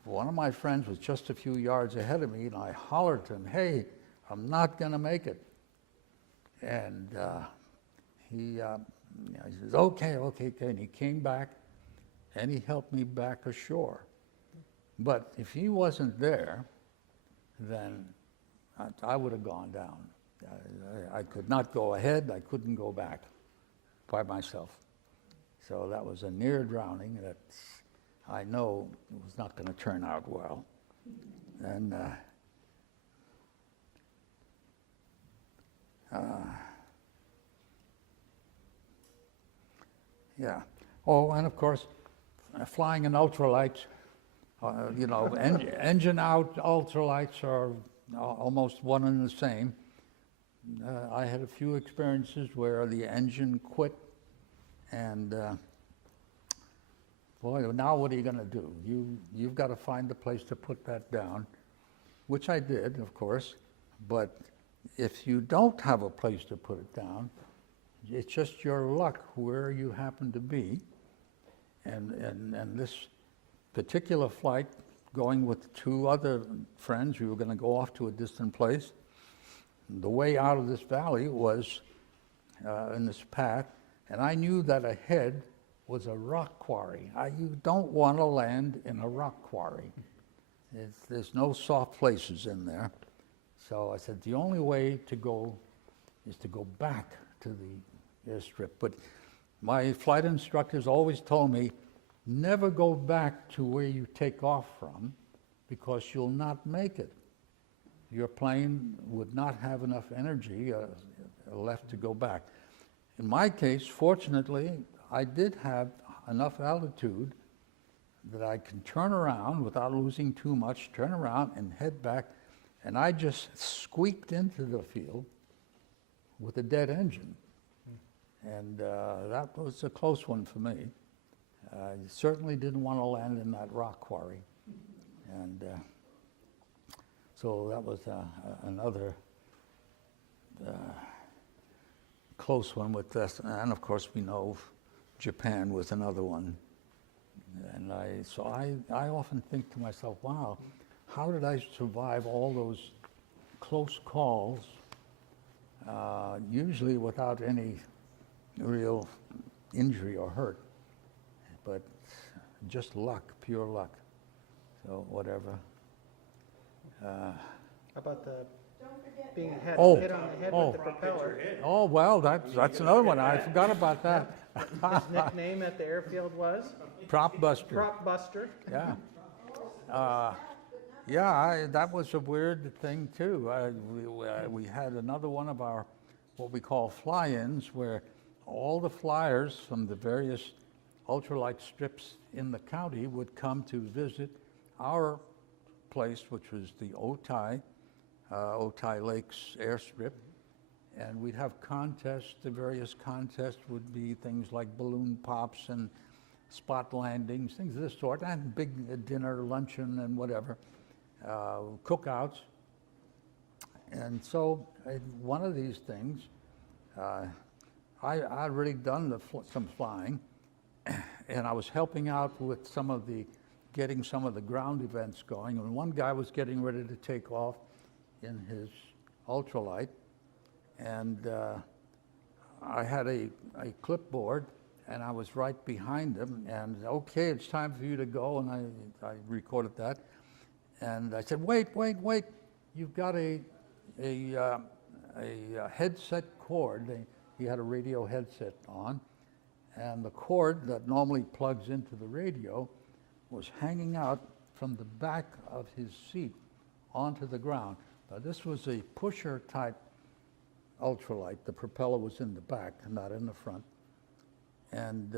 One of my friends was just a few yards ahead of me, and I hollered to him, hey, I'm not going to make it. And he says, okay, and he came back, and he helped me back ashore. But if he wasn't there, then I would have gone down. I could not go ahead, I couldn't go back by myself. So that was a near drowning that I know was not going to turn out well. And yeah. Oh, and of course, flying in ultralights, engine out ultralights are almost one and the same. I had a few experiences where the engine quit, and boy, now what are you going to do? You've got to find a place to put that down, which I did, of course. But if you don't have a place to put it down, it's just your luck where you happen to be. And this particular flight, going with two other friends, we were going to go off to a distant place. The way out of this valley was in this path, and I knew that ahead was a rock quarry. You don't want to land in a rock quarry. There's no soft places in there. So I said, the only way to go is to go back to the airstrip. But my flight instructors always told me, never go back to where you take off from, because you'll not make it. Your plane would not have enough energy left to go back. in my case, fortunately, I did have enough altitude that I can turn around without losing too much, turn around and head back, and I just squeaked into the field with a dead engine. And that was a close one for me. I certainly didn't want to land in that rock quarry. And so that was another close one with this. And of course we know Japan was another one. And I often think to myself, wow, how did I survive all those close calls, usually without any real injury or hurt, but just luck, pure luck. So whatever. How about the being hit Oh, on the head oh. with the propeller? Oh, well, that's another one. I forgot about that. His nickname at the airfield was? Prop Buster. Prop Buster. Yeah. Yeah, that was a weird thing too. We had another one of our, what we call fly-ins, where all the flyers from the various ultralight strips in the county would come to visit our place, which was the Otay Lakes airstrip, and we'd have contests. The various contests would be things like balloon pops and spot landings, things of this sort, and big dinner, luncheon, and whatever, cookouts. And so one of these things, I'd really done some flying, and I was helping out with getting some of the ground events going. And one guy was getting ready to take off in his ultralight, and I had a clipboard, and I was right behind him, and okay, it's time for you to go, and I recorded that. And I said, wait, you've got a headset cord. He had a radio headset on, and the cord that normally plugs into the radio was hanging out from the back of his seat onto the ground. Now this was a pusher type ultralight. The propeller was in the back, not in the front. And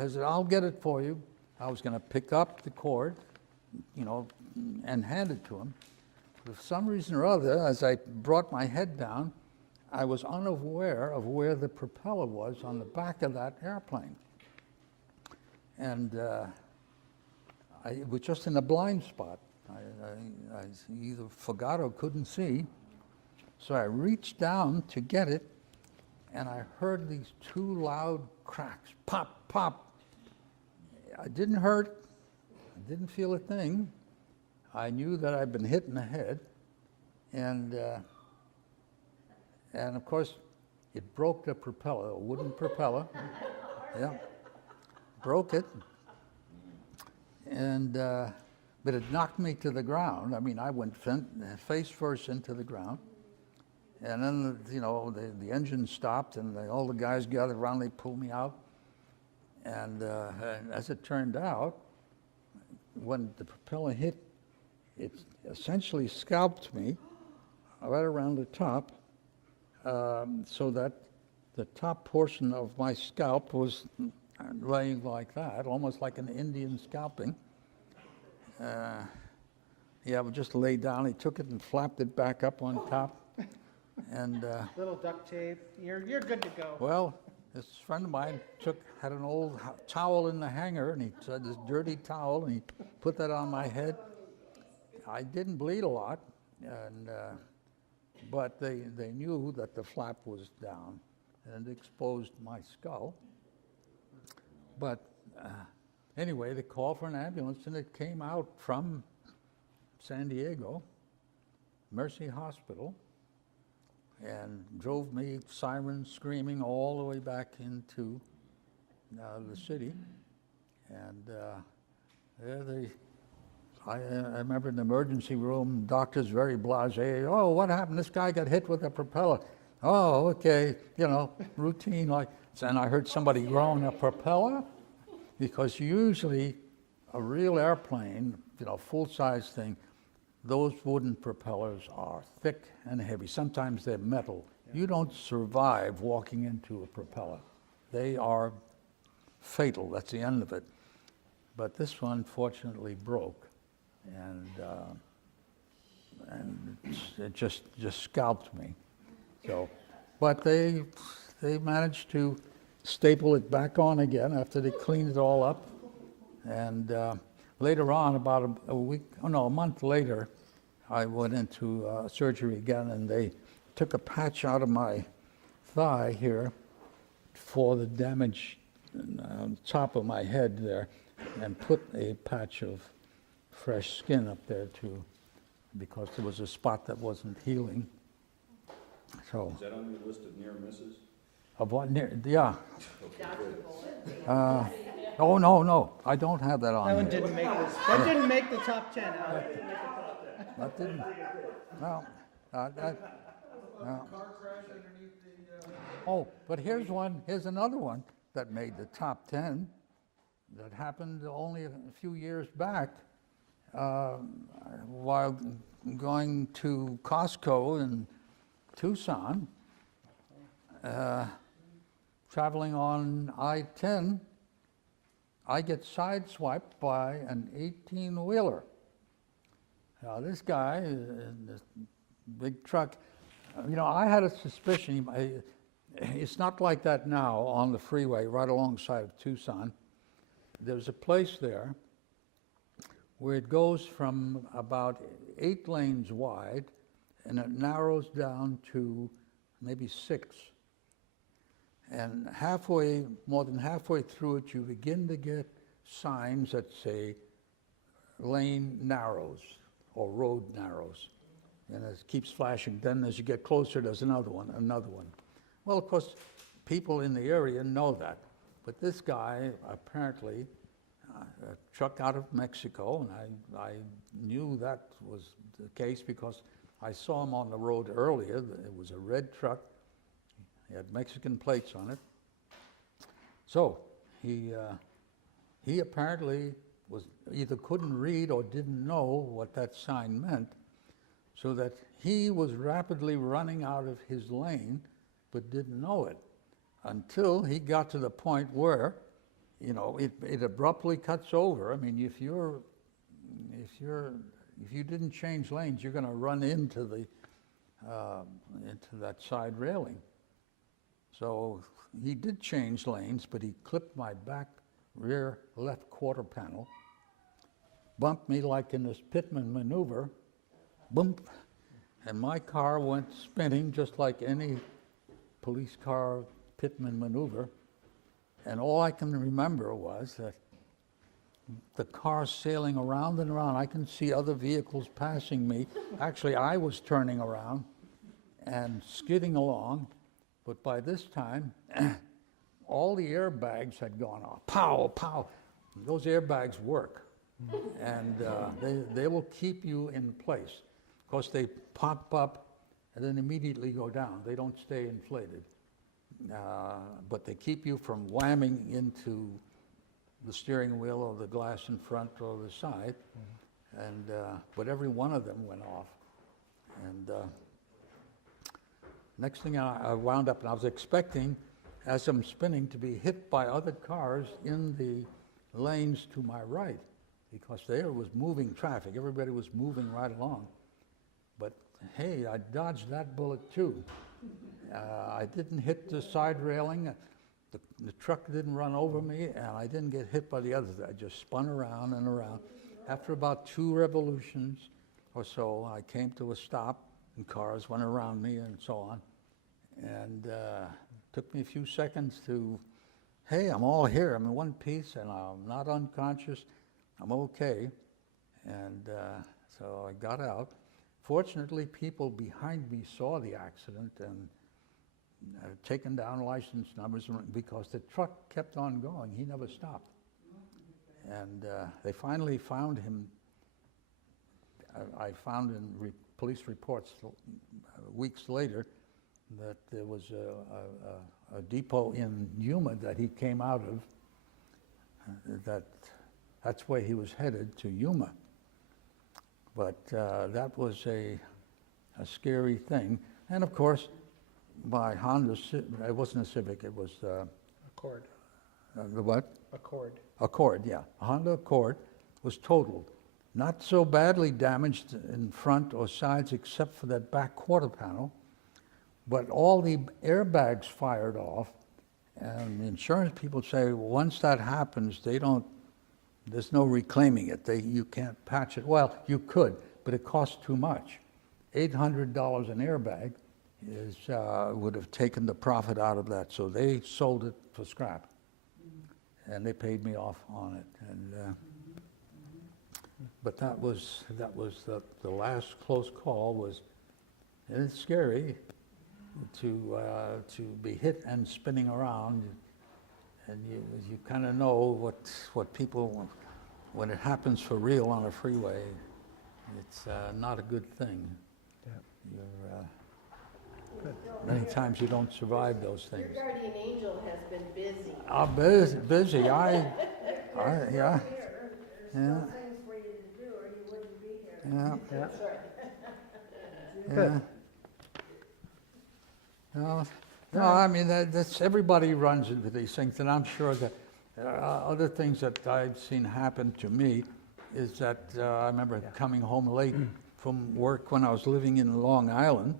I said, I'll get it for you. I was going to pick up the cord, and hand it to him. For some reason or other, as I brought my head down, I was unaware of where the propeller was on the back of that airplane. And it was just in a blind spot. I either forgot or couldn't see. So I reached down to get it, and I heard these two loud cracks, pop, pop. I didn't hurt, I didn't feel a thing. I knew that I'd been hit in the head, and of course, it broke the propeller, a wooden propeller. Yeah, broke it, and but it knocked me to the ground. I mean, I went face first into the ground, and then the engine stopped, and all the guys gathered around. They pulled me out, and as it turned out, when the propeller hit, it essentially scalped me right around the top, so that the top portion of my scalp was laying like that, almost like an Indian scalping. Yeah, we just laid down. He took it and flapped it back up on top, and little duct tape. You're good to go. Well, this friend of mine had an old towel in the hanger, and he said this dirty towel, and he put that on my head. I didn't bleed a lot, and but they knew that the flap was down, and it exposed my skull. But anyway, they called for an ambulance, and it came out from San Diego, Mercy Hospital, and drove me, sirens screaming, all the way back into the city. And I remember in the emergency room, doctors very blasé. Oh, what happened? This guy got hit with a propeller. Oh, okay, routine like. And I heard somebody groan, a propeller? Because usually a real airplane, full-size thing, those wooden propellers are thick and heavy. Sometimes they're metal. You don't survive walking into a propeller. They are fatal. That's the end of it. But this one fortunately broke, and it just scalped me. So, but they managed to staple it back on again after they cleaned it all up. And later on, about a month later, I went into surgery again, and they took a patch out of my thigh here for the damage on the top of my head there, and put a patch of fresh skin up there too, because there was a spot that wasn't healing. So. Is that on your list of near misses? Of what near? Yeah. Okay, Oh no, I don't have that on. That one here. didn't make this. That didn't make the top 10. Alex. That didn't. No. No. Oh, but here's one. Here's another one that made the top 10. That happened only a few years back, while going to Costco in Tucson, traveling on I-10. I get sideswiped by an 18-wheeler. Now this guy in this big truck, I had a suspicion. It's not like that now on the freeway right alongside of Tucson. There's a place there where it goes from about 8 lanes wide and it narrows down to maybe 6. And more than halfway through it, you begin to get signs that say lane narrows or road narrows. And it keeps flashing. Then as you get closer, there's another one. Well, of course, people in the area know that. But this guy, apparently, a truck out of Mexico, and I knew that was the case because I saw him on the road earlier. It was a red truck. He had Mexican plates on it. So he apparently either couldn't read or didn't know what that sign meant, so that he was rapidly running out of his lane, but didn't know it until he got to the point where, it abruptly cuts over. I mean, if you didn't change lanes, you're going to run into that side railing. So he did change lanes, but he clipped my back rear left quarter panel, bumped me like in this Pittman maneuver, boom, and my car went spinning just like any police car Pittman maneuver. And all I can remember was that the car sailing around and around. I can see other vehicles passing me. Actually, I was turning around and skidding along. But by this time, all the airbags had gone off. Pow, pow. Those airbags work. And they will keep you in place. Of course, they pop up and then immediately go down. They don't stay inflated. But they keep you from whamming into the steering wheel or the glass in front or the side. And but every one of them went off. And next thing I wound up, and I was expecting, as I'm spinning, to be hit by other cars in the lanes to my right, because there was moving traffic. Everybody was moving right along. But hey, I dodged that bullet too. I didn't hit the side railing. The truck didn't run over me, and I didn't get hit by the others. I just spun around and around. After about 2 revolutions or so, I came to a stop, and cars went around me and so on. And took me a few seconds to, hey, I'm all here. I'm in one piece, and I'm not unconscious. I'm okay. And so I got out. Fortunately, people behind me saw the accident and taken down license numbers because the truck kept on going. He never stopped. And they finally found him. I found in police reports weeks later that there was a depot in Yuma that he came out of. That's where he was headed, to Yuma. But that was a scary thing. And of course, my Honda, it wasn't a Civic, it was Accord. the what? Accord. Accord, yeah. A Honda Accord was totaled. Not so badly damaged in front or sides except for that back quarter panel, but all the airbags fired off, and the insurance people say once that happens, there's no reclaiming it. You can't patch it. Well, you could, but it costs too much. $800 an airbag would have taken the profit out of that, so they sold it for scrap, and they paid me off on it. And but that was the last close call. And it's scary to be hit and spinning around, and you kind of know what people, when it happens for real on a freeway, it's not a good thing. Many times you don't survive those things. Your guardian angel has been busy. Busy. Yeah. There's still things for you to do, or you wouldn't be here. Yeah. That's right. Yeah. No, I mean, that's everybody runs into these things, and I'm sure that other things that I've seen happen to me is that I remember coming home late from work when I was living in Long Island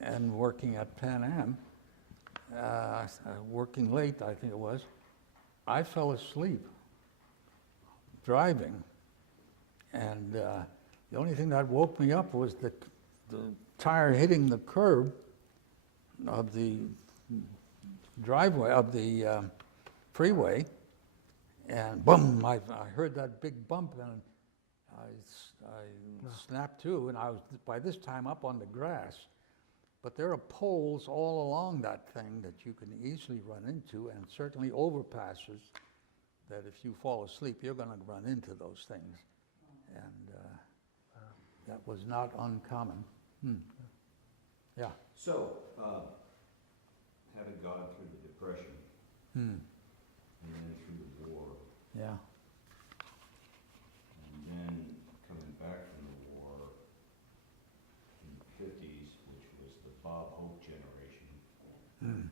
and working at Pan Am, working late, I think it was. I fell asleep driving, and the only thing that woke me up was the tire hitting the curb of the driveway, of the freeway, and boom, I heard that big bump, and I snapped to, and I was by this time up on the grass. But there are poles all along that thing that you can easily run into, and certainly overpasses that if you fall asleep, you're going to run into those things. And that was not uncommon. Yeah. So, having gone through the Depression, and then through the war, Yeah. and then coming back from the war in the 50s, which was the Bob Hope generation, and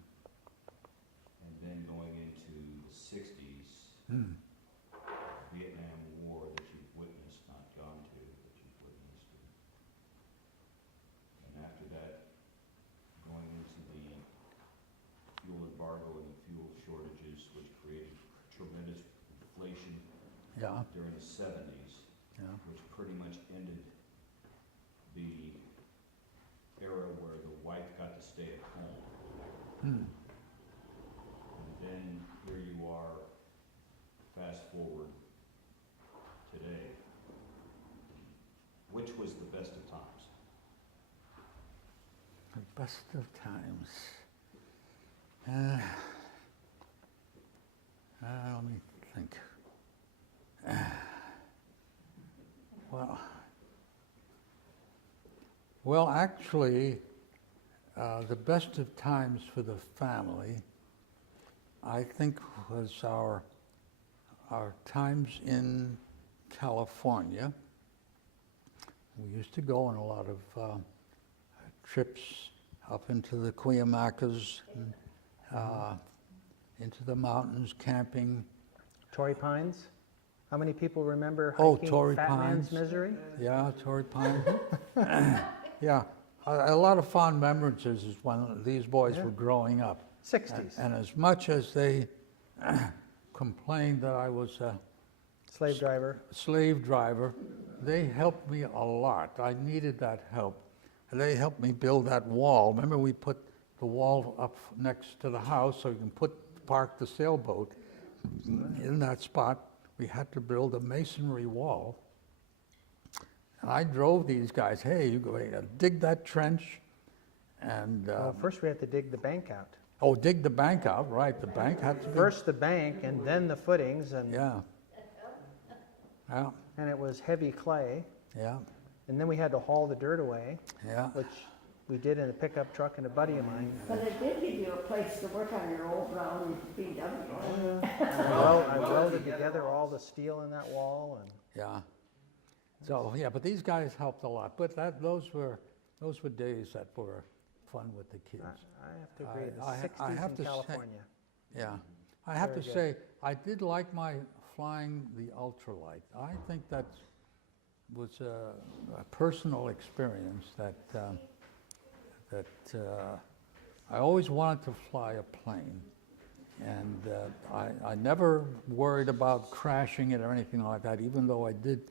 then going into the 60s, Vietnam War that you've witnessed, not gone to, but you've witnessed. And after that, going into the fuel embargo and the fuel shortages, which created tremendous inflation Yeah. during the 70s, Yeah. which pretty much ended the era where the wife got to stay at home. And then here you are, fast forward today. Which was the best of times? The best of times. Let me think. Well, actually, the best of times for the family, I think, was our times in California. We used to go on a lot of trips up into the Cuyamacas, and, into the mountains, camping. Torrey Pines? How many people remember Oh, hiking Torrey Fat Pines. Man's Misery? Yeah, Torrey Pines. Yeah, a lot of fond memories is when these boys were growing up. 60s. And as much as they complained that I was a Slave driver. they helped me a lot. I needed that help. And they helped me build that wall. Remember, we put the wall up next to the house so you can park the sailboat in that spot. We had to build a masonry wall. And I drove these guys, hey, you go dig that trench. And Well, first we had to dig the bank out. oh, dig the bank out, right? The bank had to be. First the bank and then the footings, and Yeah. Yeah. and it was heavy clay. Yeah. And then we had to haul the dirt away, Yeah. which we did in a pickup truck and a buddy of mine. But it did give you a place to work on your old brown VW. I welded together all the steel in that wall, and Yeah. So yeah, but these guys helped a lot. But those were days that were fun with the kids. I have to agree. The I 60s have in to say- California. Yeah, I have Very to good. say I did like my flying the Ultralight. I think that was a personal experience that I always wanted to fly a plane, and I never worried about crashing it or anything like that, even though I did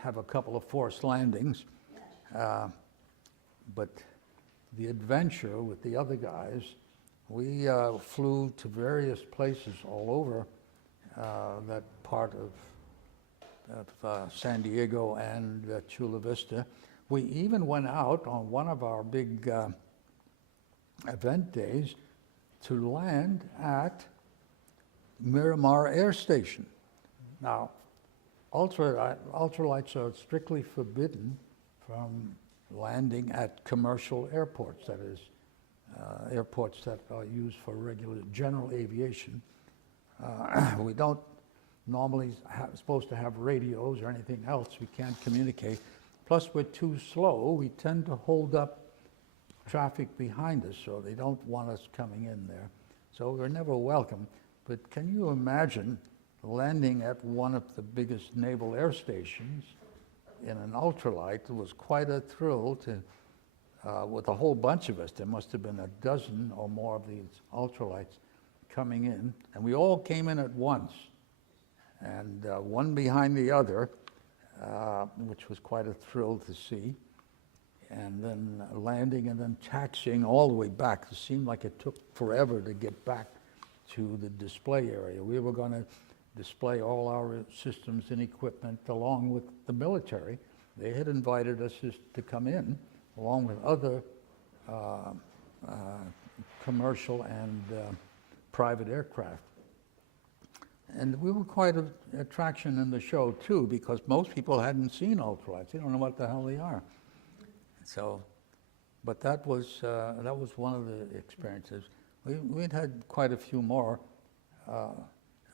have a couple of forced landings. But the adventure with the other guys, we flew to various places all over that part of San Diego and Chula Vista. We even went out on one of our big event days to land at Miramar Air Station. Now, ultralights are strictly forbidden from landing at commercial airports, that is, airports that are used for regular general aviation. We don't normally supposed to have radios or anything else. We can't communicate. Plus, we're too slow. We tend to hold up traffic behind us, so they don't want us coming in there. So we're never welcome. But can you imagine landing at one of the biggest naval air stations in an ultralight? It was quite a thrill to, with a whole bunch of us. There must have been a dozen or more of these ultralights coming in, and we all came in at once, and one behind the other, which was quite a thrill to see, and then landing and then taxiing all the way back. It seemed like it took forever to get back to the display area. We were going to display all our systems and equipment along with the military. They had invited us to come in along with other commercial and private aircraft. And we were quite an attraction in the show too, because most people hadn't seen ultralights. They don't know what the hell they are. So, but that was one of the experiences. We'd had quite a few more.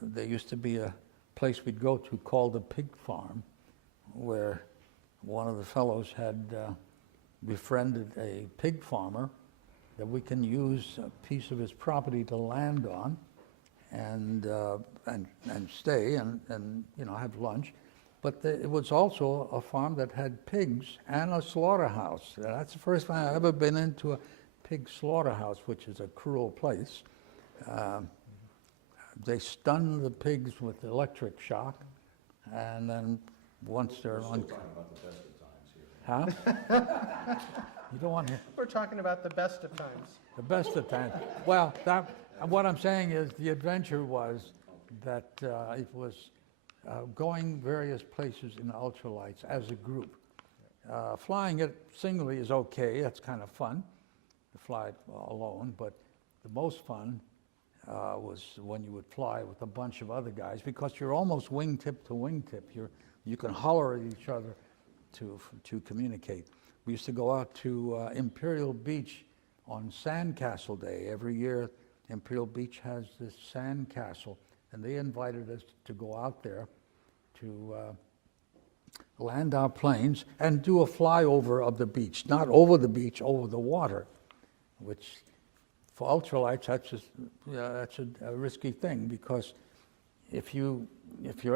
There used to be a place we'd go to called the Pig Farm, where one of the fellows had befriended a pig farmer that we can use a piece of his property to land on and stay and have lunch. But it was also a farm that had pigs and a slaughterhouse. That's the first time I've ever been into a pig slaughterhouse, which is a cruel place. They stun the pigs with electric shock, and then once they're on... We're talking about the best of times here. Huh? You don't want to... We're talking about the best of times. The best of times. Well, what I'm saying is the adventure was that it was going various places in ultralights as a group. Flying it singly is okay. That's kind of fun to fly it alone, but the most fun was when you would fly with a bunch of other guys, because you're almost wingtip to wingtip. You can holler at each other to communicate. We used to go out to Imperial Beach on Sandcastle Day. Every year, Imperial Beach has this sandcastle, and they invited us to go out there to land our planes and do a flyover of the beach, not over the beach, over the water, which for ultralights, that's a risky thing, because if your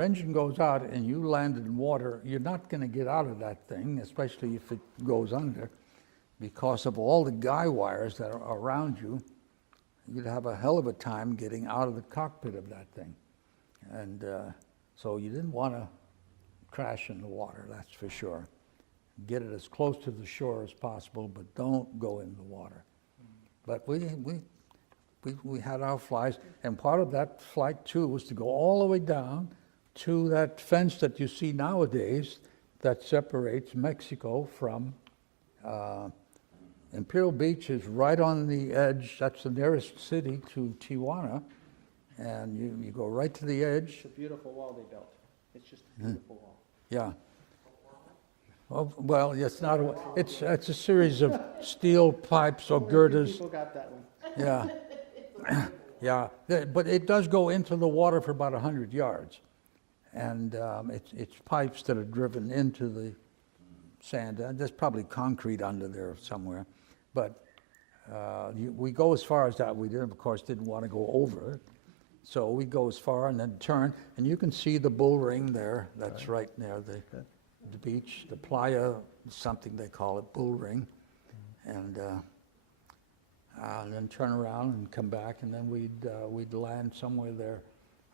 engine goes out and you land in water, you're not going to get out of that thing, especially if it goes under, because of all the guy wires that are around you. You'd have a hell of a time getting out of the cockpit of that thing. And so you didn't want to crash in the water, that's for sure. Get it as close to the shore as possible, but don't go in the water. But we had our flights, and part of that flight too was to go all the way down to that fence that you see nowadays that separates Mexico from Imperial Beach. Is right on the edge. That's the nearest city to Tijuana, and you go right to the edge. It's a beautiful wall they built. It's just a beautiful wall. Yeah. Well, it's not. It's a series of steel pipes or girders. People got that one. Yeah, yeah. But it does go into the water for about 100 yards, and it's pipes that are driven into the sand. There's probably concrete under there somewhere, but we go as far as that. We did, of course, didn't want to go over it, so we go as far and then turn, and you can see the bull ring there. That's right near the beach, the playa, something they call it, bull ring, and then turn around and come back, and then we'd land somewhere there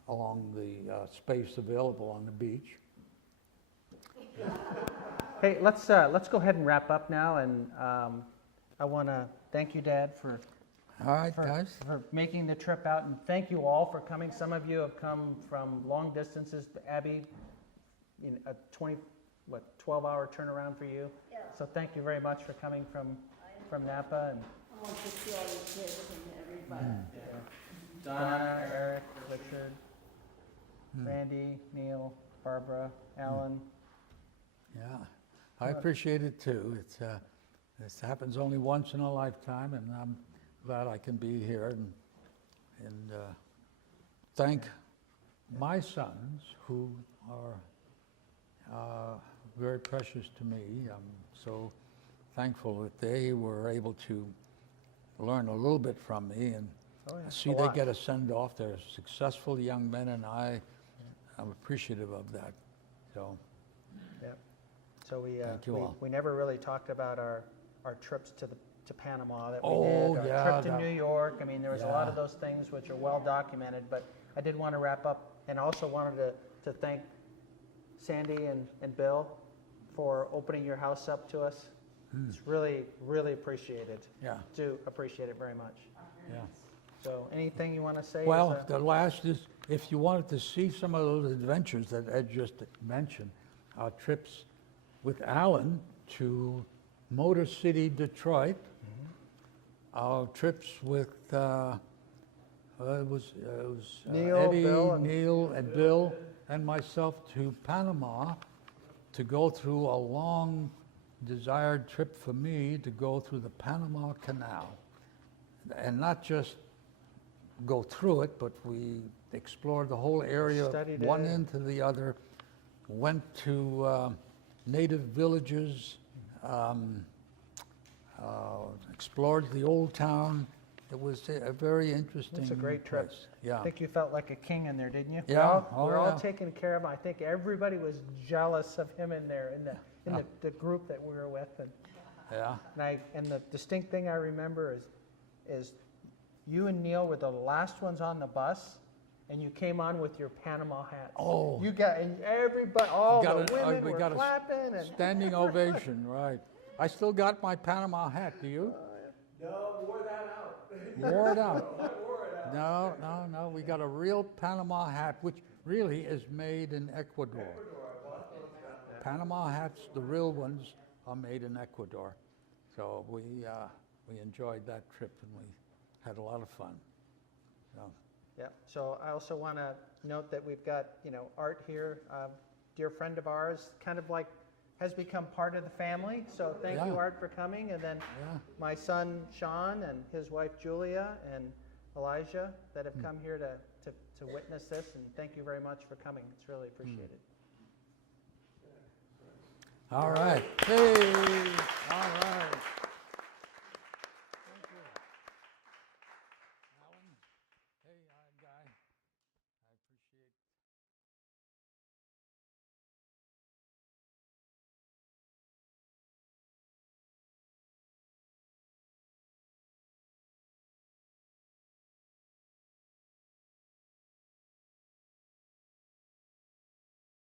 along the space available on the beach. Hey, let's go ahead and wrap up now, and I want to thank you, Dad, for All right, guys. for making the trip out, and thank you all for coming. Some of you have come from long distances. Abby, a 12-hour turnaround for you. Yeah. So thank you very much for coming from Napa. And I want to see all the kids and everybody. Donna, Eric, Richard, Randy, Neil, Barbara, Alan. Yeah, I appreciate it too. This happens only once in a lifetime, and I'm glad I can be here and thank my sons, who are very precious to me. I'm so thankful that they were able to learn a little bit from me and see they get a send-off. They're successful young men, and I'm appreciative of that. So. Yep. So Thank you all. we never really talked about our trips to Panama that we Oh, did, yeah, our trip to New York. I mean, there was a lot of Yeah. those things which are well documented, but I did want to wrap up, and also wanted to thank Sandy and Bill for opening your house up to us. It's really, really appreciated. Yeah. Do appreciate it very much. Yeah. So anything you want to say? Well, the last is, if you wanted to see some of those adventures that Ed just mentioned, our trips with Alan to Motor City, Detroit, our trips with it was Neil, Eddie, Bill, and- Neil, and Bill, and myself to Panama to go through a long desired trip for me to go through the Panama Canal, and not just go through it, but we explored the whole area, Studied one it. end to the other, went to native villages, explored the old town. It was a very interesting It's a great trip. place. Yeah. I think you felt like a king in there, didn't you? Yeah. We're all yeah. taken care of. I think everybody was jealous of him in there, in the group that we were with. Yeah. And the distinct thing I remember is you and Neil were the last ones on the bus, and you came on with your Panama hats. Oh. You got, and everybody, all Got the a- women we were got a clapping. And Standing ovation, right. I still got my Panama hat, do you? No, wore that out. Wore it out. I wore it out. No, we got a real Panama hat, which really is made in Ecuador. Panama hats, the real ones, are made in Ecuador. So we enjoyed that trip, and we had a lot of fun. So. Yeah. So I also want to note that we've got, Art here, dear friend of ours, kind of like has become part of the family. So thank you, Yeah. Art, for coming. And then Yeah. my son Sean and his wife Julia and Elijah that have come here to witness this. And thank you very much for coming. It's really appreciated. All right. Hey.